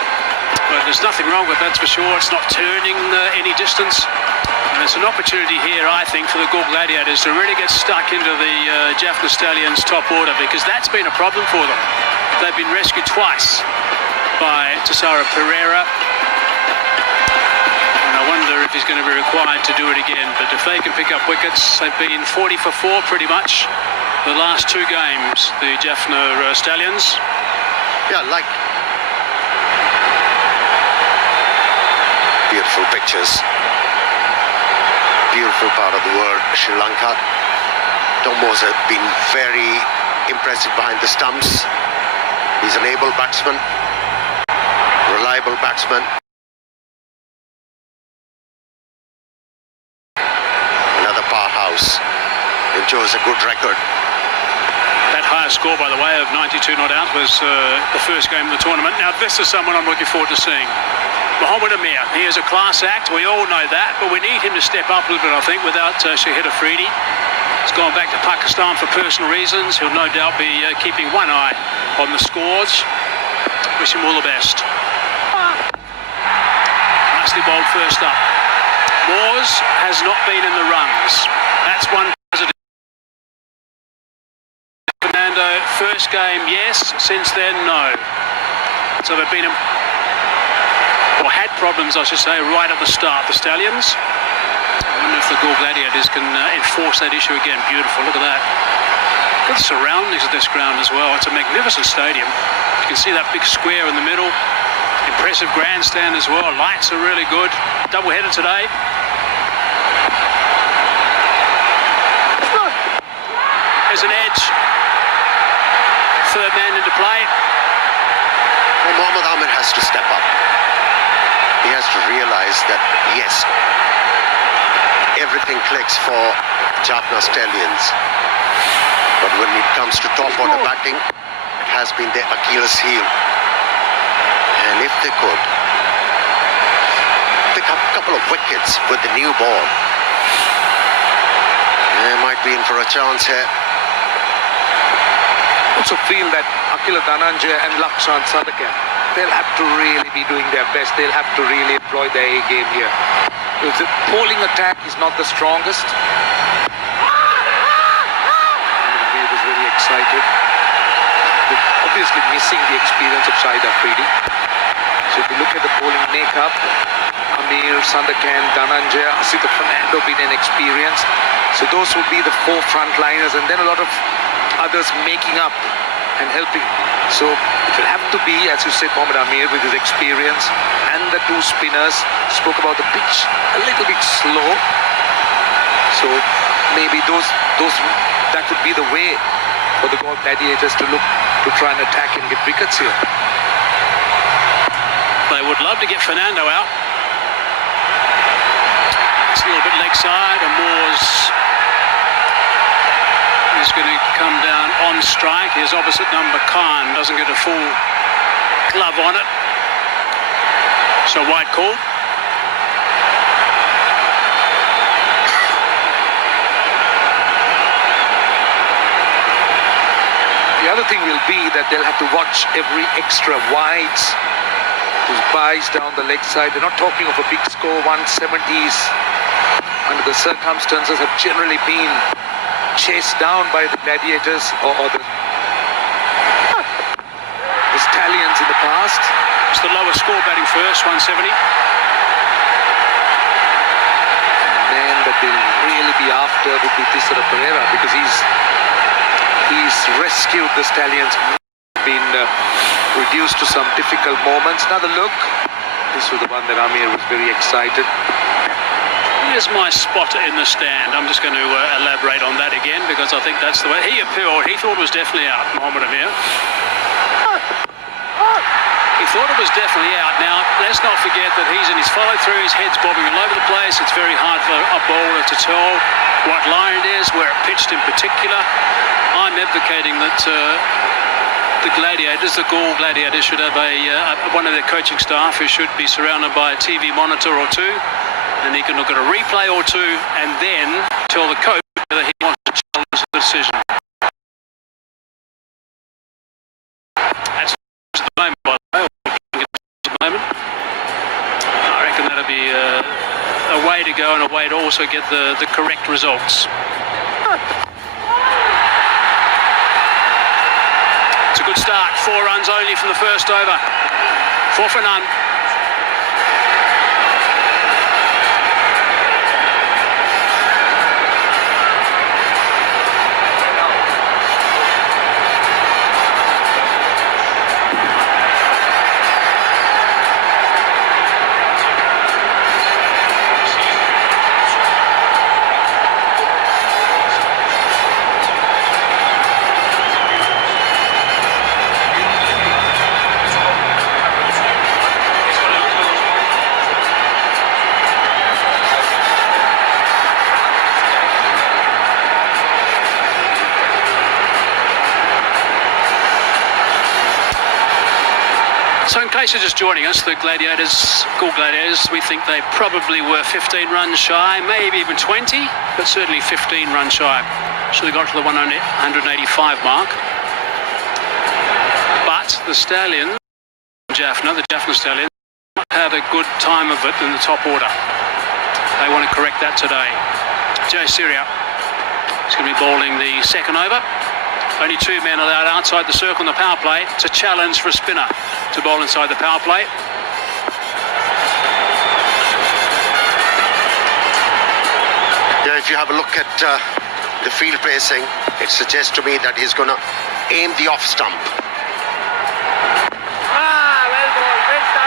But there's nothing wrong with that, for sure. It's not turning any distance. And it's an opportunity here, I think, for the Galle Gladiators to really get stuck into the Jaffna Stallions' top order, because that's been a problem for them. They've been rescued twice by Tessara Pereira. And I wonder if he's going to be required to do it again. But if they can pick up wickets, they've been 40 for 4 pretty much the last 2 games, the Jaffna Stallions. Yeah, like beautiful pictures. Beautiful part of the world, Sri Lanka. Tombos have been very impressive behind the stumps. He's an able batsman, reliable batsman. Another powerhouse. Enjoys a good record. That highest score, by the way, of 92 not out was the first game of the tournament. Now, this is someone I'm looking forward to seeing. Mohammed Amir, he is a class act, we all know that, but we need him to step up a little bit, I think, without Shahid Afridi. He's gone back to Pakistan for personal reasons. He'll no doubt be keeping one eye on the scores. Wish him all the best. Nicely bowled first up. Moores has not been in the runs. That's one positive. Fernando, first game, yes. Since then, no. So they've been had problems, I should say, right at the start. The Stallions. I wonder if the Galle Gladiators can enforce that issue again. Beautiful, look at that. Good surroundings of this ground as well. It's a magnificent stadium. You can see that big square in the middle. Impressive grandstand as well. Lights are really good. Double-header today. There's an edge. Third man into play. Well, Mohammed Amir has to step up. He has to realise that, yes, everything clicks for Jaffna Stallions. But when it comes to top order batting, it has been their Achilles heel. And if they could pick up a couple of wickets with the new ball, they might be in for a chance here. Also feel that Akila Dhananjaya and Lakshman Sandakan, they'll have to really be doing their best. They'll have to really employ their A game here. Because the bowling attack is not the strongest. He was very excited. But obviously missing the experience of Shahid Afridi. So if you look at the bowling makeup, Amir, Sandakan, Dhananjaya, Asita Fernando being inexperienced. So those would be the 4 frontliners, and then a lot of others making up and helping. So it will have to be, as you said, Mohammad Amir with his experience, and the 2 spinners. Spoke about the pitch a little bit slow. So maybe that would be the way for the Gladiators to look to try and attack and get wickets here. They would love to get Fernando out. It's a little bit leg side, and Moore's is going to come down on strike. His opposite number, Khan, doesn't get a full glove on it. So white call. The other thing will be that they'll have to watch every extra wides, whose buys down the leg side. They're not talking of a big score. 170s under the circumstances have generally been chased down by the Gladiators or the Stallions in the past. It's the lowest score batting first, 170. Man that they'll really be after would be Thisara Pereira, because he's rescued the Stallions, been reduced to some difficult moments. Another look. This was the one that Amir was very excited. Here's my spotter in the stand. I'm just going to elaborate on that again, because I think that's the way he appealed. He thought it was definitely out, Mohammad Amir. He thought it was definitely out. Now, let's not forget that he's in his follow-through. His head's bobbing all over the place. It's very hard for a bowler to tell what line it is, where it pitched in particular. I'm advocating that the Gladiators, the Galle Gladiators, should have one of their coaching staff who should be surrounded by a TV monitor or 2. And he can look at a replay or 2 and then tell the coach whether he wants to challenge the decision. That's the moment, by the way. At the moment. I reckon that'll be a way to go and a way to also get the correct results. It's a good start. 4 runs only from the first over. 4 for none. So in case you're just joining us, the Gladiators, Galle Gladiators, we think they probably were 15 runs shy, maybe even 20, but certainly 15 runs shy. So they got to the 185 mark. But the Stallions, Jaffna, the Jaffna Stallions, had a good time of it in the top order. They want to correct that today. Jay Syria is going to be bowling the second over. Only 2 men allowed outside the circle in the power play. It's a challenge for a spinner to bowl inside the power play. Yeah, if you have a look at the field pacing, it suggests to me that he's going to aim the off stump.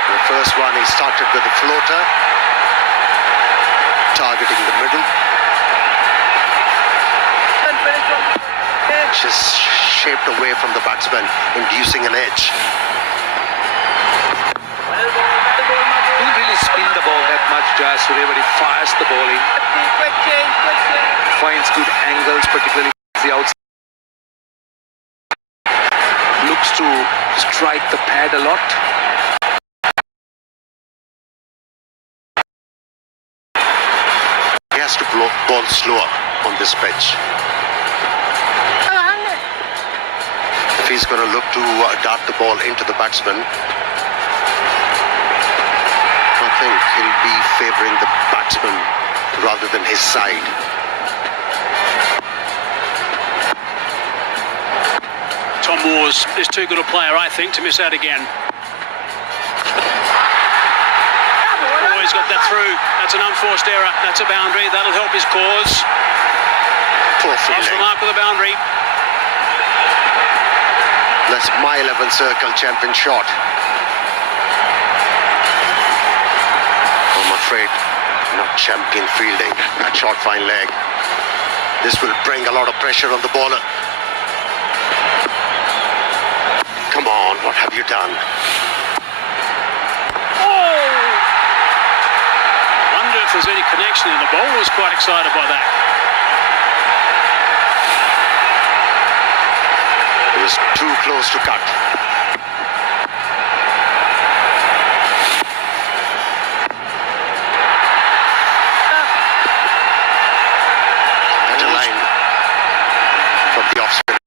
The first one, he started with the floater, targeting the middle. Just shaped away from the batsman, inducing an edge. Didn't really spin the ball that much, Jayasuriya, but he fires the ball in. Finds good angles, particularly the outside. Looks to strike the pad a lot. He has to bowl slower. on this pitch. If he's going to look to dart the ball into the batsman, I think he'll be favouring the batsman rather than his side. Tom Moores is too good a player, I think, to miss out again. Oh, he's got that through. That's an unforced error. That's a boundary. That'll help his cause. Poor Off the fielding. mark with a boundary. That's my 11th circle champion shot. I'm afraid not champion fielding. That short fine leg. This will bring a lot of pressure on the bowler. Come on, what have you done? Wonder if there's any connection in the ball. Was quite excited by that. It was too close to cut. Better line from the off-spin.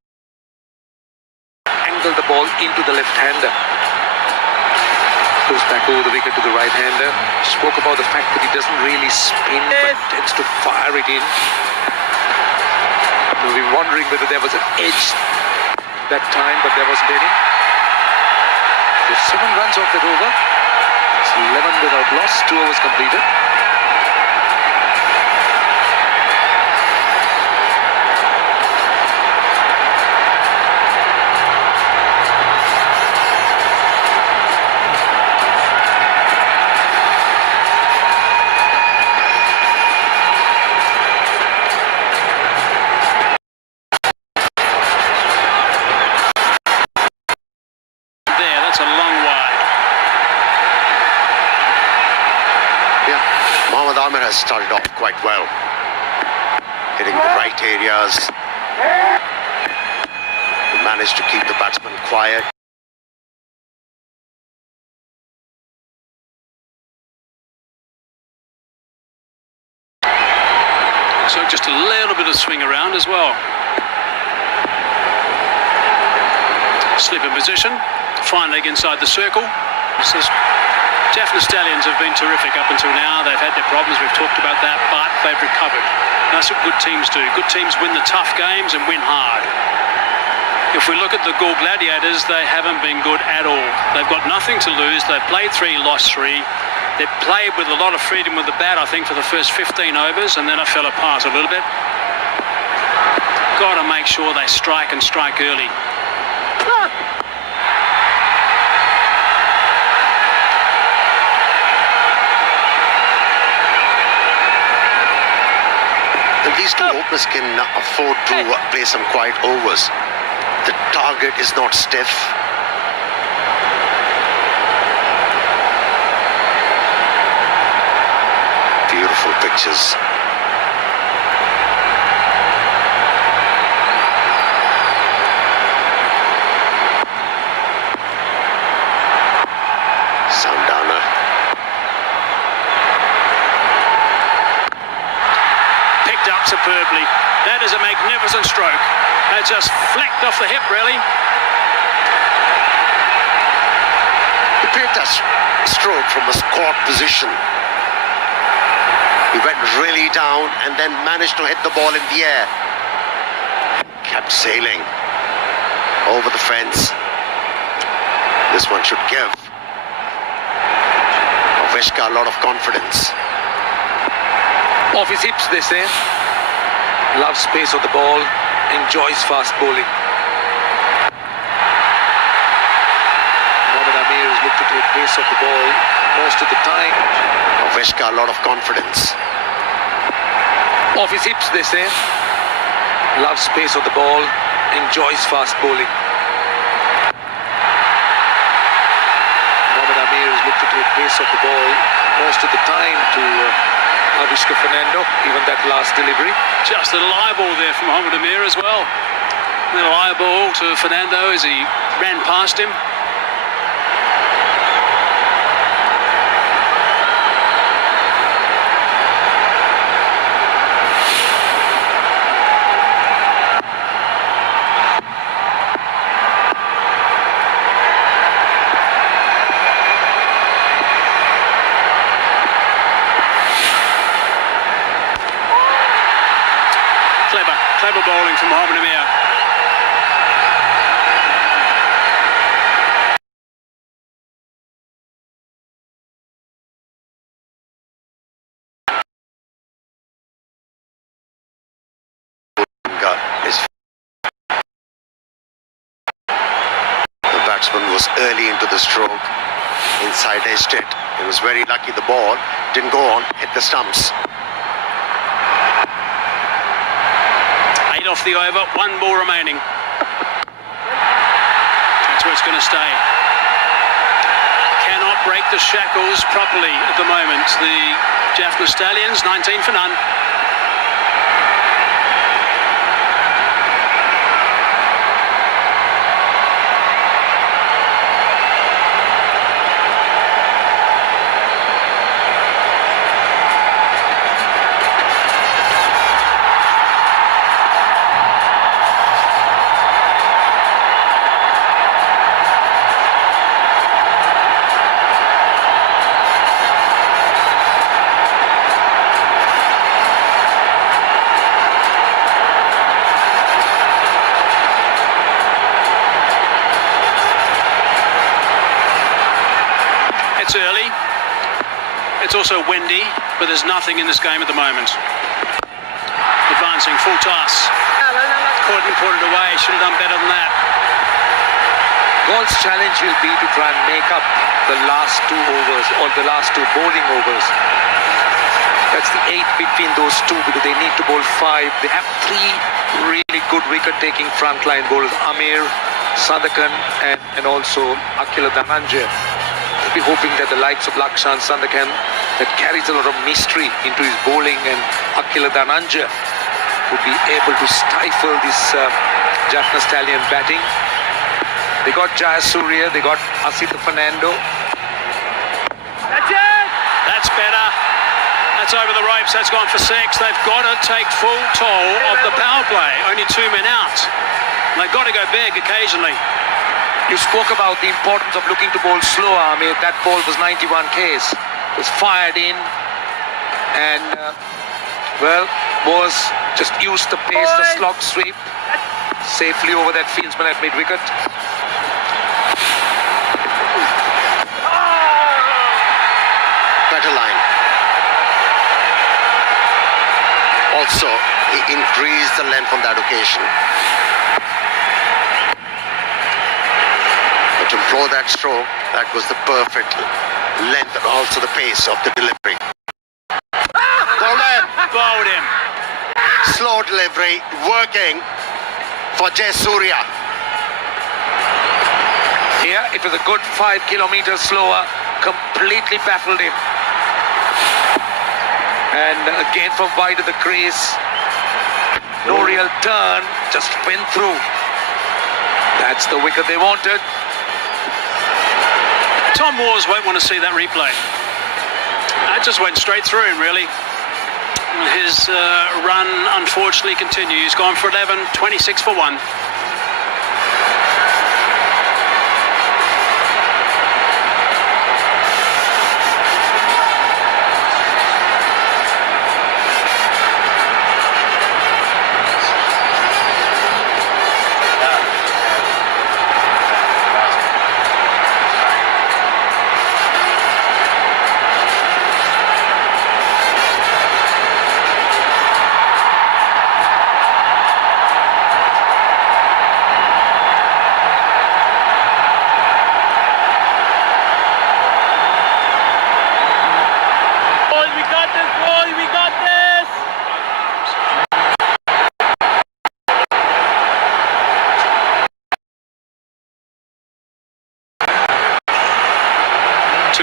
Angle the ball into the left-hander. Goes back over the wicket to the right-hander. Spoke about the fact that he doesn't really spin, but tends to fire it in. We've been wondering whether there was an edge that time, but there wasn't any. If 7 runs off that over, it's 11 without loss, 2 overs completed. Has started off quite well, hitting the right areas. He managed to keep the batsman quiet. So just a little bit of swing around as well. Slip in position, fine leg inside the circle. This is Jaffna Stallions have been terrific up until now. They've had their problems, we've talked about that, but they've recovered. That's what good teams do. Good teams win the tough games and win hard. If we look at the Galle Gladiators, they haven't been good at all. They've got nothing to lose. They've played 3, lost 3. They've played with a lot of freedom with the bat, I think, for the first 15 overs, and then it fell apart a little bit. Got to make sure they strike and strike early. These two openers can afford to play some quiet overs. The target is not stiff. Beautiful pictures. Sundowner. Picked up superbly. That is a magnificent stroke. That just flecked off the hip, really. He played that stroke from a squat position. He went really down and then managed to hit the ball in the air. Kept sailing over the fence. This one should give Oveshka a lot of confidence. Off his hips, they say. Loves pace of the ball. Enjoys fast bowling. Mohammad Amir has looked at the pace of the ball most of the time. Oveshka a lot of confidence. Off his hips, they say. Loves pace of the ball. Enjoys fast bowling. Mohammad Amir has looked at the pace of the ball most of the time to Avishka Fernando, even that last delivery. Just a little eyeball there from Mohammad Amir as well. A little eyeball to Fernando as he ran past him. Clever bowling from Mohamed Amir. The batsman was early into the stroke, inside edged it. He was very lucky the ball didn't go on, hit the stumps. 8 off the over, 1 ball remaining. That's where it's going to stay. Cannot break the shackles properly at the moment. The Jaffna Stallions, 19 for none. It's early. It's also windy, but there's nothing in this game at the moment. Advancing, full toss. Caught and put it away. Should have done better than that. Gaule's challenge will be to try and make up the last 2 overs or the last 2 bowling overs. That's the 8 between those 2 because they need to bowl 5. They have 3 really good wicket-taking frontline bowlers, Amir, Sandakan and also Akila Dhananjaya. Be hoping that the likes of Lakshan Sandakan that carries a lot of mystery into his bowling and Akila Dhananjaya would be able to stifle this Jaffna Stallion batting. They got Jayasuriya, they got Asita Fernando. That's it! That's better. That's over the ropes. That's gone for 6. They've got to take full toll of the power play. Only 2 men out. They've got to go big occasionally. You spoke about the importance of looking to bowl slower. I mean, that ball was 91 Ks. It was fired in and, was just used the pace, the slog sweep safely over that fieldsman at mid-wicket. Better line. Also, he increased the length on that occasion. To blow that stroke, that was the perfect length and also the pace of the delivery. Bowled him. Slow delivery, working for Jayasuriya. Here, it was a good 5 kilometers slower, completely baffled him. And again from wide of the crease, no real turn, just went through. That's the wicket they wanted. Tom Moores won't want to see that replay. That just went straight through him, really. His run, unfortunately, continues. Gone for 11, 26 for 1.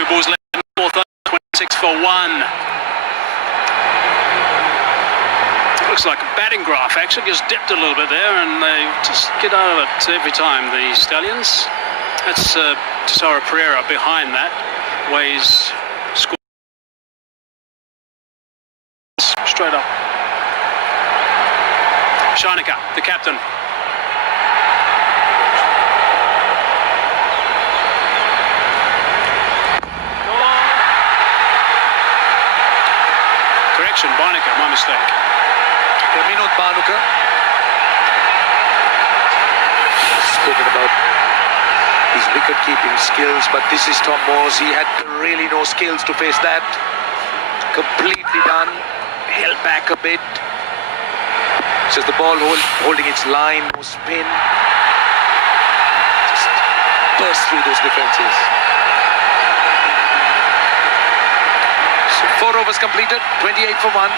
Balls left in the 4th, 26 for 1. Looks like a batting graph, actually, just dipped a little bit there, and they just get out of it every time, the Stallions. That's Tisara Pereira behind that. Weighs score straight up. Sharnika, the captain. Barnica, my mistake. Vinod Bhanuka. Spoken about his wicket-keeping skills, but this is Tom Moores. He had really no skills to face that. Completely done. Held back a bit. Just the ball holding its line, no spin. Just burst through those defenses. So 4 overs completed, 28 for 1.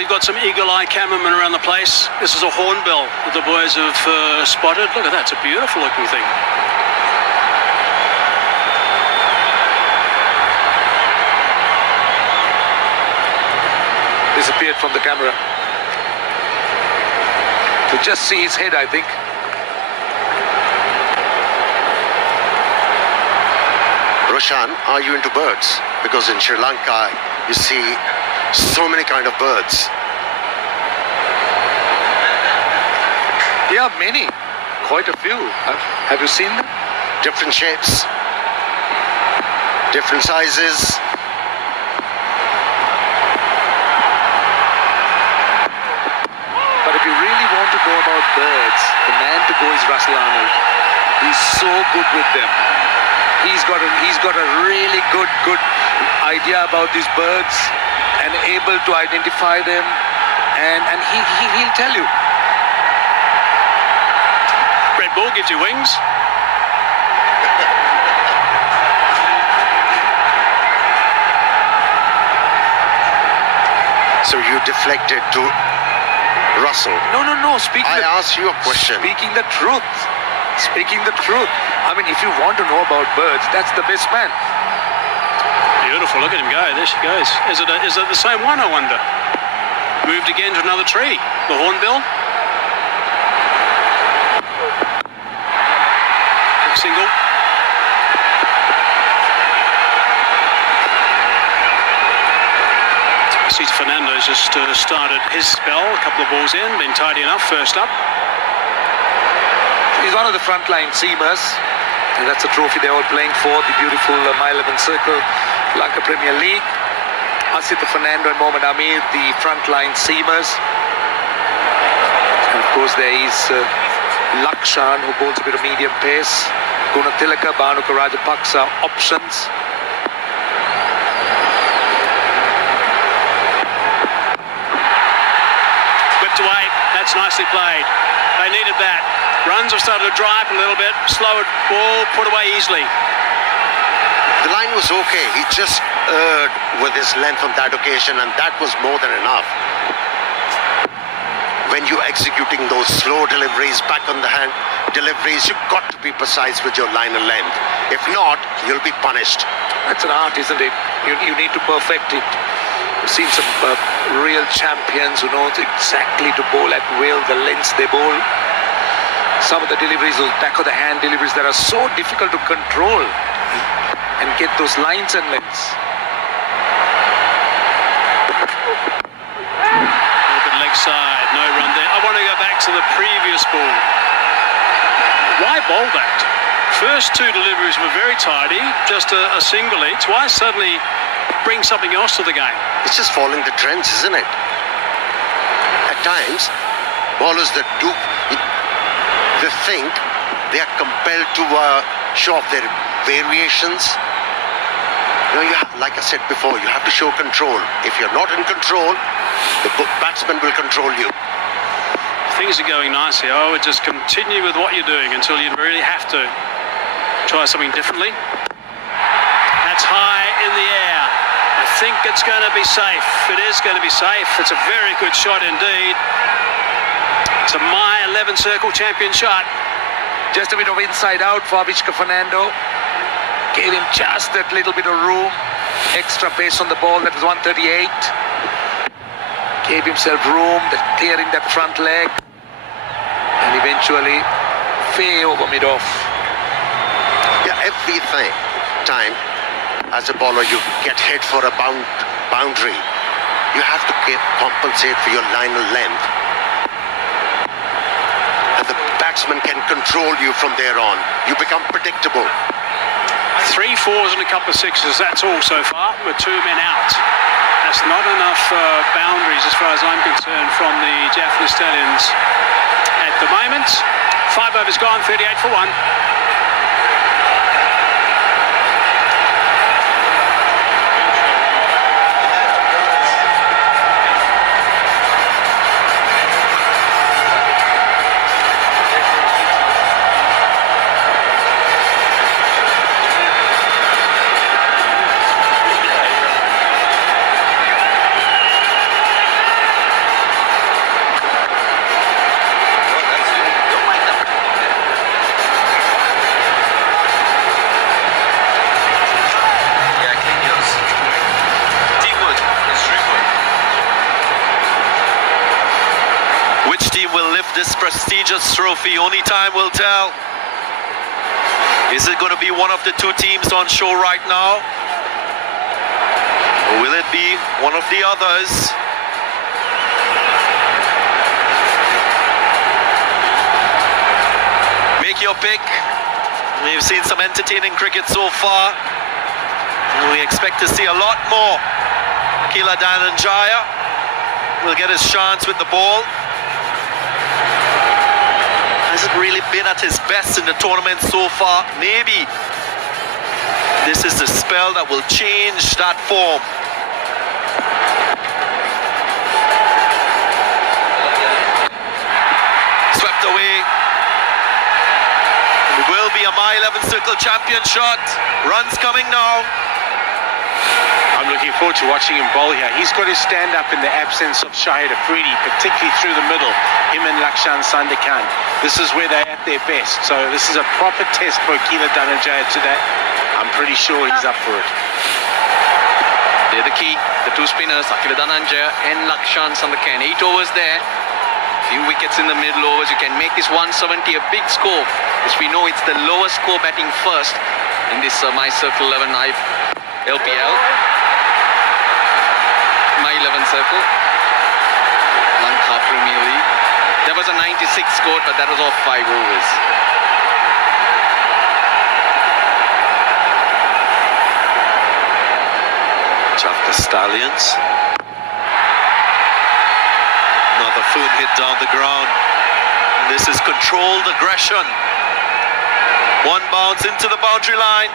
We've got some eagle-eye cameramen around the place. This is a hornbill that the boys have spotted. Look at that, it's a beautiful looking thing. Disappeared from the camera. To just see his head, I think. Roshan, are you into birds? Because in Sri Lanka, you see so many kind of birds. Yeah, many. Quite a few. Have you seen them? Different shapes, different sizes. But if you really want to know about birds, the man to go is Russell Arnold. He's so good with them. He's got a really good idea about these birds and able to identify them, and he'll tell you. Red Bull gives you wings. So you deflected to Russell. No. I asked you a question. Speaking the truth. I mean, if you want to know about birds, that's the best man. Beautiful, look at him go. There she goes. Is it the same one, I wonder? Moved again to another tree. The hornbill. Single. Cesar Fernando's just started his spell. A couple of balls in, been tidy enough, first up. He's one of the frontline seamers. And that's a trophy they're all playing for, the beautiful Mile 11 Circle, Lanka Premier League. Asita Fernando and Mohammad Amir, the frontline seamers. And of course there is Lakshan, who bowls a bit of medium pace. Gunatilaka, Bhanuka Rajapaksa, options. Whipped away, that's nicely played. They needed that. Runs have started to dry up a little bit. Slower ball, put away easily. The line was okay. He just erred with his length on that occasion, and that was more than enough. When you're executing those slow deliveries, back on the hand deliveries, you've got to be precise with your line and length. If not, you'll be punished. That's an art, isn't it? You need to perfect it. We've seen some real champions who know exactly to bowl at will, the lengths they bowl. Some of the deliveries, those back of the hand deliveries that are so difficult to control and get those lines and lengths. A little bit leg side, no run there. I want to go back to the previous ball. Why bowl that? First two deliveries were very tidy, just a single each. Why suddenly bring something else to the game? It's just following the trends, isn't it? At times, bowlers that do, they think they are compelled to show off their variations. You know, like I said before, you have to show control. If you're not in control, the batsman will control you. Things are going nicely. I would just continue with what you're doing until you really have to try something differently. That's high in the air. I think it's going to be safe. It is going to be safe. It's a very good shot indeed. It's a My 11 Circle champion shot. Just a bit of inside out for Vishka Fernando. Gave him just that little bit of room. Extra pace on the ball, that was 138. Gave himself room, clearing that front leg. And eventually, Fay over mid-off. Yeah, every time as a bowler you get hit for a boundary, you have to compensate for your line of length. And the batsman can control you from there on. You become predictable. 3 4s and a couple of 6s, that's all so far, with 2 men out. That's not enough boundaries as far as I'm concerned from the Jaffna Stallions at the moment. 5 overs gone, 38 for 1. This prestigious trophy, only time will tell. Is it going to be one of the 2 teams on show right now? Or will it be one of the others? Make your pick. We've seen some entertaining cricket so far. And we expect to see a lot more. Kila Dhananjaya will get his chance with the ball. Hasn't really been at his best in the tournament so far. Maybe this is the spell that will change that form. Swept away. It will be a My 11 Circle champion shot. Runs coming now. I'm looking forward to watching him bowl here. He's got to stand up in the absence of Shahid Afridi, particularly through the middle, him and Lakshan Sandakan. This is where they're at their best. So this is a proper test for Kila Dhananjaya today. I'm pretty sure he's up for it. They're the key, the 2 spinners, Kila Dhananjaya and Lakshan Sandakan. 8 overs there. Few wickets in the middle overs. You can make this 170 a big score, which we know it's the lowest score batting first in this My Circle 11 LPL. My 11 Circle, Lanka Premier League. There was a 96 score, but that was off 5 overs. Jaffna Stallions. Another full hit down the ground. And this is controlled aggression. 1 bounce into the boundary line.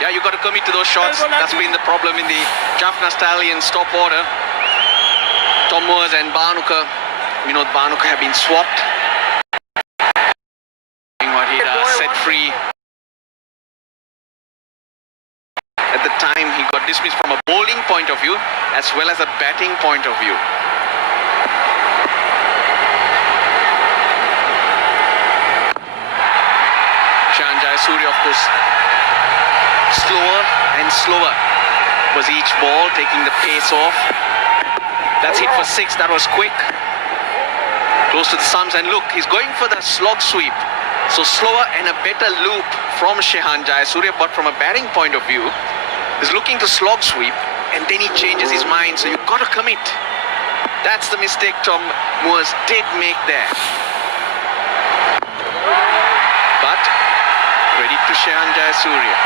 Yeah, you got to commit to those shots. That's been the problem in the Jaffna Stallions top order. Tom Moores and Bhanuka, Vinod Bhanuka have been swapped. What he set free. At the time, he got dismissed from a bowling point of view as well as a batting point of view. Shehan Jayasuriya, of course, slower and slower was each ball, taking the pace off. That's hit for 6, that was quick. Close to the stumps, and look, he's going for the slog sweep. So slower and a better loop from Shehan Jayasuriya, but from a batting point of view, he's looking to slog sweep, and then he changes his mind, so you've got to commit. That's the mistake Tom Moores did make there. But credit to Shehan Jayasuriya.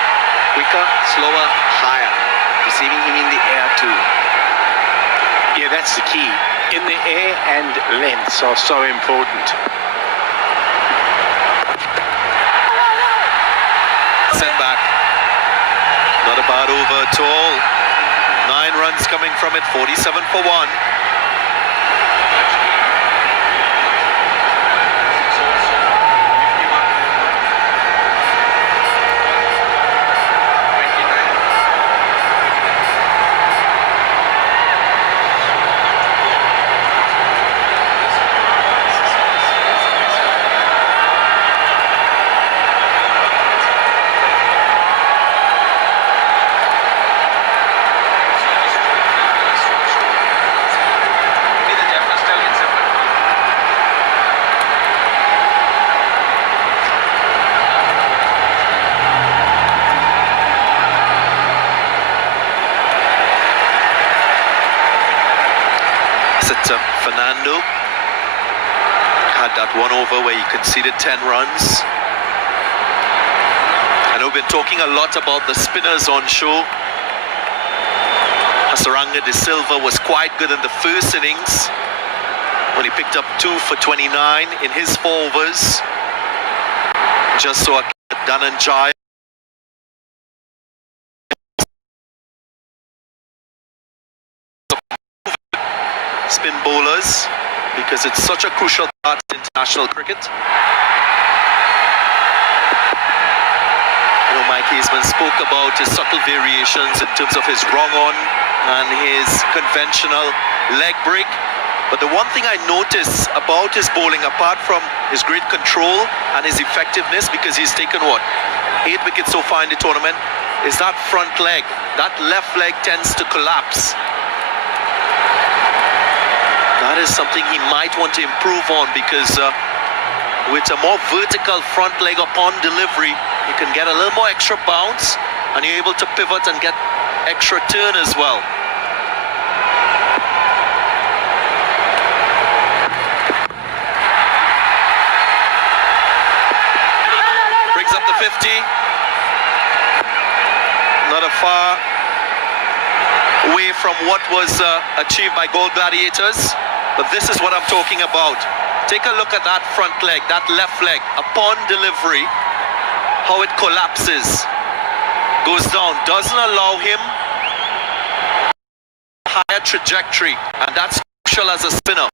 Quicker, slower, higher. Receiving him in the air too. Yeah, that's the key. In the air and lengths are so important. Set back. Not a bad over at all. 9 runs coming from it, 47 for 1. Fernando had that one over where he conceded 10 runs. I know we've been talking a lot about the spinners on show. Hasaranga De Silva was quite good in the first innings when he picked up 2 for 29 in his 4 overs. Just saw Dhananjaya spin bowlers because it's such a crucial part of international cricket. I know Mike Haseman spoke about his subtle variations in terms of his wrong on and his conventional leg break. But the one thing I notice about his bowling, apart from his great control and his effectiveness, because he's taken 8 wickets so far in the tournament, is that front leg. That left leg tends to collapse. That is something he might want to improve on, because with a more vertical front leg upon delivery, you can get a little more extra bounce and you're able to pivot and get extra turn as well. Brings up the 50. Not a far away from what was achieved by Gold Gladiators. But this is what I'm talking about. Take a look at that front leg, that left leg. Upon delivery, how it collapses, goes down, doesn't allow him higher trajectory, and that's crucial as a spinner.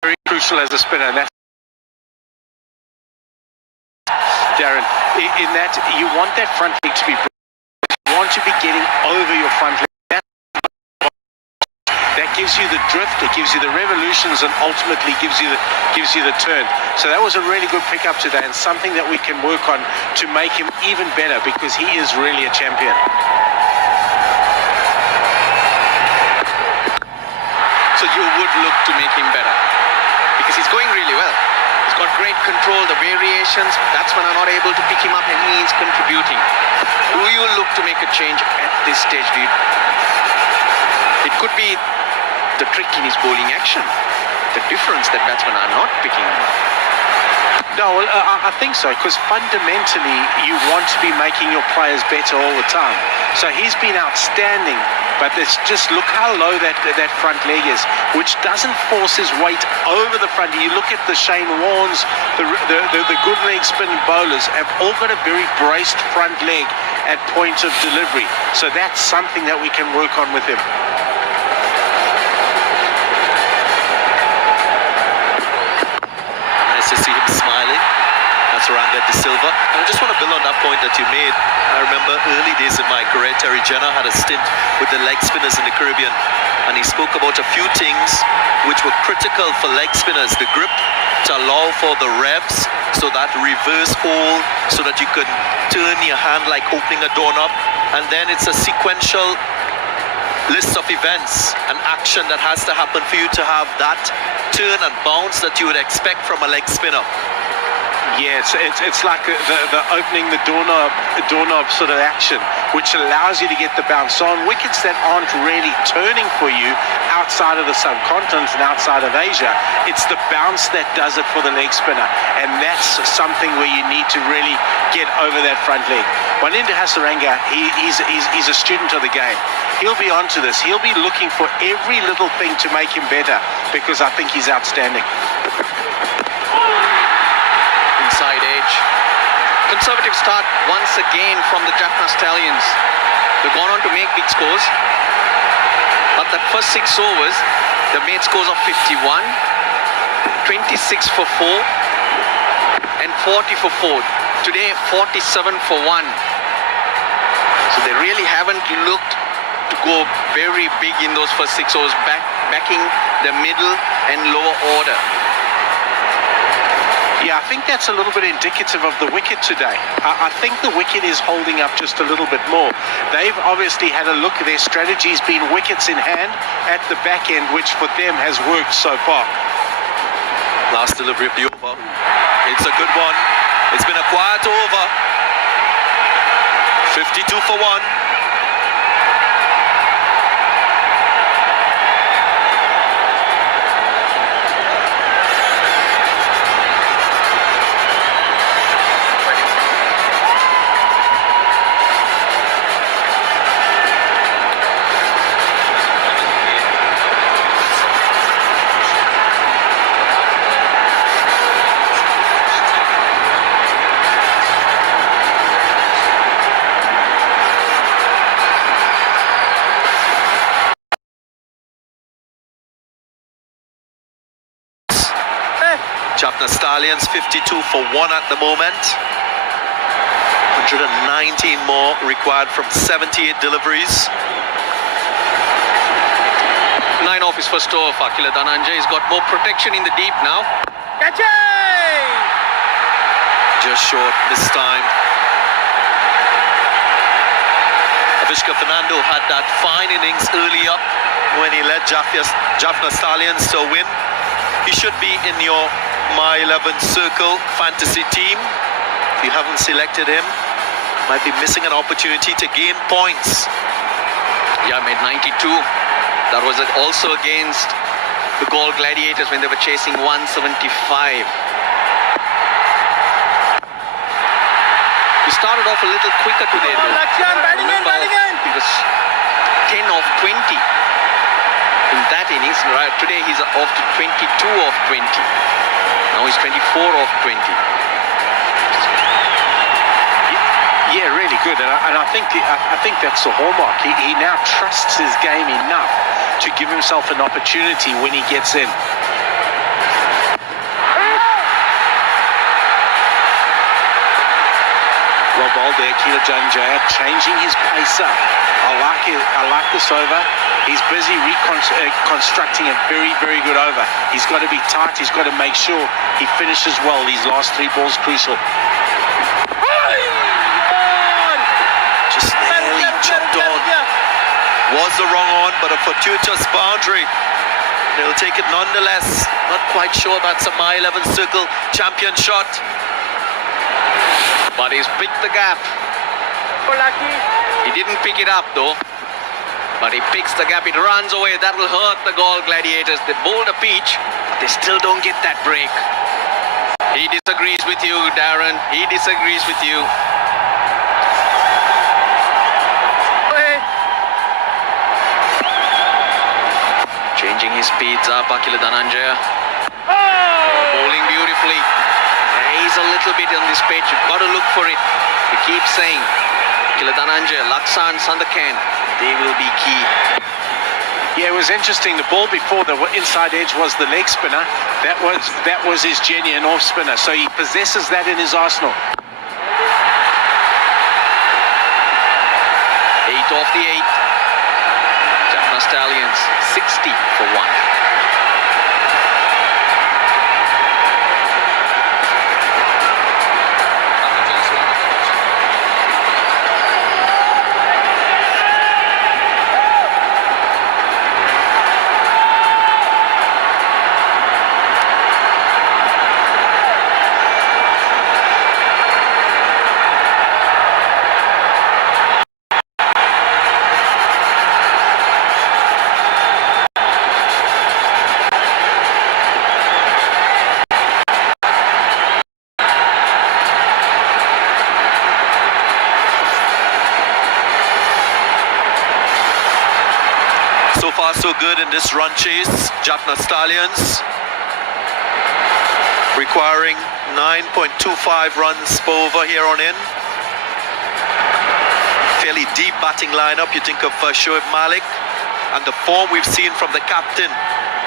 Very crucial as a spinner. And that's Darren, in that you want that front leg to be, you want to be getting over your front leg. That gives you the drift, it gives you the revolutions, and ultimately gives you the turn. So that was a really good pickup today, and something that we can work on to make him even better, because he is really a champion. So you would look to make him better, because he's going really well. He's got great control, the variations. Batsmen are not able to pick him up, and he is contributing. Do you look to make a change at this stage, dude? It could be the trick in his bowling action, the difference that batsmen are not picking him up. No, well, I think so, because fundamentally you want to be making your players better all the time. So he's been outstanding, but it's just look how low that front leg is, which doesn't force his weight over the front. You look at the Shane Warnes, the good leg spin bowlers have all got a very braced front leg at point of delivery. So that's something that we can work on with him. To see him smiling. That's Hasaranga De Silva. And I just want to build on that point that you made. I remember early days in my career, Terry Jenner had a stint with the leg spinners in the Caribbean, and he spoke about a few things which were critical for leg spinners. The grip to allow for the revs, so that reverse hold, so that you could turn your hand like opening a doorknob, and then it's a sequential list of events and action that has to happen for you to have that turn and bounce that you would expect from a leg spinner. Yeah, it's like the opening the doorknob sort of action, which allows you to get the bounce. So on wickets that aren't really turning for you outside of the subcontinent and outside of Asia, it's the bounce that does it for the leg spinner, and that's something where you need to really get over that front leg. Waninda Hasaranga, he's a student of the game. He'll be onto this. He'll be looking for every little thing to make him better, because I think he's outstanding. Inside edge. Conservative start once again from the Jaffna Stallions. They've gone on to make big scores, but that first 6 overs, they made scores of 51, 26 for 4, and 40 for 4. Today, 47 for 1. So they really haven't looked to go very big in those first 6 overs, backing the middle and lower order. Yeah, I think that's a little bit indicative of the wicket today. I think the wicket is holding up just a little bit more. They've obviously had a look. Their strategy's been wickets in hand at the back end, which for them has worked so far. Last delivery of the over. It's a good one. It's been a quiet over. 52 for 1. Stallions 52 for 1 at the moment. 119 more required from 78 deliveries. 9 off his first over. Akila Dhananjay has got more protection in the deep now. Catch it! Just short this time. Avishka Fernando had that fine innings early up when he led Jaffna Stallions to a win. He should be in your My 11 Circle fantasy team. If you haven't selected him, might be missing an opportunity to gain points. Yeah, made 92. That was also against the Galle Gladiators when they were chasing 175. He started off a little quicker today, though. He was 10 off 20 in that innings. Right, today he's off to 22 off 20. Now he's 24 off 20. Yeah, really good, and I think that's the hallmark. He now trusts his game enough to give himself an opportunity when he gets in. Well bowled there, Akila Dhananjay, changing his pace up. I like it. I like this over. He's busy reconstructing a very, very good over. He's got to be tight. He's got to make sure he finishes well. These last 3 balls crucial. Just nearly jumped on. Was the wrong on, but a fortuitous boundary. They'll take it nonetheless. Not quite sure that's a My 11 Circle champion shot. But he's picked the gap. He didn't pick it up though. But he picks the gap. It runs away. That will hurt the Galle Gladiators. They bowled a pitch, but they still don't get that break. He disagrees with you, Darren. He disagrees with you. Changing his speeds up, Akila Dhananjay. Bowling beautifully. He's a little bit on this pitch. You've got to look for it. We keep saying, Akila Dhananjay, Laksan, Sandakan, they will be key. Yeah, it was interesting. The ball before the inside edge was the leg spinner. That was his genuine off spinner. So he possesses that in his arsenal. 8 off the 8. Jaffna Stallions 60 for 1. So far so good in this run chase. Jaffna Stallions requiring 9.25 runs per over here on in. Fairly deep batting lineup. You think of Shoaib Malik and the form we've seen from the captain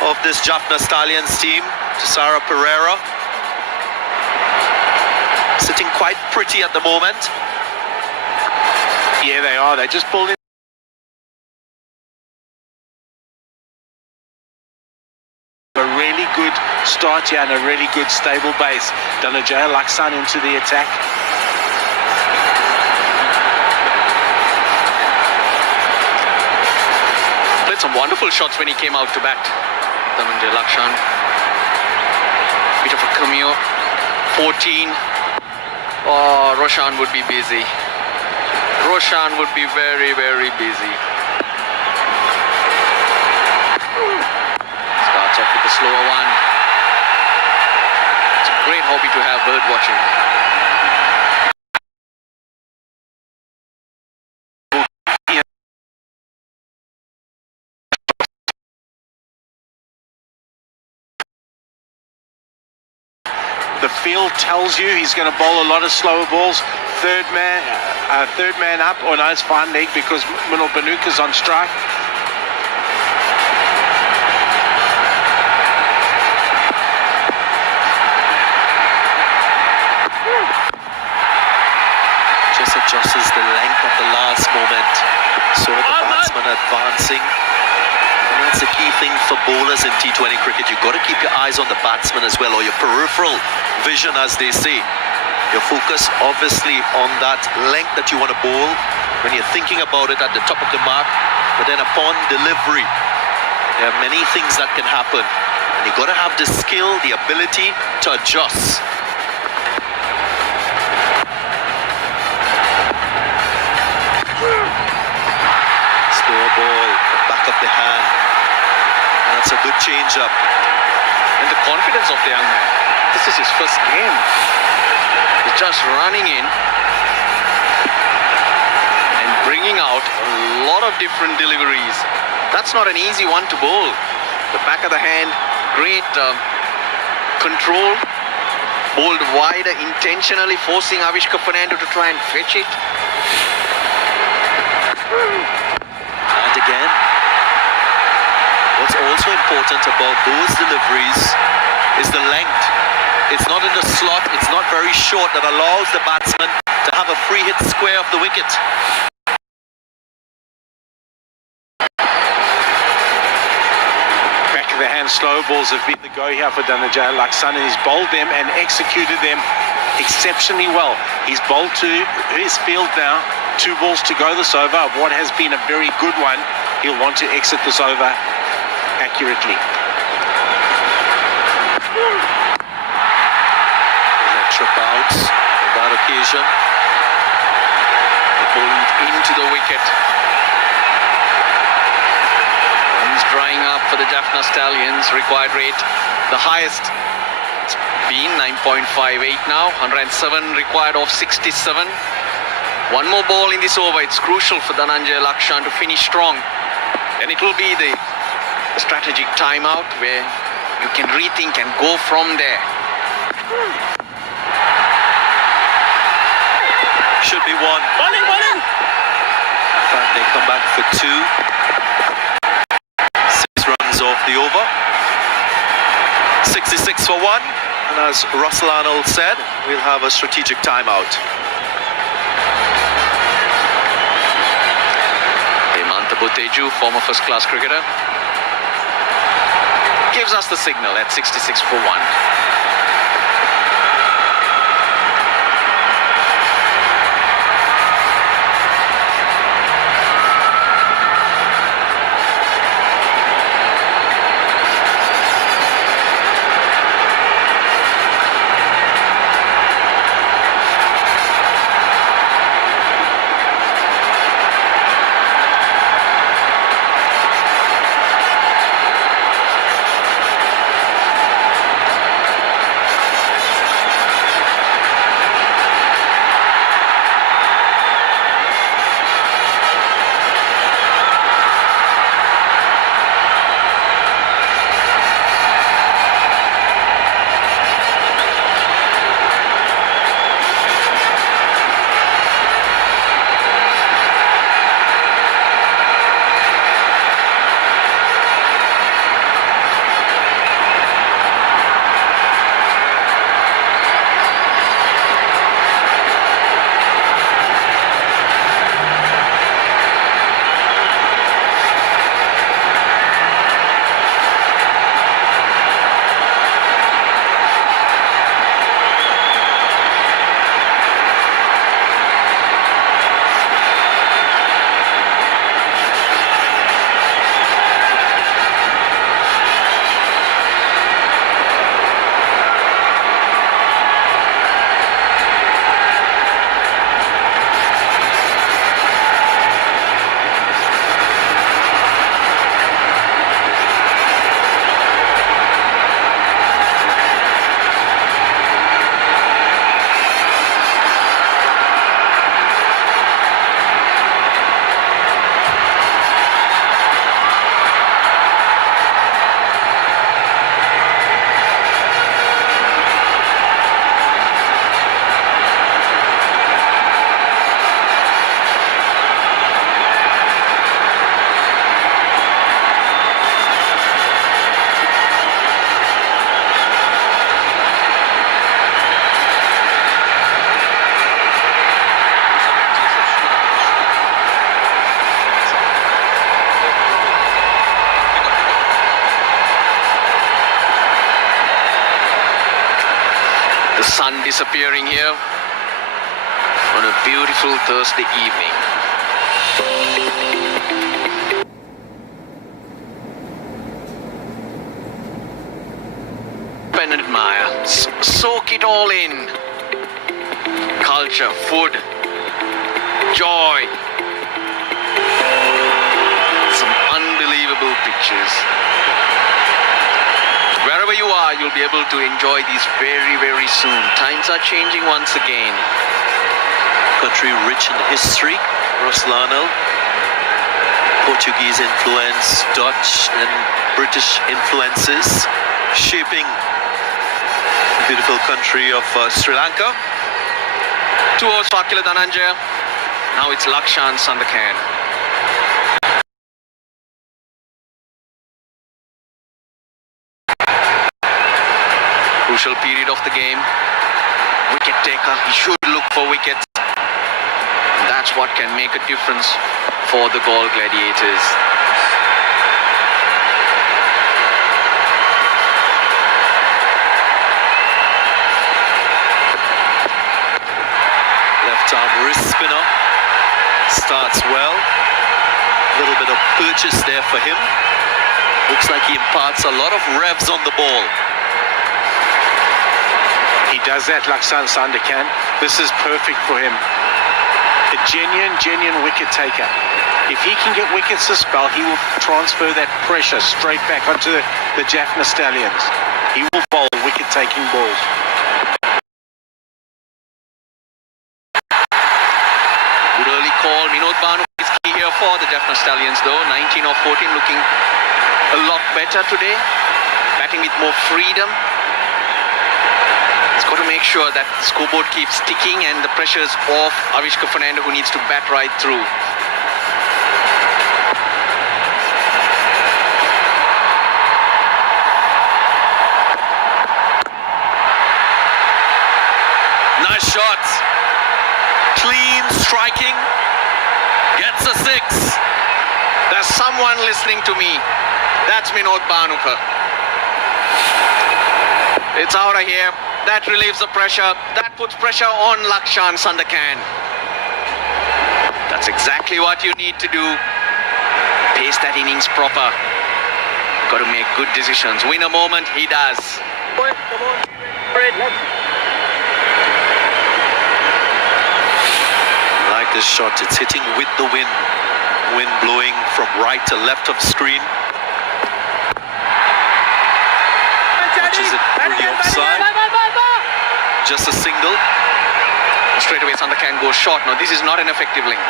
of this Jaffna Stallions team, Sarah Pereira. Sitting quite pretty at the moment. Yeah, they are. They just pulled in. A really good start here and a really good stable base. Dhananjay Laksan into the attack. Played some wonderful shots when he came out to bat. Dhananjay Laksan. Bit of a cameo. 14. Oh, Roshan would be busy. Roshan would be very, very busy. Starts off with the slower one. It's a great hobby to have, bird watching. The field tells you he's going to bowl a lot of slower balls. Third man up. Oh no, it's fine leg because Munal Banuka's on strike. adjusts the length at the last moment. So the batsman advancing. And that's the key thing for bowlers in T20 cricket. You've got to keep your eyes on the batsman as well, or your peripheral vision, as they say. Your focus obviously on that length that you want to bowl when you're thinking about it at the top of the mark, but then upon delivery, there are many things that can happen. And you've got to have the skill, the ability to adjust. Slow ball, back of the hand. And that's a good change-up. And the confidence of the young man. This is his first game. He's just running in and bringing out a lot of different deliveries. That's not an easy one to bowl. The back of the hand, great control. Bowled wider, intentionally forcing Avishka Fernando to try and fetch it. And again, what's also important about those deliveries is the length. It's not in the slot, it's not very short, that allows the batsman to have a free hit square of the wicket. Back of the hand slow balls have been the go here for Dhananjay Laxana. He's bowled them and executed them exceptionally well. He's bowled to his field now. 2 balls to go this over. What has been a very good one. He'll want to exit this over accurately. Trip out on that occasion. Bowled into the wicket. He's drying up for the Jaffna Stallions. Required rate, the highest it's been 9.58 now. 107 required of 67. One more ball in this over. It's crucial for Dhananjay Laxana to finish strong. And it will be the strategic timeout where you can rethink and go from there. Should be one. Bowling. In fact, they come back for 2. 6 runs off the over. 66 for 1. And as Russell Arnold said, we'll have a strategic timeout. Hemanta Buteju, former first-class cricketer, gives us the signal at 66 for 1. disappearing here on a beautiful Thursday evening. And admire. Soak it all in. Culture, food, joy. Some unbelievable pictures. Wherever you are, you'll be able to enjoy these very, very soon. Times are changing once again. Country rich in history, Ruslano. Portuguese influence, Dutch and British influences shaping the beautiful country of Sri Lanka. 2 overs for Akila Dhananjaya. Now it's Lakshan Sandakan. Crucial period of the game. Wicket taker. He should look for wickets. That's what can make a difference for the Galle Gladiators. Left arm wrist spinner. Starts well. A little bit of purchase there for him. Looks like he imparts a lot of revs on the ball. He does that, Lakshan Sandakan. This is perfect for him. A genuine wicket taker. If he can get wickets this spell, he will transfer that pressure straight back onto the Jaffna Stallions. He will bowl wicket-taking balls. Good early call. Vinod Bhanu is key here for the Jaffna Stallions though. 19 of 14, looking a lot better today. Batting with more freedom. He's got to make sure that the scoreboard keeps ticking and the pressure's off Avishka Fernando, who needs to bat right through. Nice shot. Clean striking. Gets a 6. There's someone listening to me. That's Vinod Bhanukar. It's out of here. That relieves the pressure. That puts pressure on Lakshan Sandakan. That's exactly what you need to do. Pace that innings proper. Got to make good decisions. Win a moment, he does. I like this shot. It's hitting with the wind. Wind blowing from right to left of screen. Touches it through the offside. Just a single. Straight away Sandakan goes short. No, this is not an effective length.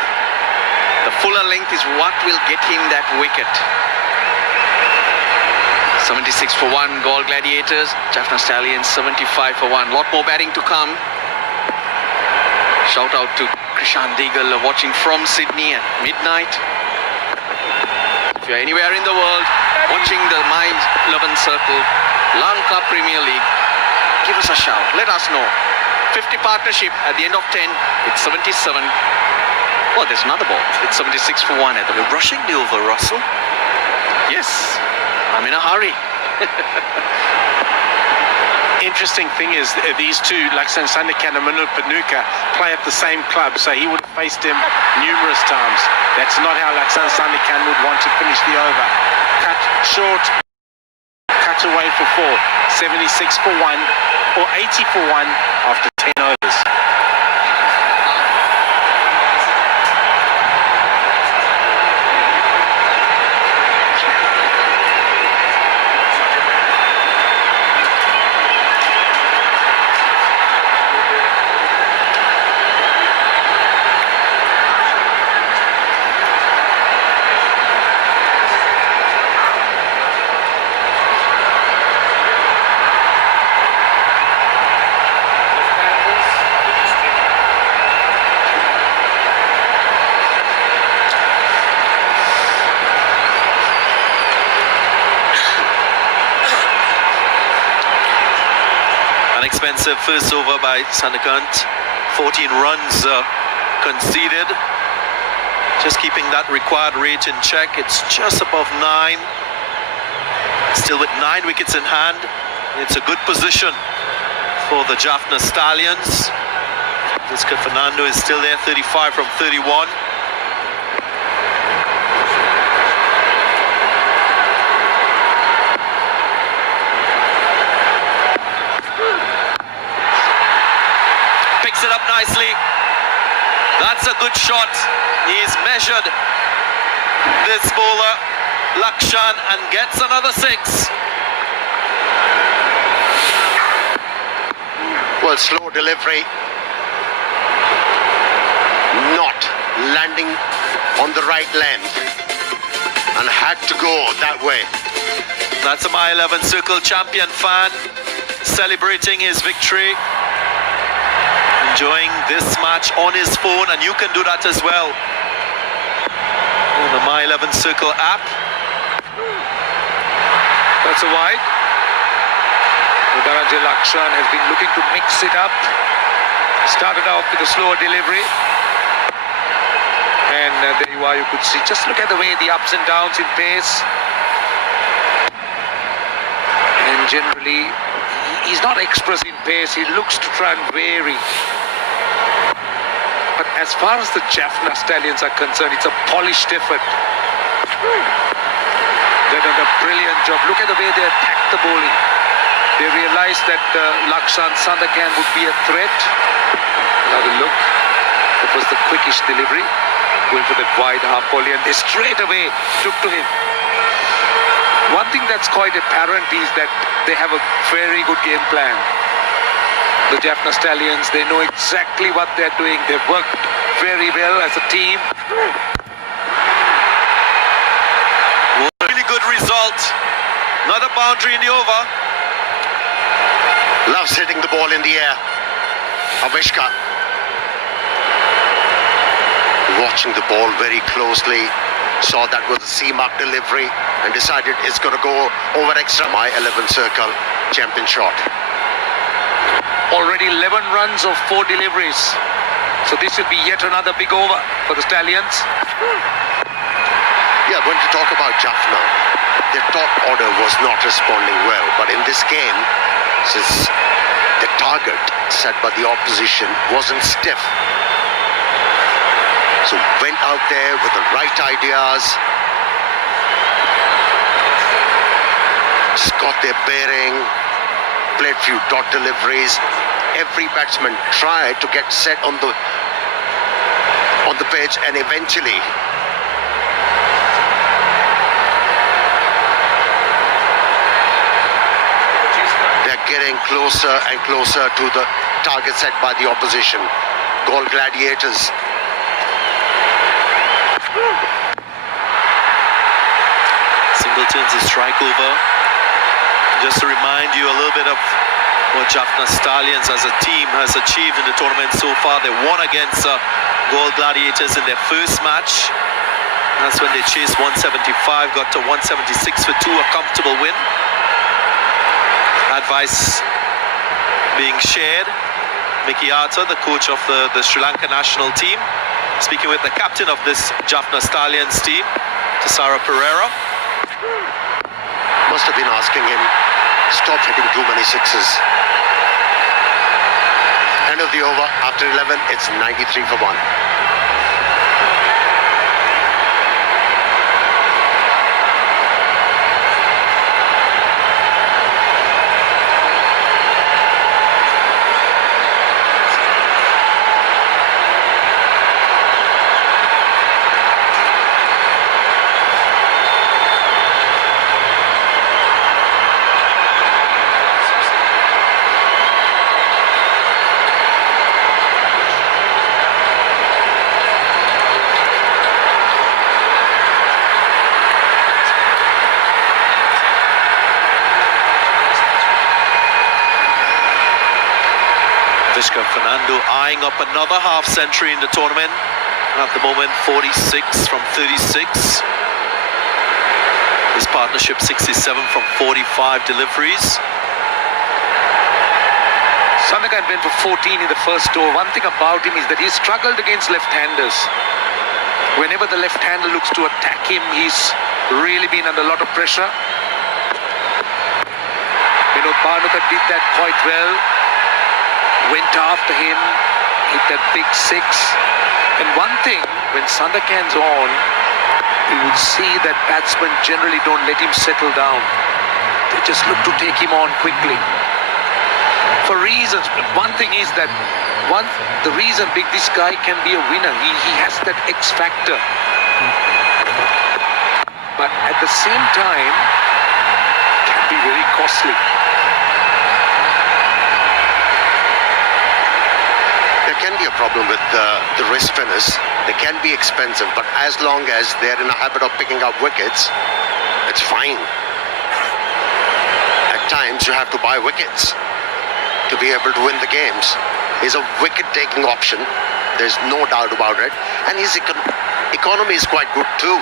The fuller length is what will get him that wicket. 76 for 1, Galle Gladiators. Jaffna Stallions 75 for 1. Lot more batting to come. Shout out to Krishan Degal watching from Sydney at midnight. If you're anywhere in the world watching the My 11 Circle Lanka Premier League, give us a shout. Let us know. 50 partnership at the end of 10. It's 77. Oh, there's another ball. It's 76 for 1 at the moment. You're rushing me over, Russell. Yes, I'm in a hurry. Interesting thing is these two, Lakshan Sandakan and Manoj Panuka, play at the same club, so he would have faced him numerous times. That's not how Lakshan Sandakan would want to finish the over. Cut short, cut away for 4, 76 for 1, or 80 for 1 after 10 overs. Expensive first over by Sandakant. 14 runs conceded. Just keeping that required rate in check. It's just above 9. Still with 9 wickets in hand. It's a good position for the Jaffna Stallions. Visca Fernando is still there, 35 from 31. Picks it up nicely. That's a good shot. He's measured this bowler, Lakshan, and gets another 6. Well, slow delivery. Not landing on the right length. And had to go that way. That's a My 11 Circle champion fan celebrating his victory. Enjoying this match on his phone, and you can do that as well on the My 11 Circle app. That's a wide. Udaranje Lakshan has been looking to mix it up. Started off with a slower delivery. And there you are, you could see, just look at the way the ups and downs in pace. And generally, he's not express in pace, he looks to try and vary. But as far as the Jaffna Stallions are concerned, it's a polished effort. They've done a brilliant job. Look at the way they attack the bowling. They realized that Lakshan Sandakan would be a threat. Another look. That was the quickish delivery. Going for that wide half volley, and they straight away took to him. One thing that's quite apparent is that they have a very good game plan. The Jaffna Stallions, they know exactly what they're doing. They've worked very well as a team. Really good result. Another boundary in the over. Loves hitting the ball in the air. Avishka. Watching the ball very closely. Saw that was a C-mark delivery and decided it's going to go over extra. My 11 Circle champion shot. Already 11 runs of 4 deliveries. So this will be yet another big over for the Stallions. Yeah, when to talk about Jaffna, their top order was not responding well. But in this game, since the target set by the opposition wasn't stiff, so went out there with the right ideas, just got their bearing, played few dot deliveries. Every batsman tried to get set on the pitch, and eventually they're getting closer and closer to the target set by the opposition. Galle Gladiators. Singleton's a strike over. Just to remind you a little bit of what Jaffna Stallions as a team has achieved in the tournament so far. They won against Galle Gladiators in their first match. That's when they chased 175, got to 176 for 2, a comfortable win. Advice being shared. Mickey Arthur, the coach of the Sri Lanka national team, speaking with the captain of this Jaffna Stallions team, Tisara Pereira. Must have been asking him, stop hitting too many sixes. End of the over, after 11, it's 93 for 1. Visca Fernando eyeing up another half century in the tournament. At the moment, 46 from 36. His partnership 67 from 45 deliveries. Sandakan went for 14 in the first over. One thing about him is that he struggled against left-handers. Whenever the left-hander looks to attack him, he's really been under a lot of pressure. Bhanuka did that quite well. went after him, hit that big six. And one thing, when Sandakan's on, you will see that batsmen generally don't let him settle down. They just look to take him on quickly. For reasons, one thing is that the reason this guy can be a winner, he has that X factor. But at the same time, can be very costly. There can be a problem with the wrist spinners. They can be expensive, but as long as they're in a habit of picking up wickets, it's fine. At times, you have to buy wickets to be able to win the games. He's a wicket-taking option. There's no doubt about it. And his economy is quite good too.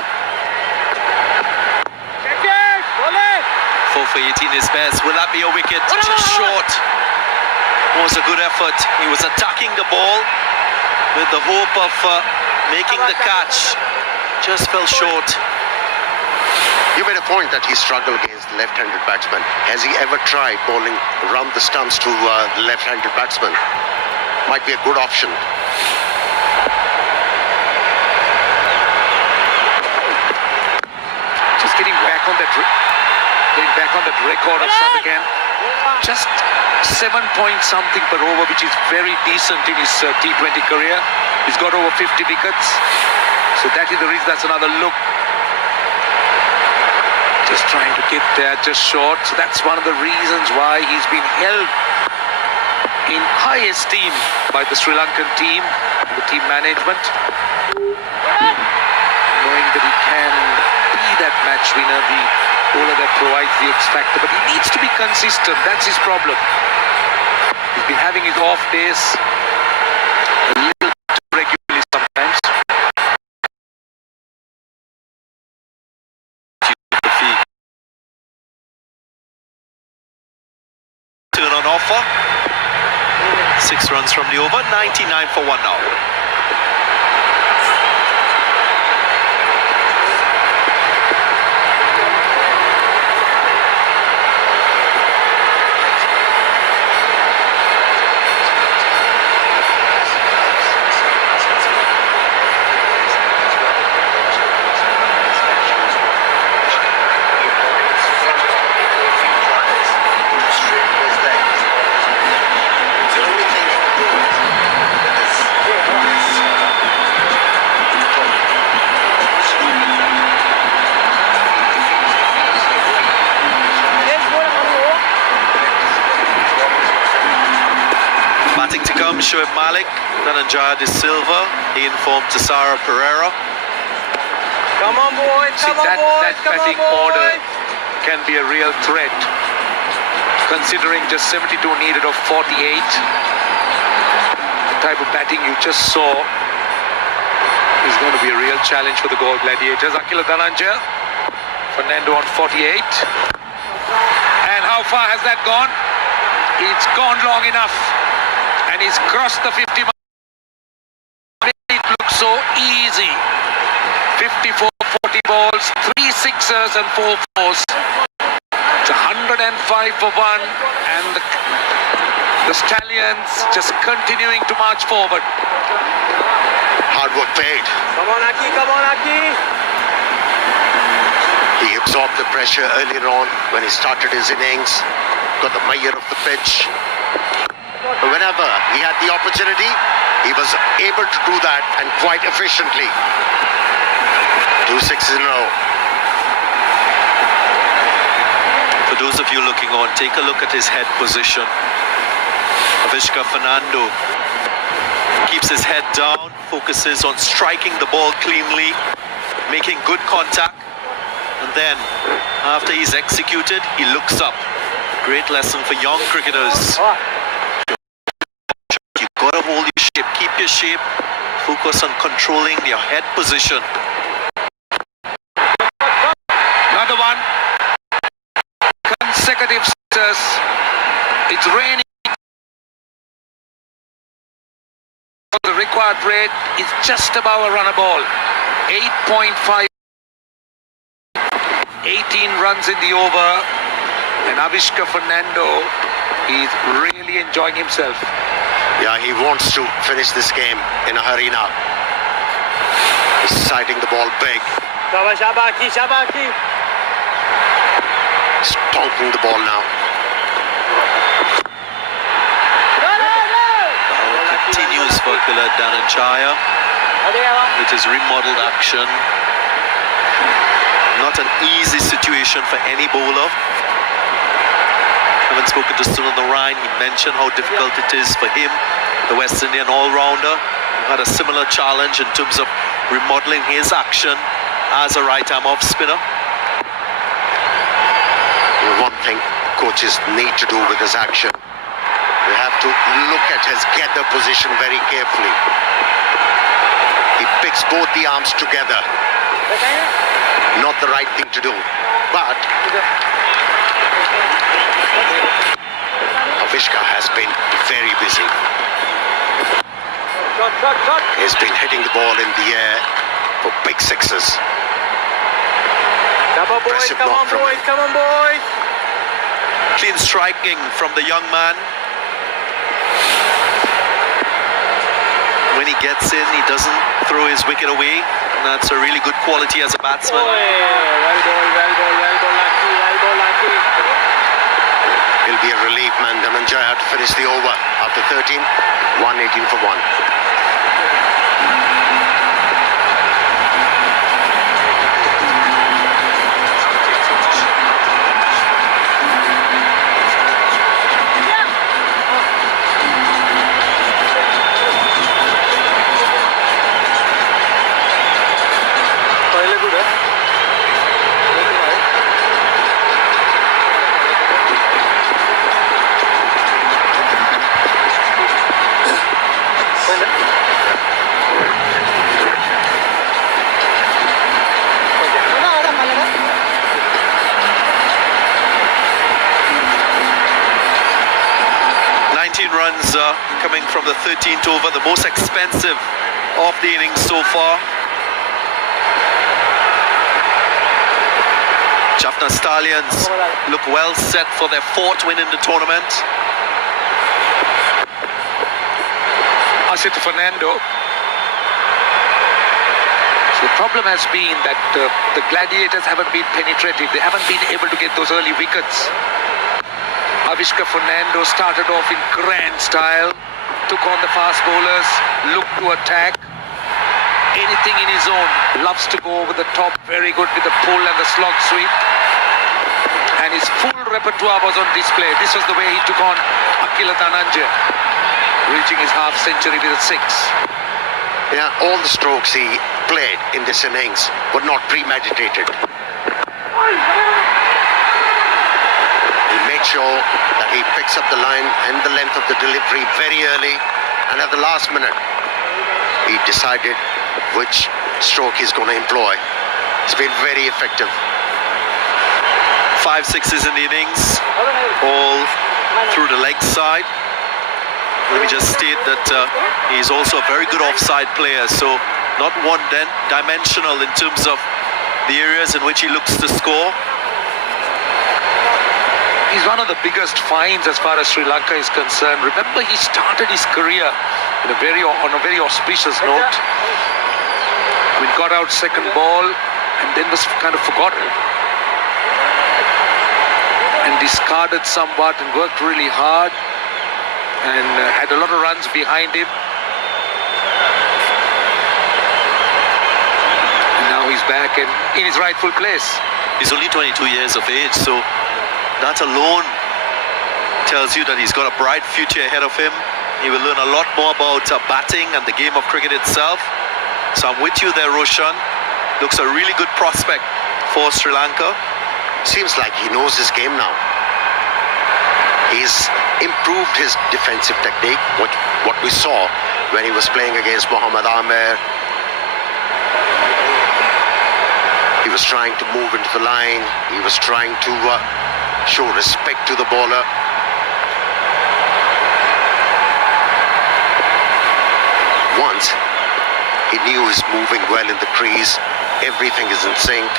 4 for 18 is best. Will that be a wicket? Just short. It was a good effort. He was attacking the ball with the hope of making the catch. Just fell short. You made a point that he struggled against the left-handed batsman. Has he ever tried bowling around the stumps to the left-handed batsman? Might be a good option. Just getting back on that record of Sandakan. Just 7 point something per over, which is very decent in his T20 career. He's got over 50 wickets. So that is the reason. That's another look. Just trying to get there, just short. So that's one of the reasons why he's been held in high esteem by the Sri Lankan team, the team management, knowing that he can be that match winner, the bowler that provides the X factor, but he needs to be consistent. That's his problem. He's been having his off days a little too regularly sometimes. Turn on offer. 6 runs from the over, 99 for 1 now. Shoaib Malik, Dhananjaya De Silva, he informed Tisara Pereira. Come on, boys. See, that batting order can be a real threat, considering just 72 needed of 48. The type of batting you just saw is going to be a real challenge for the Gladiators. Akila Dhananjaya, Fernando on 48. And how far has that gone? It's gone long enough. And he's crossed the 50 mark. It looks so easy. 54, 40 balls, 3 sixers and 4 fours. It's 105 for 1, and the Stallions just continuing to march forward. Hard work paid. Come on, Aki, come on, Aki. He absorbed the pressure earlier on when he started his innings. Got the mayor of the pitch. Whenever he had the opportunity, he was able to do that, and quite efficiently. 2 sixes in a row. For those of you looking on, take a look at his head position. Avishka Fernando keeps his head down, focuses on striking the ball cleanly, making good contact, and then after he's executed, he looks up. Great lesson for young cricketers. You've got to hold your shape, keep your shape, focus on controlling your head position. Another one. Consecutive sixes. It's raining. The required rate is just above a run a ball. 8.5. 18 runs in the over. And Avishka Fernando is really enjoying himself. Yeah, he wants to finish this game in a hurry now. He's sighting the ball big. Stonking the ball now. Continues for Killer Dhananjaya with his remodeled action. Not an easy situation for any bowler. Having spoken to Sunil Narayan, he mentioned how difficult it is for him, the West Indian all-rounder, who had a similar challenge in terms of remodeling his action as a right-arm off-spinner. One thing coaches need to do with his action, they have to look at his gather position very carefully. He picks both the arms together. Not the right thing to do, but Avishka has been very busy. He's been hitting the ball in the air for big sixes. Impressive knock from him. Come on, boys. Clean striking from the young man. When he gets in, he doesn't throw his wicket away. And that's a really good quality as a batsman. Well done, Lucky. He'll be a relief man, Dhananjaya, to finish the over after 13, 118 for 1. Runs coming from the 13th over, the most expensive of the innings so far. Jaffna Stallions look well set for their 4th win in the tournament. Pass it to Fernando. So the problem has been that the Gladiators haven't been penetrative. They haven't been able to get those early wickets. Avishka Fernando started off in grand style, took on the fast bowlers, looked to attack. Anything in his own, loves to go over the top, very good with the pull and the slog sweep. And his full repertoire was on display. This was the way he took on Akila Dhananjaya, reaching his half century with a 6. Yeah, all the strokes he played in this innings were not premeditated. Make sure that he picks up the line and the length of the delivery very early, and at the last minute he decided which stroke he's going to employ. It's been very effective. 5 sixes in the innings, all through the leg side. Let me just state that he's also a very good offside player, so not one-dimensional in terms of the areas in which he looks to score. He's one of the biggest finds as far as Sri Lanka is concerned. Remember, he started his career on a very auspicious note. We got out second ball and then was kind of forgotten. And discarded somewhat and worked really hard and had a lot of runs behind him. And now he's back and in his rightful place. He's only 22 years of age, so that alone tells you that he's got a bright future ahead of him. He will learn a lot more about batting and the game of cricket itself. So I'm with you there, Roshan. Looks a really good prospect for Sri Lanka. Seems like he knows his game now. He's improved his defensive technique, what we saw when he was playing against Mohammad Amer. He was trying to move into the line. He was trying to show respect to the bowler. Once he knew he's moving well in the crease, everything is in sync.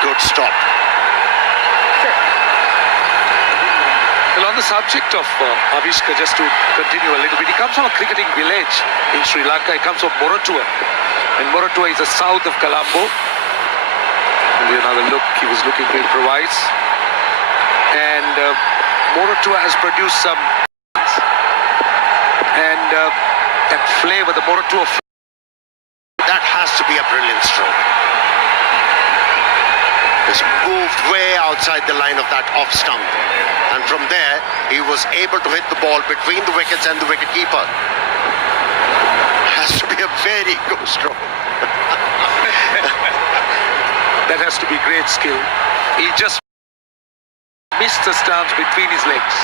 Good stop. the subject of Avishka, just to continue a little bit, he comes from a cricketing village in Sri Lanka. He comes from Moratuwa. And Moratuwa is the south of Colombo. Another look, he was looking to improvise. And Moratuwa has produced some... And that flavor, the Moratuwa... That has to be a brilliant stroke. He's moved way outside the line of that off stump. And from there, he was able to hit the ball between the wickets and the wicketkeeper. Has to be a very good stroke. That has to be great skill. He just missed the stance between his legs.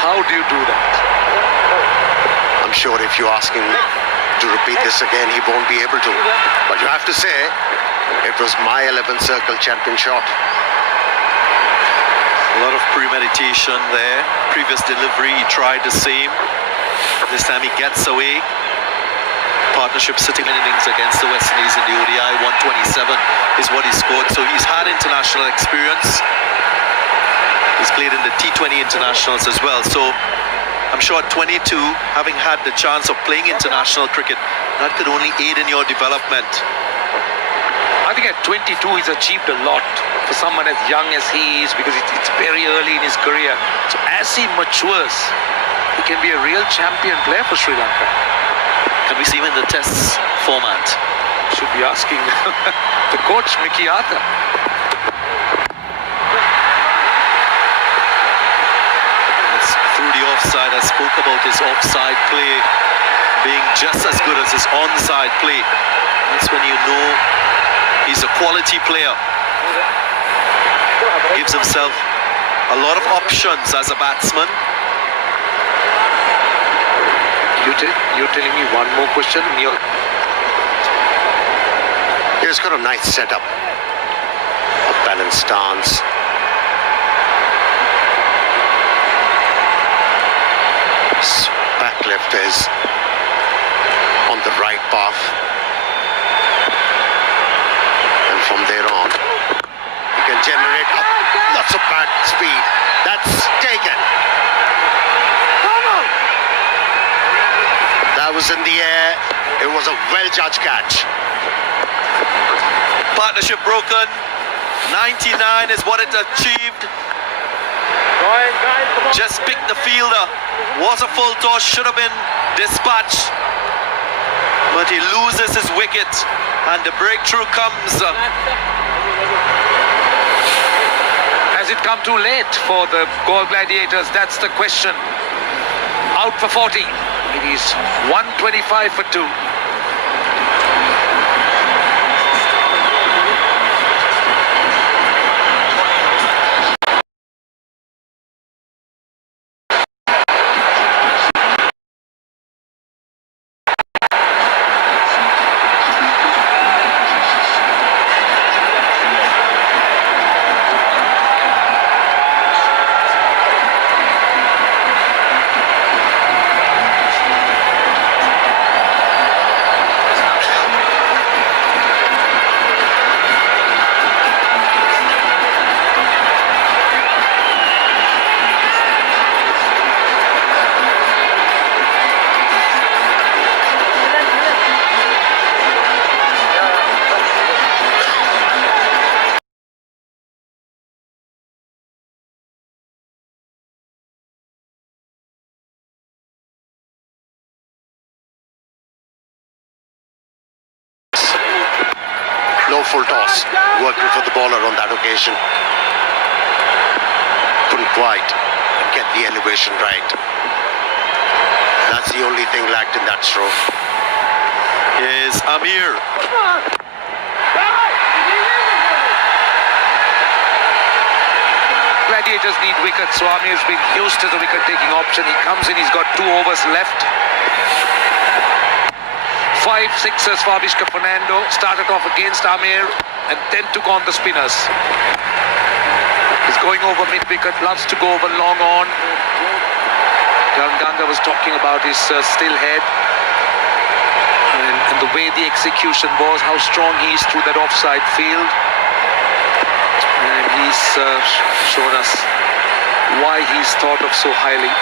How do you do that? I'm sure if you ask him to repeat this again, he won't be able to. But you have to say, it was my 11th circle champion shot. A lot of premeditation there. Previous delivery, he tried the same. This time he gets away. Partnership sitting in innings against the West Indies in the ODI. 127 is what he scored. So he's had international experience. He's played in the T20 internationals as well. So I'm sure at 22, having had the chance of playing international cricket, that could only aid in your development. I think at 22 he's achieved a lot for someone as young as he is, because it's very early in his career. So as he matures, he can be a real champion player for Sri Lanka. Can we see him in the tests format? Should be asking the coach, Mickey Arthur. It's through the offside. I spoke about his offside play being just as good as his onside play. That's when you know he's a quality player. Gives himself a lot of options as a batsman. You're telling me one more question? He's got a nice setup. A balanced stance. Back left is on the right path. And from there on, he can generate lots of bat speed. That's taken. That was in the air. It was a well-judged catch. Partnership broken. 99 is what it achieved. Just picked the fielder. Was a full toss, should have been dispatched. But he loses his wicket and the breakthrough comes. Has it come too late for the Galle Gladiators? That's the question. Out for 40. It is 125 for 2. No full toss, working for the bowler on that occasion. Couldn't quite get the elevation right. That's the only thing lacked in that stroke. Here's Amir. Gladiators need wickets, so Amir's been used to the wicket-taking option. He comes in, he's got 2 overs left. 5 sixes for Avishka Fernando. Started off against Amir and then took on the spinners. He's going over mid-wicket, loves to go over long on. Ganga was talking about his still head and the way the execution was, how strong he is through that offside field. And he's shown us why he's thought of so highly.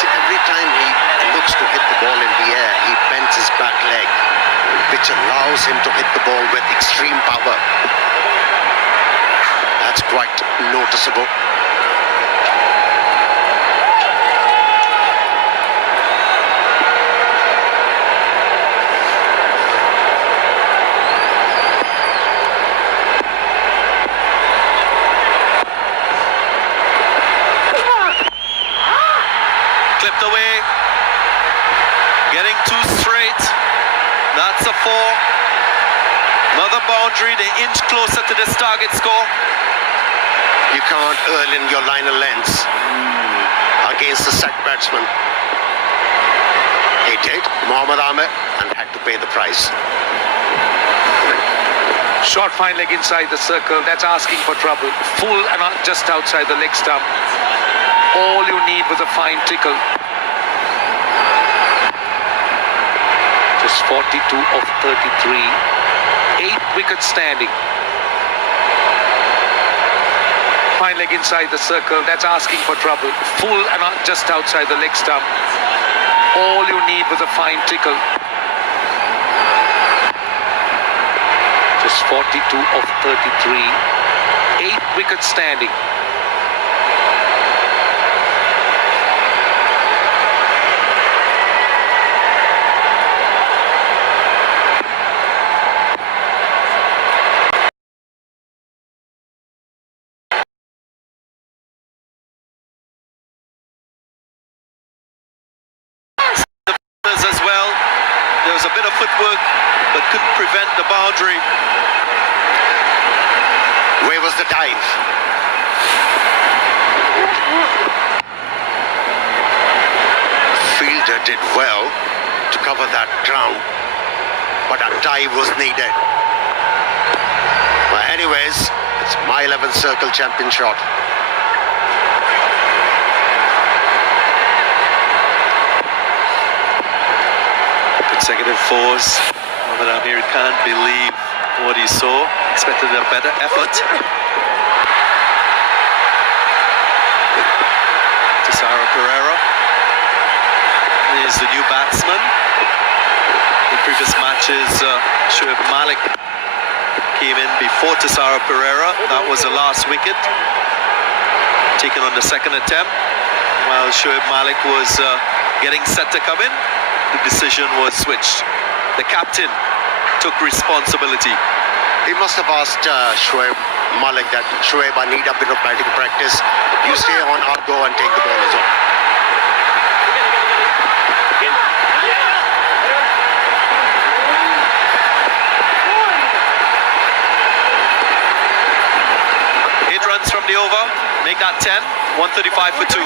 See, every time he looks to hit the ball in the air, he bends his back leg, which allows him to hit the ball with extreme power. That's quite noticeable. Clipped away. Getting too straight. That's a 4. Another boundary. They inch closer to this target score. You can't earn in your line of lengths against the set batsman. He did, Mohammad Ahmed, and had to pay the price. Short fine leg inside the circle. That's asking for trouble. Full and just outside the leg stump. All you need was a fine tickle. Just 42 of 33. 8 wickets standing. Fine leg inside the circle. That's asking for trouble. Full and just outside the leg stump. All you need was a fine tickle. Just 42 of 33. 8 wickets standing. As well. There was a bit of footwork, but couldn't prevent the boundary. Where was the dive? Fielder did well to cover that ground, but a dive was needed. But anyways, it's my 11th circle champion shot. Consecutive 4s. Mohammad Amir can't believe what he saw. Expected a better effort. Tisara Pereira is the new batsman. In previous matches, Shoaib Malik came in before Tisara Pereira. That was the last wicket, taken on the second attempt. While Shoaib Malik was getting set to come in, the decision was switched. The captain took responsibility. He must have asked Shoaib Malik that, Shoaib, I need a bit of batting practice. You stay on, I'll go and take the ball as well. From the over, make that 10, 135 for 2.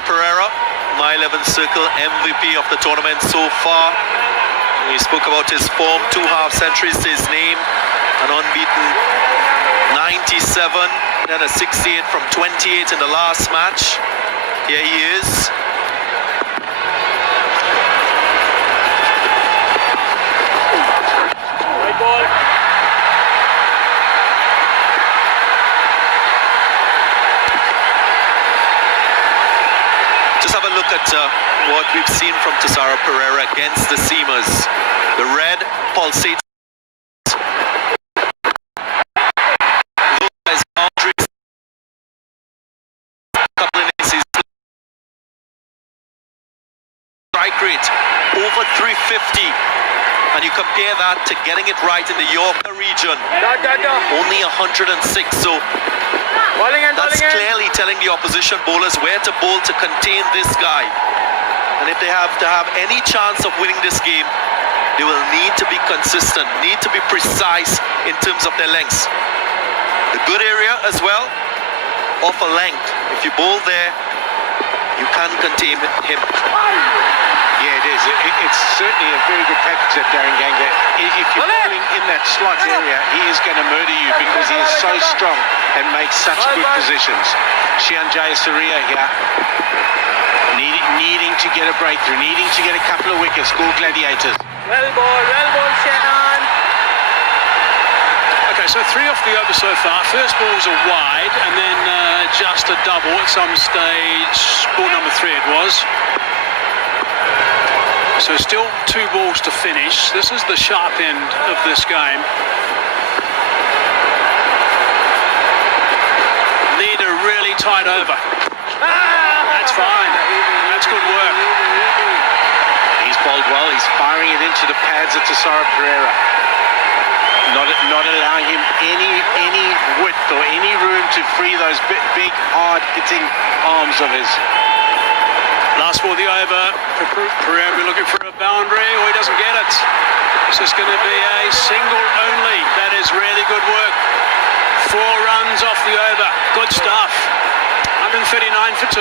Pereira, my 11th circle MVP of the tournament so far. We spoke about his form, 2 half centuries to his name, an unbeaten 97, then a 68 from 28 in the last match. Here he is. Look at what we've seen from Tisara Pereira against the seamers. The red pulsates. Those boundaries. Couple of innings. Strike rate over 350. And you compare that to getting it right in the Yorker region. Only 106. So That's clearly telling the opposition bowlers where to bowl to contain this guy. And if they have to have any chance of winning this game, they will need to be consistent, need to be precise in terms of their lengths. The good area as well, off a length. If you bowl there, you can contain him. Yeah, it is. It's certainly a very good package that Darren Ganga. If you're bowling in that slot area, he is going to murder you because he is so strong and makes such good positions. Shian Jayasuriya here, needing to get a breakthrough, needing to get a couple of wickets. Go Gladiators. Well bowled, Shian. Okay, so 3 off the over so far. First ball's a wide, and then just a double at some stage. Ball number 3 it was. So still 2 balls to finish. This is the sharp end of this game. Need a really tight over. That's fine. That's good work. He's bowled well. He's firing it into the pads of Tisara Pereira. Not allowing him any width or any room to free those big hard-hitting arms of his. Last ball the over. Pereira will be looking for a boundary, or he doesn't get it. This is going to be a single only. That is really good work. 4 runs off the over. Good stuff. 139 for 2.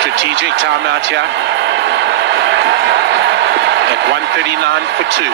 Strategic timeout here. At 139 for 2.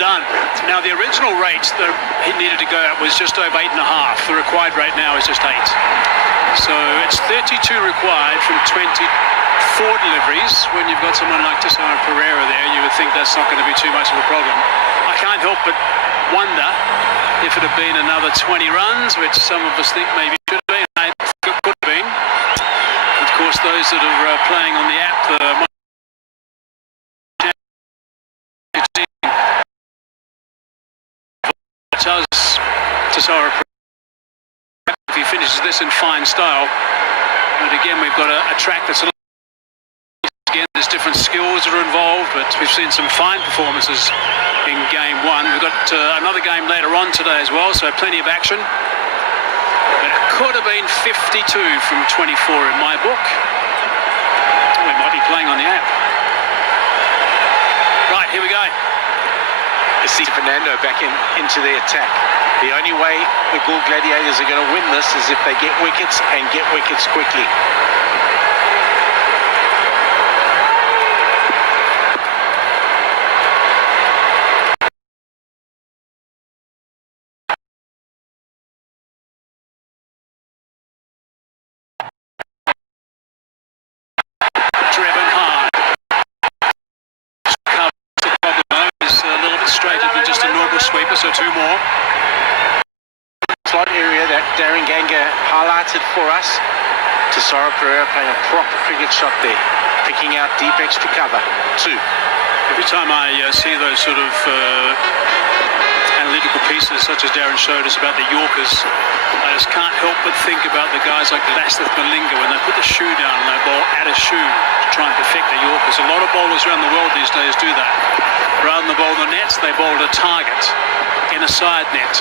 Done. Now the original rate that he needed to go at was just over 8.5. The required rate now is just 8. So it's 32 required from 24 deliveries. When you've got someone like Tisara Pereira there, you would think that's not going to be too much of a problem. I can't help but wonder if it had been another 20 runs, which some of us think maybe should have been. I think it could have been. Of course, those that are playing on the app, Tisara, if he finishes this in fine style, but again we've got a track that's a little, again there's different skills that are involved, but we've seen some fine performances in game one. We've got another game later on today as well, so plenty of action. But it could have been 52 from 24 in my book. We might be playing on the app. Right, here we go. See Fernando back into the attack. The only way the Galle Gladiators are going to win this is if they get wickets and get wickets quickly. Driven hard. Is a little bit straighter than just a normal sweeper, so two more. Slot area that Darren Ganga highlighted for us. Tesoro Pereira playing a proper cricket shot there, picking out deep extra cover. Two. Every time I see those sort of analytical pieces, such as Darren showed us about the Yorkers, I just can't help but think about the guys like Lasith Malinga when they put the shoe down and they bowl at a shoe to try and perfect the Yorkers. A lot of bowlers around the world these days do that. Rather than bowl the nets, they bowl a target in a side net.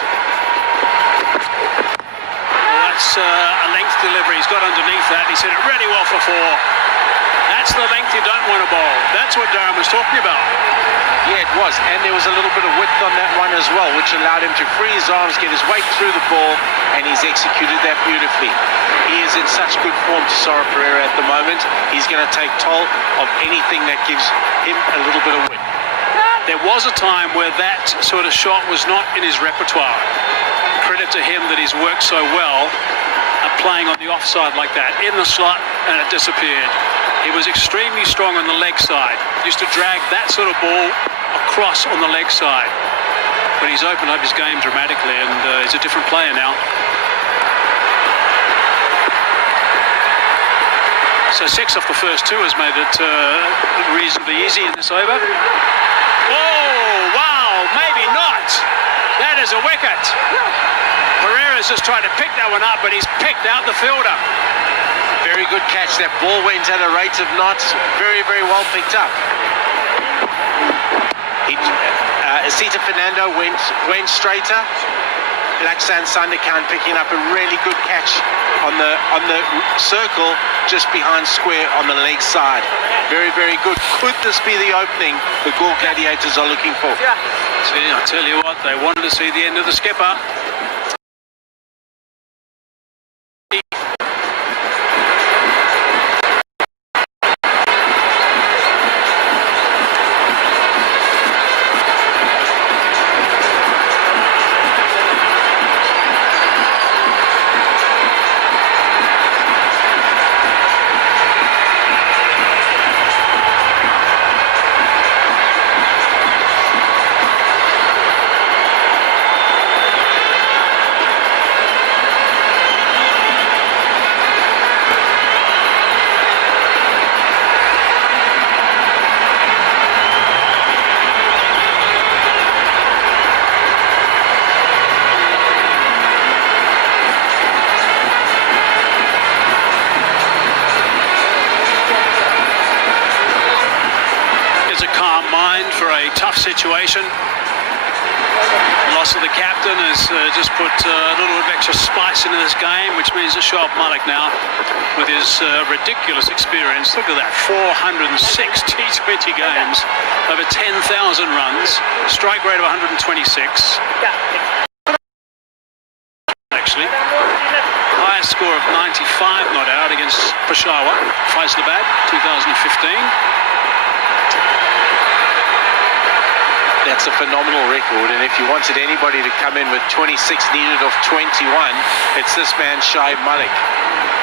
Well, that's a length delivery. He's got underneath that. He's hit it really well for four. That's the length you don't want to bowl. That's what Darren was talking about. Yeah, it was. And there was a little bit of width on that one as well, which allowed him to free his arms, get his weight through the ball, and he's executed that beautifully. He is in such good form, Tesoro Pereira, at the moment. He's going to take toll of anything that gives him a little bit of width. There was a time where that sort of shot was not in his repertoire. Credit to him that he's worked so well at playing on the offside like that, in the slot, and it disappeared. He was extremely strong on the leg side. Used to drag that sort of ball across on the leg side. But he's opened up his game dramatically, and he's a different player now. So 6 off the first 2 has made it reasonably easy in this over. Oh, wow, maybe not. That is a wicket. Pereira's just trying to pick that one up, but he's picked out the fielder. Very good catch. That ball went at a rate of knots. Very, very well picked up. Asita Fernando went straighter. Laksan Sandakan picking up a really good catch on the circle just behind square on the leg side. Very, very good. Could this be the opening the Galle Gladiators are looking for? See, I tell you what, they wanted to see the end of the skipper. Situation. Loss of the captain has just put a little bit of extra spice into this game, which means that Shoaib Malik now, with his ridiculous experience, look at that, 406 T20 games, over 10,000 runs, strike rate of 126. Actually, highest score of 95 not out against Peshawar, Faisalabad, 2015. That's a phenomenal record, and if you wanted anybody to come in with 26 needed of 21, it's this man, Shoaib Malik.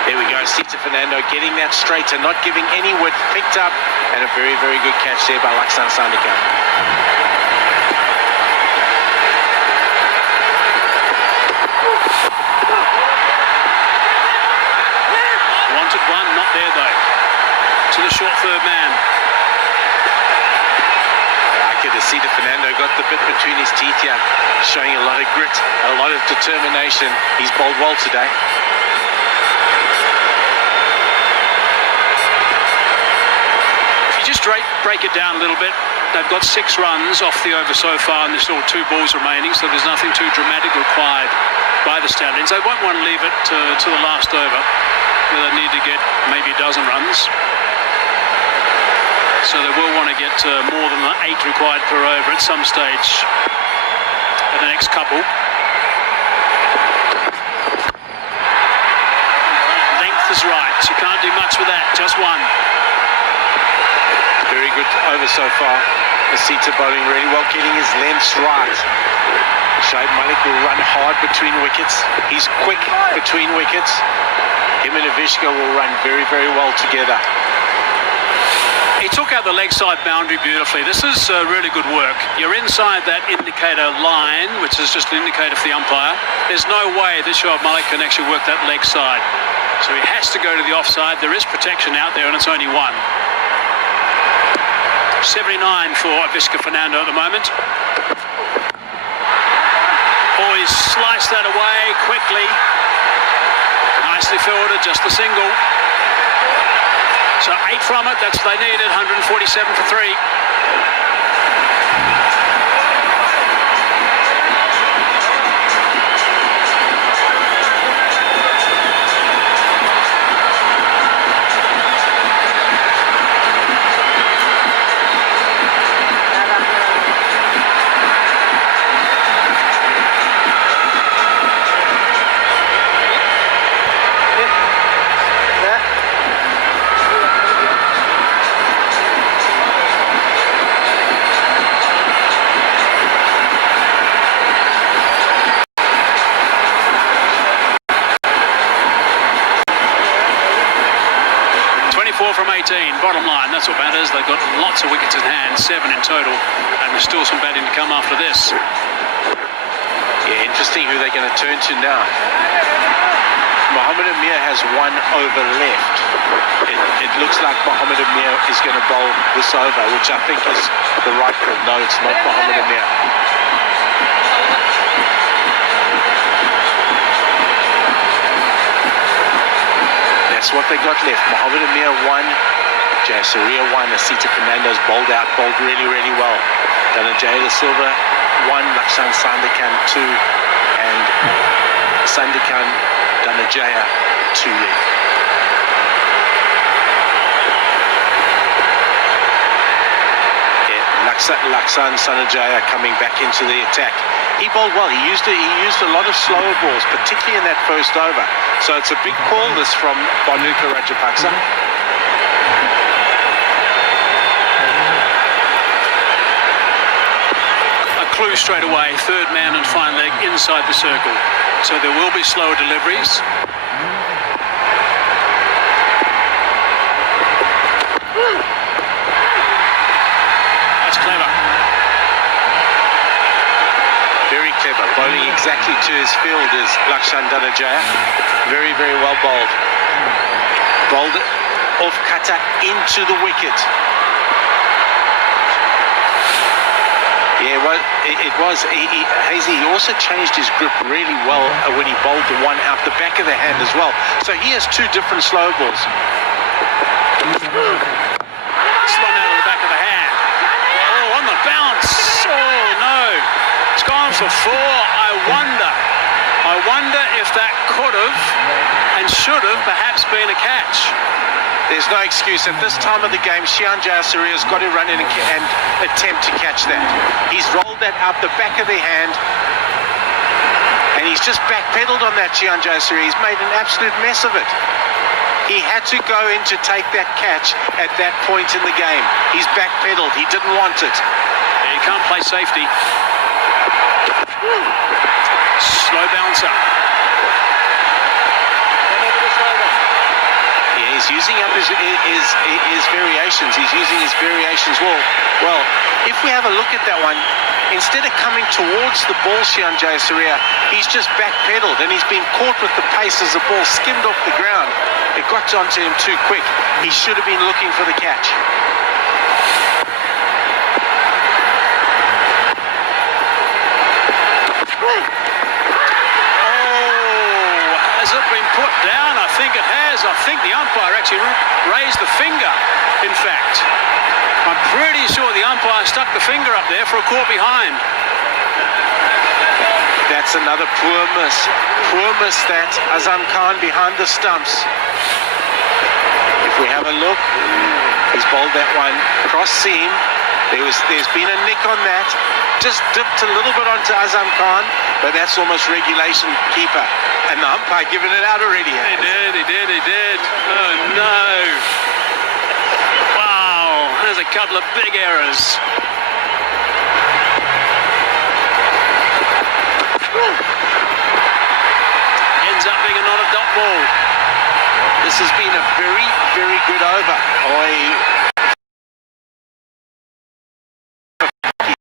There we go, Sita Fernando getting that straight and not giving any width, picked up, and a very, very good catch there by Laksan Sandakan. Wanted one, not there though. To the short third man. Asita Fernando got the bit between his teeth here, showing a lot of grit, a lot of determination. He's bowled well today. If you just break it down a little bit. They've got 6 runs off the over so far, and there's still 2 balls remaining, so there's nothing too dramatic required by the Stallions. They won't want to leave it to the last over, where they need to get maybe a dozen runs. So they will want to get more than the 8 required per over at some stage at the next couple. Length is right. You can't do much with that. Just 1. Very good over so far. Masita bowling really well, getting his lengths right. Shoaib Malik will run hard between wickets. He's quick between wickets. Him and Avishka will run very, very well together. He took out the leg side boundary beautifully. This is really good work. You're inside that indicator line, which is just an indicator for the umpire. There's no way that Shoaib Malik can actually work that leg side. So he has to go to the offside. There is protection out there, and it's only 1. 79 for Avishka Fernando at the moment. Oh, he's sliced that away quickly. Nicely fielded, just the single. So 8 from it, that's what they needed, 147 for 3. From 18, bottom line, that's what matters. They've got lots of wickets in hand, 7 in total, and there's still some batting to come after this. Yeah, interesting who they're going to turn to now. Mohammad Amir has 1 over left. It looks like Mohammad Amir is going to bowl this over, which I think is the right call. No, it's not Mohammad Amir. That's what they got left. Mohammad Amir 1, Jayasuriya 1, Asita Fernando's bowled out, bowled really, really well. Dhananjaya De Silva 1, Lakshan Sandakan 2, and Sandakan Dhananjaya 2 left. Lakshan Sandakan coming back into the attack. He bowled well. He used a lot of slower balls, particularly in that first over. So it's a big call, this from Bhanuka Rajapaksa. A clue straight away, 3rd man and fine leg inside the circle. So there will be slower deliveries. That's clever. Very clever. Bowling exactly to his field is Lakshan Dhananjaya. Very, very well bowled. Bowled off cutter into the wicket. Yeah, well, it was. Hazy, he also changed his grip really well when he bowled the one out the back of the hand as well. So he has 2 different slow balls. This one out of the back of the hand. Oh, on the bounce. Oh, no. It's gone for 4. I wonder if that could have and should have perhaps been a catch. There's no excuse. At this time of the game, Shihan Jayasuriya's got to run in and attempt to catch that. He's rolled that out the back of the hand, and he's just backpedaled on that, Shihan Jayasuriya. He's made an absolute mess of it. He had to go in to take that catch at that point in the game. He's backpedaled. He didn't want it. Yeah, he can't play safety. Slow bouncer. Yeah, he's using up his variations. He's using his variations well. If we have a look at that one, instead of coming towards the ball, Shihan Jayasuriya, he's just backpedaled, and he's been caught with the pace as the ball skimmed off the ground. It got onto him too quick. He should have been looking for the catch. Has it been put down? I think it has. I think the umpire actually raised the finger, in fact. I'm pretty sure the umpire stuck the finger up there for a caught behind. That's another poor miss. Poor miss that Azam Khan behind the stumps. If we have a look, he's bowled that one cross seam. There's been a nick on that. Just dipped a little bit onto Azam Khan, but that's almost regulation keeper. And the umpire giving it out already. He did. Oh no. Wow, there's a couple of big errors. Ends up being another dot ball. This has been a very, very good over.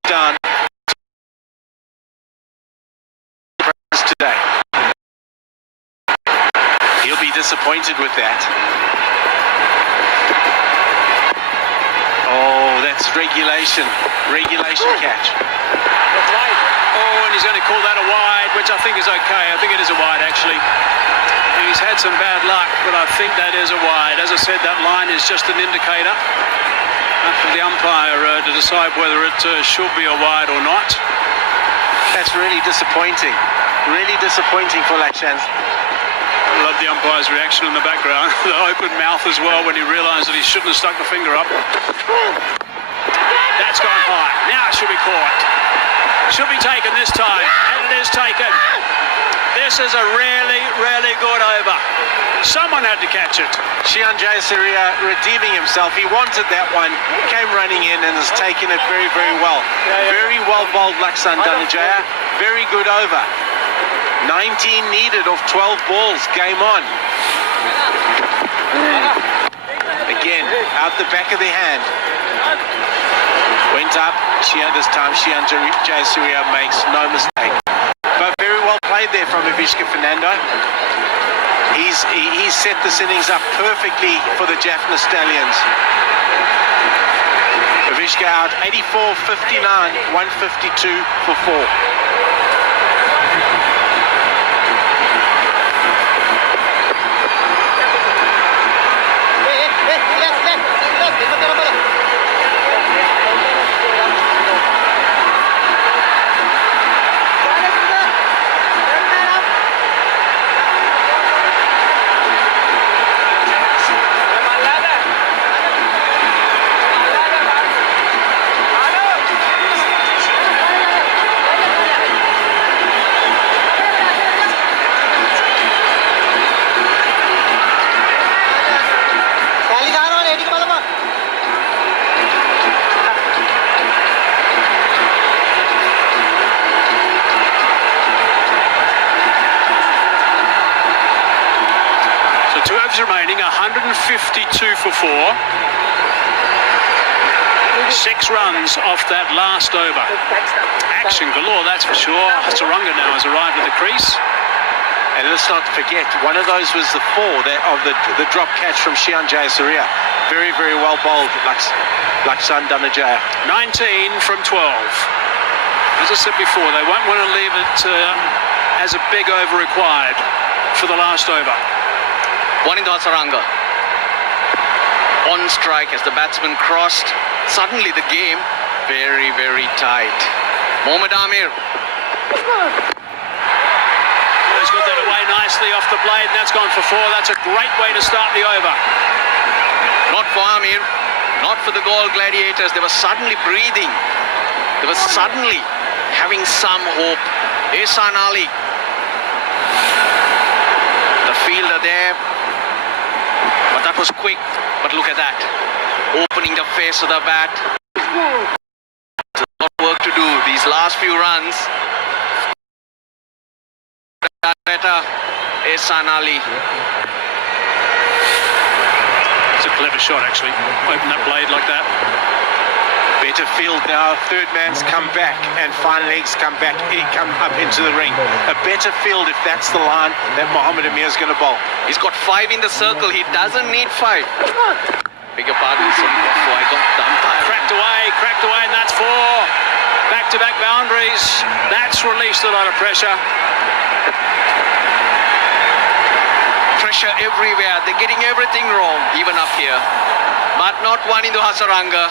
Done today. He'll be disappointed with that. Oh, that's regulation catch. Oh, and he's going to call that a wide, which I think is okay. I think it is a wide, actually. He's had some bad luck, but I think that is a wide. As I said, that line is just an indicator for the umpire to decide whether it should be a wide or not. That's really disappointing. Really disappointing for Lakshans. I love the umpire's reaction in the background. The open mouth as well when he realised that he shouldn't have stuck the finger up. That's gone high. Now it should be caught. Should be taken this time, and it is taken. This is a really, really good over. Someone had to catch it. Shian Jayasuriya redeeming himself. He wanted that one, came running in and has taken it very, very well. Very well bowled Laksan Dhananjaya. Very good over. 19 needed of 12 balls. Game on. Again, out the back of the hand. Went up. This time Shian Jayasuriya makes no mistake. But very well played there from Avishka Fernando. He's set this innings up perfectly for the Jaffna Stallions. Avishka out 84, 59, 152 for 4. Remaining 152 for 4. 6 runs off that last over. Action galore, that's for sure. Saranga now has arrived at the crease. And let's not forget, one of those was the 4 of the drop catch from Shian Jayasuriya. Very, very well bowled, Laksan Dhananjaya. 19 from 12. As I said before, they won't want to leave it as a big over required for the last over. One in the Saranga. On strike as the batsman crossed. Suddenly the game very, very tight. Mohammad Amir. He's got that away nicely off the blade, and that's gone for 4. That's a great way to start the over. Not for Amir, not for the Galle Gladiators. They were suddenly breathing. They were suddenly having some hope. Ehsan Ali. The fielder there. But that was quick. But look at that. Opening the face of the bat. There's a lot of work to do. These last few runs. Better. Ehsan Ali. It's a clever shot, actually. Open that blade like that. Better field now. Third man's come back and final legs come back. He come up into the ring. A better field if that's the line that Mohammad Amir is going to bowl. He's got 5 in the circle. He doesn't need 5. Beg your pardon. So I got the umpire. Cracked away, and that's 4. Back-to-back boundaries. That's released a lot of pressure. pressure everywhere. They're getting everything wrong, even up here. But not one into Hasaranga.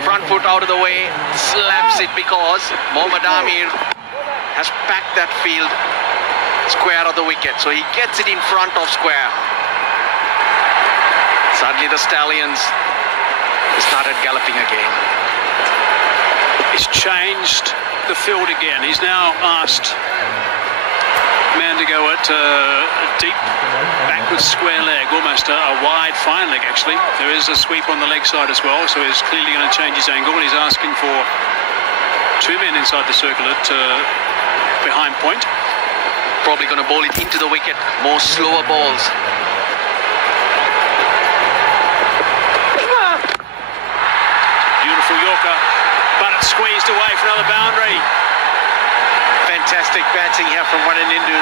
Front foot out of the way, slaps it because Mohammad Amir has packed that field square of the wicket. So he gets it in front of square. Suddenly the Stallions started galloping again. He's changed the field again. He's now asked man to go at a deep backwards square leg, almost a wide fine leg actually. There is a sweep on the leg side as well, so he's clearly going to change his angle. He's asking for two men inside the circle at behind point. Probably going to bowl it into the wicket. More slower balls. Beautiful Yorker, but it's squeezed away for another boundary. Fantastic batting here from Wananindu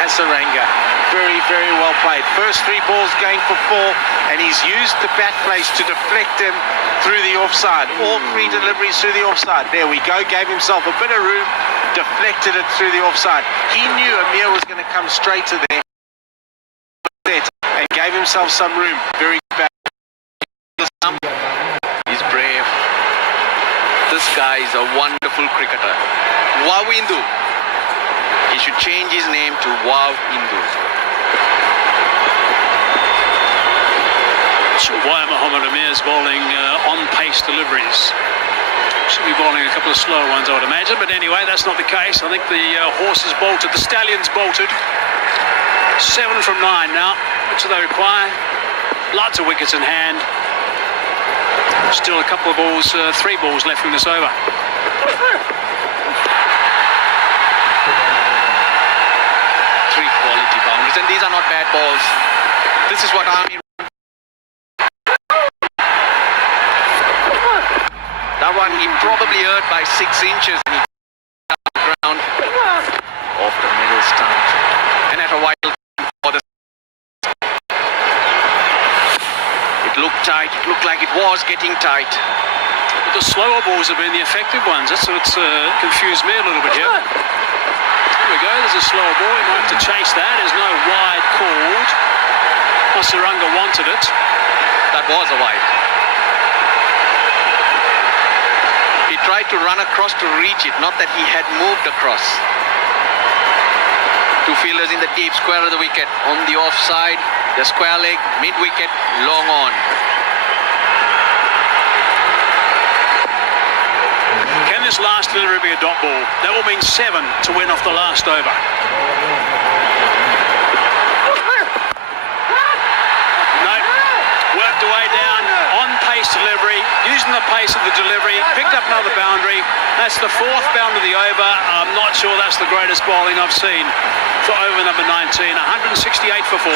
Hasaranga. Very, very well played. First three balls going for four, and he's used the bat place to deflect him through the offside. All three deliveries through the offside. There we go. Gave himself a bit of room, deflected it through the offside. He knew Amir was going to come straight to there and gave himself some room. Very bad. He's brave. This guy is a wonderful cricketer. Wawindu. He should change his name to Wawindu. Not sure why Mohammad Amir's bowling on-pace deliveries. Should be bowling a couple of slow ones, I would imagine. But anyway, that's not the case. I think the horses bolted. The Stallions bolted. 7 from 9 now. Which do they require? Lots of wickets in hand. Still a couple of balls, 3 balls left in this over. Three quality boundaries, and these are not bad balls. This is what Army. That one he probably earned by 6 inches, and he got down the ground off the middle stump. And at a wild for the. It looked tight. It looked like it was getting tight. But the slower balls have been the effective ones. That's what's confused me a little bit here. There we go. There's a slower ball. He might have to chase that. There's no wide called. Hasaranga wanted it. That was a wide. He tried to run across to reach it, not that he had moved across. Two fielders in the deep square of the wicket. On the offside, the square leg, mid-wicket, long on. Can this last delivery be a dot ball? That will mean 7 to win off the last over. No, worked away down, on-pace delivery, using the pace of the delivery, picked up another boundary. That's the 4th bound of the over. I'm not sure that's the greatest bowling I've seen for over number 19. 168 for 4.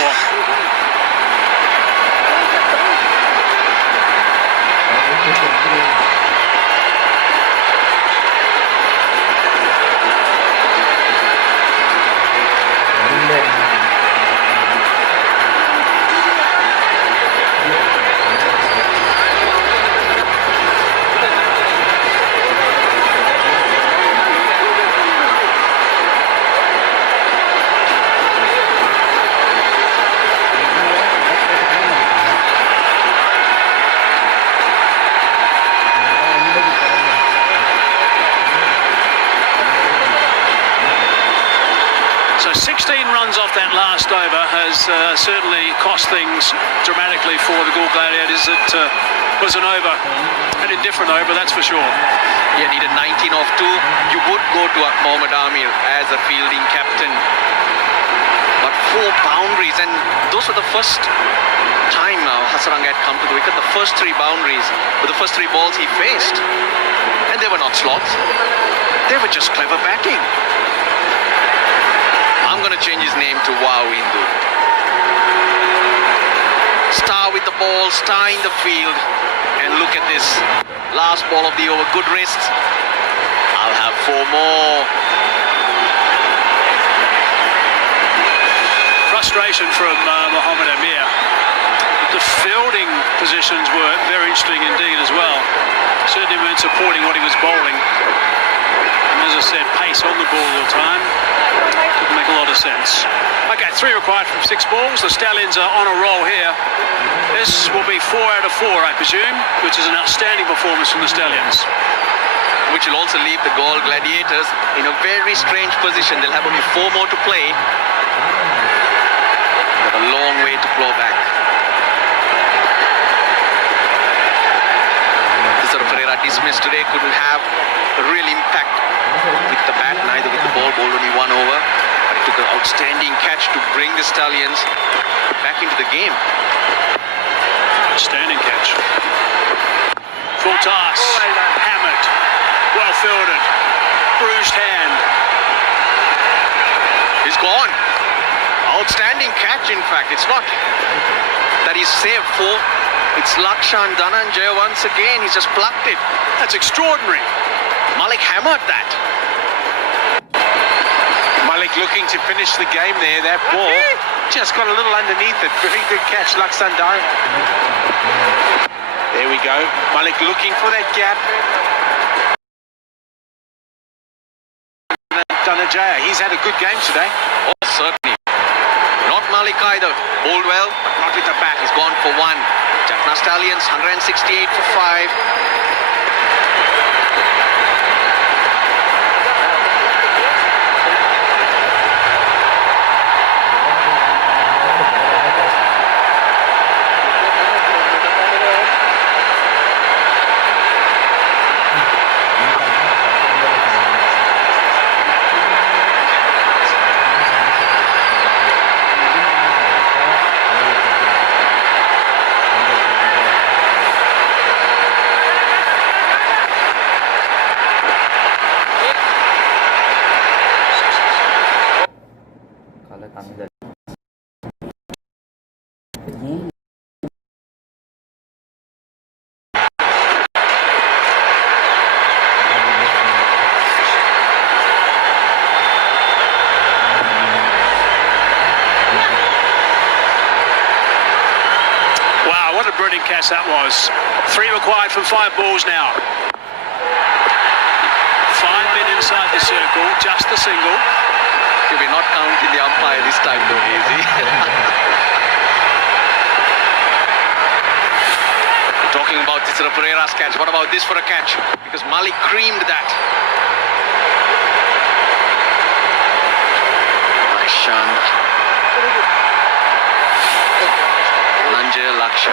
So 16 runs off that last over has certainly cost things dramatically for the Gladiators. It was an over, an indifferent over, that's for sure. You needed 19 off 2. You would go to Mohammad Amir as a fielding captain. But 4 boundaries, and those were the first time Hasaranga had come to the wicket. The first 3 boundaries were the first 3 balls he faced. And they were not slots. They were just clever batting. I'm going to change his name to Wawindu. Star with the ball, star in the field. And look at this. Last ball of the over. Good wrist. I'll have 4 more. Frustration from Mohammad Amir. The fielding positions were very interesting indeed as well. Certainly weren't supporting what he was bowling. And as I said, pace on the ball all the time. Didn't make a lot of sense. Okay, 3 required from 6 balls. The Stallions are on a roll here. This will be 4 out of 4, I presume, which is an outstanding performance from the Stallions. Which will also leave the Galle Gladiators in a very strange position. They'll have only 4 more to play. They have a long way to claw back. Pereira dismissed today, couldn't have a real impact with the bat, neither with the ball, bowled only 1 over. But he took an outstanding catch to bring the Stallions back into the game. Outstanding catch. Full toss. Hammered. Well fielded. Bruised hand. He's gone. Outstanding catch, in fact. It's not that he's saved for. It's Lakshan Dhananjaya once again. He's just plucked it. That's extraordinary. Malik hammered that. Malik looking to finish the game there. That ball just got a little underneath it. Very good catch, Lakshan Dhananjaya. There we go. Malik looking for that gap. Dhananjaya, he's had a good game today. Oh, certainly. Not Malik either. Bowled well, but not with the bat. He's gone for 1. Jaffna Stallions, 168 for 5. Catch that was. 3 required from 5 balls now. 5 men inside the circle, just a single. We're not counting the umpire this time though, easy. Talking about this Pereira's catch. What about this for a catch? Because Malik creamed that. Nice shot. Lakshan.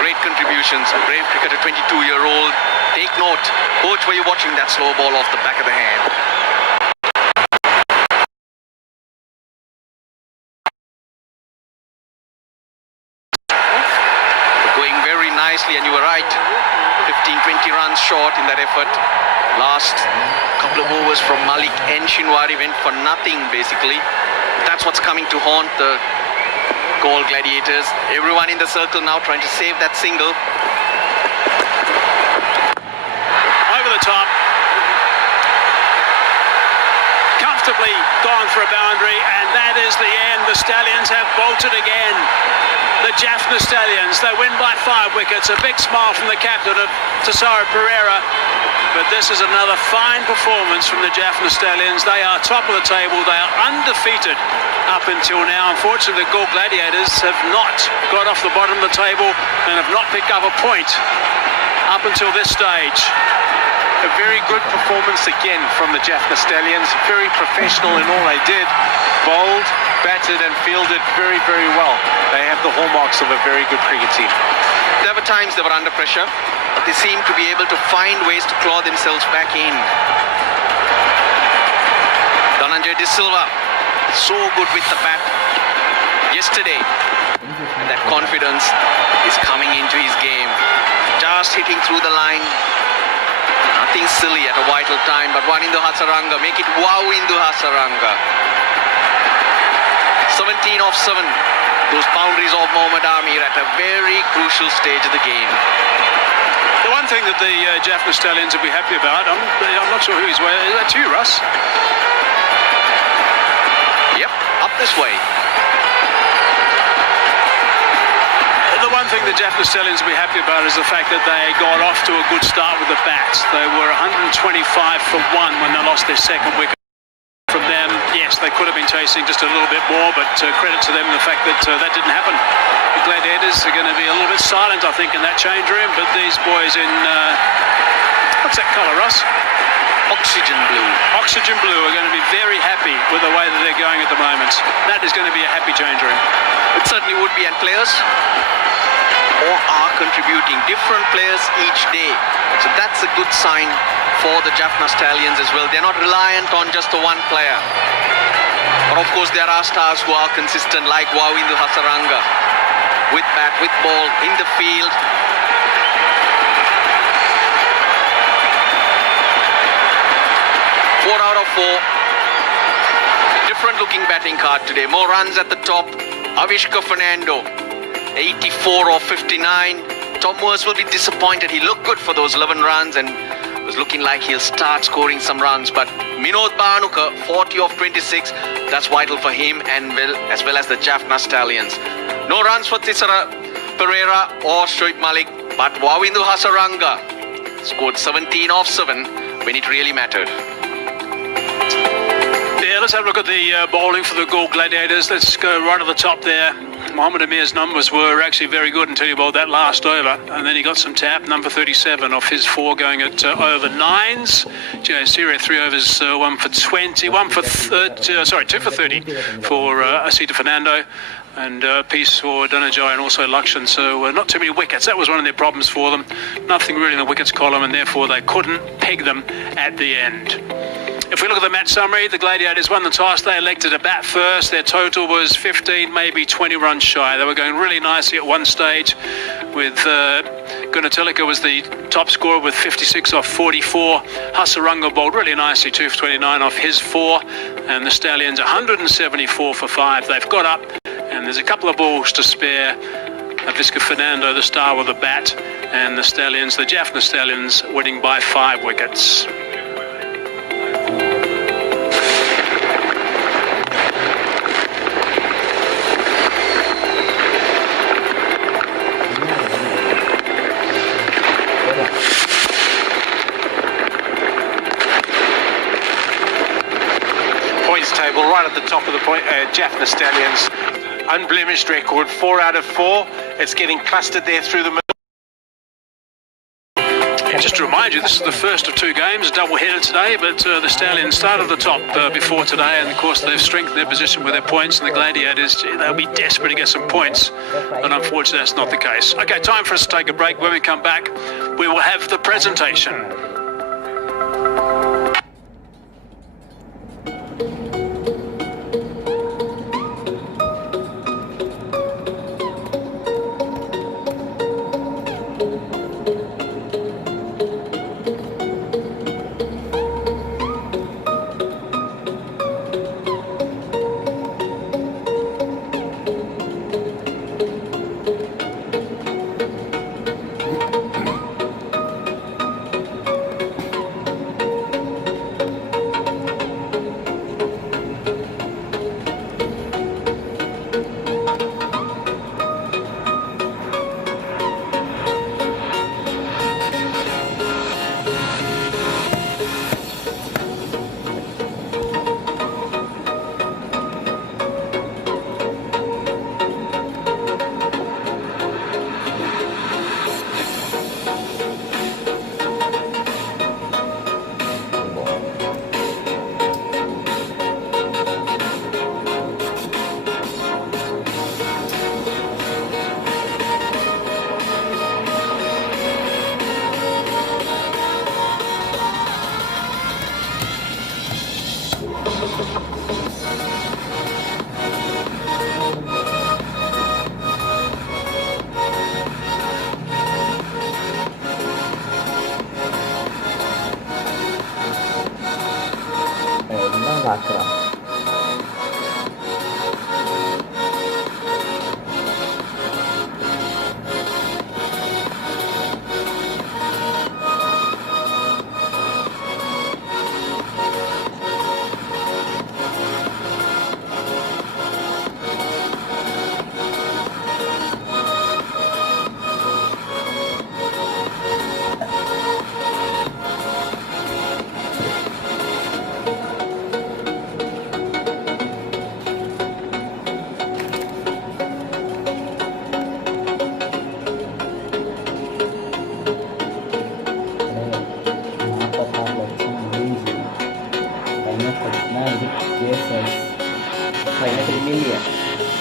Great contributions, brave cricketer, 22-year-old. Take note, coach, were you watching that slow ball off the back of the hand? Going very nicely, and you were right. 15-20 runs short in that effort. Last couple of overs from Malik and Shinwari went for nothing, basically. That's what's coming to haunt the Galle Gladiators. Everyone in the circle now trying to save that single. Over the top. Comfortably gone for a boundary, and that is the end. The Stallions have bolted again. The Jaffna Stallions, they win by 5 wickets. A big smile from the captain of Tesaro Pereira. But this is another fine performance from the Jaffna Stallions. They are top of the table. They are undefeated up until now. Unfortunately, the Galle Gladiators have not got off the bottom of the table and have not picked up a point up until this stage. A very good performance again from the Jaffna Stallions. Very professional in all they did. Bowled, batted and fielded very, very well. They have the hallmarks of a very good cricket team. There were times they were under pressure, but they seem to be able to find ways to claw themselves back in. Dhananjaya De Silva, so good with the bat yesterday. And that confidence is coming into his game. Just hitting through the line. Nothing silly at a vital time, but one Indu Hasaranga. Make it wow Indu Hasaranga. 17 off 7. Those boundaries of Mohammad Amir at a very crucial stage of the game. The one thing that the Jaffna Stallions will be happy about, I'm not sure who he's wearing. Is that you, Russ? Yep, up this way. The one thing the Jaffna Stallions will be happy about is the fact that they got off to a good start with the bats. They were 125 for 1 when they lost their second wicket. From them, yes, perhaps they could have been chasing just a little bit more, but credit to them the fact that that didn't happen. The Gladiators are going to be a little bit silent, I think, in that change room, but these boys in, what's that colour, Ross? Oxygen blue. Oxygen blue are going to be very happy with the way that they're going at the moment. That is going to be a happy change room. It certainly would be, and players all are contributing, different players each day. So that's a good sign for the Jaffna Stallions as well. They're not reliant on just the one player. But of course there are stars who are consistent, like Wawindu Hasaranga, with bat, with ball, in the field. Four out of four. Different looking batting card today. More runs at the top. Avishka Fernando, 84 or 59. Tom Moores will be disappointed. He looked good for those 11 runs and was looking like he'll start scoring some runs. But Minod Banuka, 40 of 26. That's vital for him and as well as the Jaffna Stallions. No runs for Tisara Pereira or Shoaib Malik. But Wawindu Hasaranga scored 17 off 7 when it really mattered. Yeah, let's have a look at the bowling for the Galle Gladiators. Let's go right at the top there. Mohamed Amir's numbers were actually very good until he bowled that last over, and then he got some tap, number 37 off his 4 going at over 9s. Syria 3 overs, 1 for 20, 2 for 30 for Asita Fernando, and piece for Dhananjay and also Lakshan. So not too many wickets. That was one of their problems for them. Nothing really in the wickets column, and therefore they couldn't peg them at the end. If we look at the match summary, the Gladiators won the toss. They elected to bat first. Their total was 15, maybe 20 runs shy. They were going really nicely at one stage with Gunatelika was the top scorer with 56 off 44. Hasaranga bowled really nicely, 2 for 29 off his 4. And the Stallions 174 for 5. They've got up and there's a couple of balls to spare. Avishka Fernando, the star with the bat, and the Stallions, the Jaffna Stallions, winning by 5 wickets. Table right at the top of the point. Jaffna Stallions, unblemished record, 4 out of 4. It's getting clustered there through the middle. And just to remind you, this is the first of 2 games, double-headed today, but the Stallions started at the top before today, and of course they've strengthened their position with their points, and the Gladiators, they'll be desperate to get some points, but unfortunately that's not the case. Okay, time for us to take a break. When we come back, we will have the presentation. അതിനകത്ത് ഇല്ല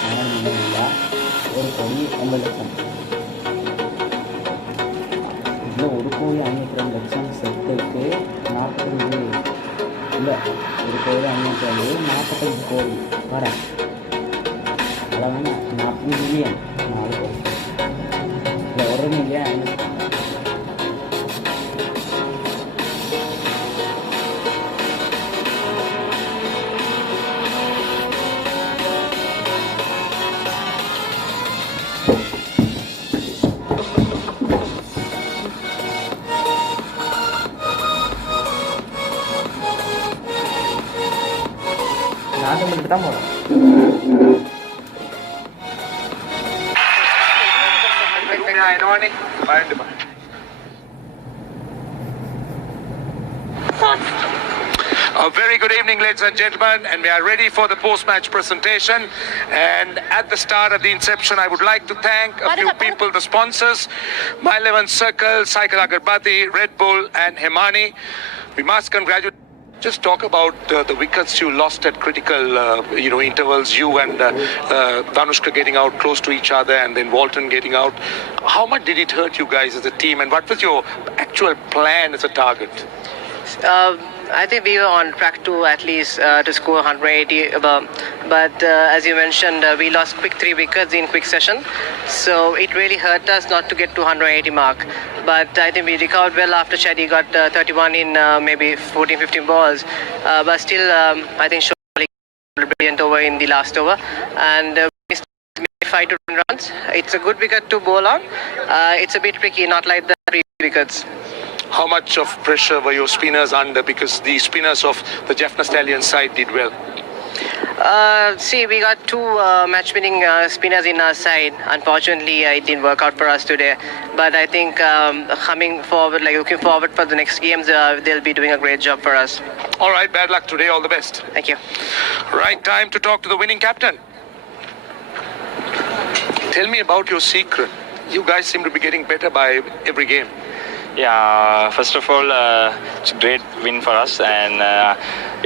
അങ്ങനെ ഒന്നുമില്ല. ഒരു കോഴി 9 ലക്ഷം. இல்லை ஒரு கோழி 52 லட்சம் செத்துக்கு 45 இல்லை ஒரு கோழி 45 கோழி வரேன் அதான் 40 மில்லியன் 4 கோழி இல்லை 1 மில்லியன். நாட்டு தான் போகிறோம். A very good evening, ladies and gentlemen, and we are ready for the post-match presentation. And at the start of the inception, I would like to thank a few people, the sponsors, My 11 Circle, Cycle Agarbati, Red Bull, and Hemani. We must congratulate. Just talk about the wickets you lost at critical, intervals. You and Danushka getting out close to each other, and then Walton getting out. How much did it hurt you guys as a team, and what was your actual plan as a target? I think we were on track to at least to score 180 above. But as you mentioned, we lost quick 3 wickets in quick session. So it really hurt us not to get to 180 mark. But I think we recovered well after Shadi got 31 in maybe 14-15 balls. But still, I think Shali brilliant over in the last over. And we made 5 to 10 runs. It's a good wicket to bowl on. It's a bit tricky, not like the 3 wickets. How much of pressure were your spinners under? Because the spinners of the Jaffna Stallions side did well. See, we got 2 match-winning spinners in our side. Unfortunately, it didn't work out for us today. But I think coming forward, looking forward for the next games, they'll be doing a great job for us. All right, bad luck today. All the best. Thank you. Right, time to talk to the winning captain. Tell me about your secret. You guys seem to be getting better by every game. Yeah, first of all, it's a great win for us, and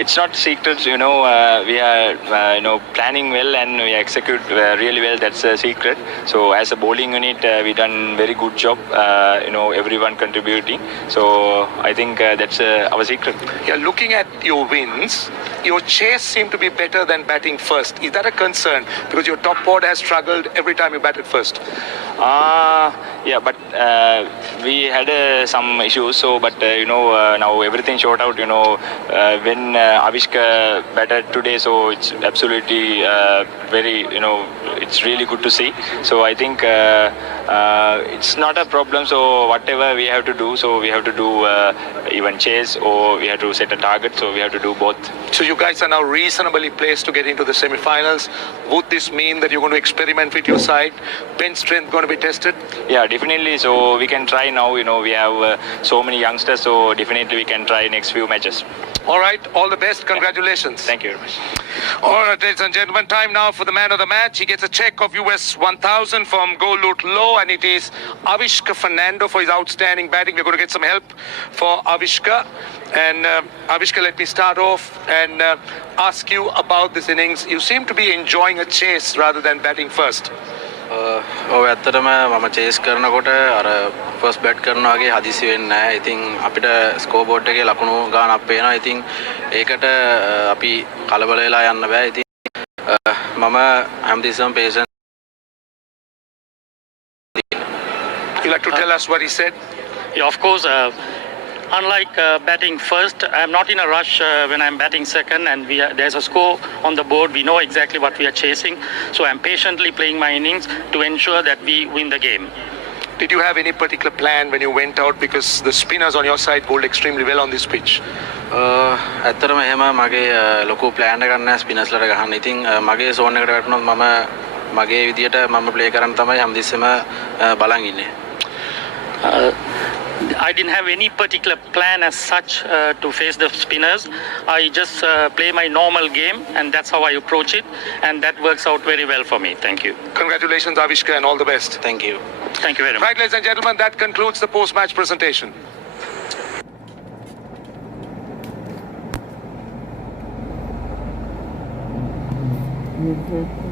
it's not secret. We are planning well and we execute really well. That's a secret. So as a bowling unit, we done very good job. Everyone contributing. So I think that's our secret. Yeah, looking at your wins, your chase seemed to be better than batting first. Is that a concern? Because your top order has struggled every time you batted first. Yeah, but we had some issues. So, but now everything short out. When Avishka batted today, so it's absolutely very. It's really good to see. So I think it's not a problem. So whatever we have to do, so we have to do even chase or we have to set a target. So we have to do both. So you guys are now reasonably placed to get into the semi-finals. Would this mean that you're going to experiment with your side? Bench strength going to be tested? Yeah, definitely. So we can try now. We have so many youngsters. So definitely we can try next few matches. All right. All the best. Congratulations. Thank you very much. All right, ladies and gentlemen, time now for the man of the match. He gets a check of US 1,000 from Goal Loot Low, and it is Avishka Fernando for his outstanding batting. We're going to get some help for Avishka. And Avishka, let me start off and ask you about this innings. You seem to be enjoying a chase rather than batting first. ඇත්තටම මම chase කරනකොට අර first bat කරනවා වගේ හදිසි වෙන්නේ නැහැ. ඉතින් අපිට ස්කෝර් බෝඩ් එකේ ලකුණු ගානක් පේනවා. ඉතින් ඒකට අපි කලබල වෙලා යන්න බෑ. ඉතින් මම හැමතිස්සම patience. You like to tell us what he said? Yeah, of course. Unlike batting first, I'm not in a rush when I'm batting second, and there's a score on the board. We know exactly what we are chasing, so I'm patiently playing my innings to ensure that we win the game. Did you have any particular plan when you went out? Because the spinners on your side bowled extremely well on this pitch. ඇත්තටම එහෙම මගේ ලොකු plan එකක් නැහැ ස්පිනර්ස්ලට ගහන්න. ඉතින් මගේ zone එකට වැටුණොත් මම මගේ විදියට මම ප්ලේ කරන්න තමයි හැමතිස්සෙම බලන් ඉන්නේ. I didn't have any particular plan as such to face the spinners. I just play my normal game, and that's how I approach it, and that works out very well for me. Thank you. Congratulations, Avishka, and all the best. Thank you. Thank you very much. Right, ladies and gentlemen, that concludes the post-match presentation. Mm-hmm.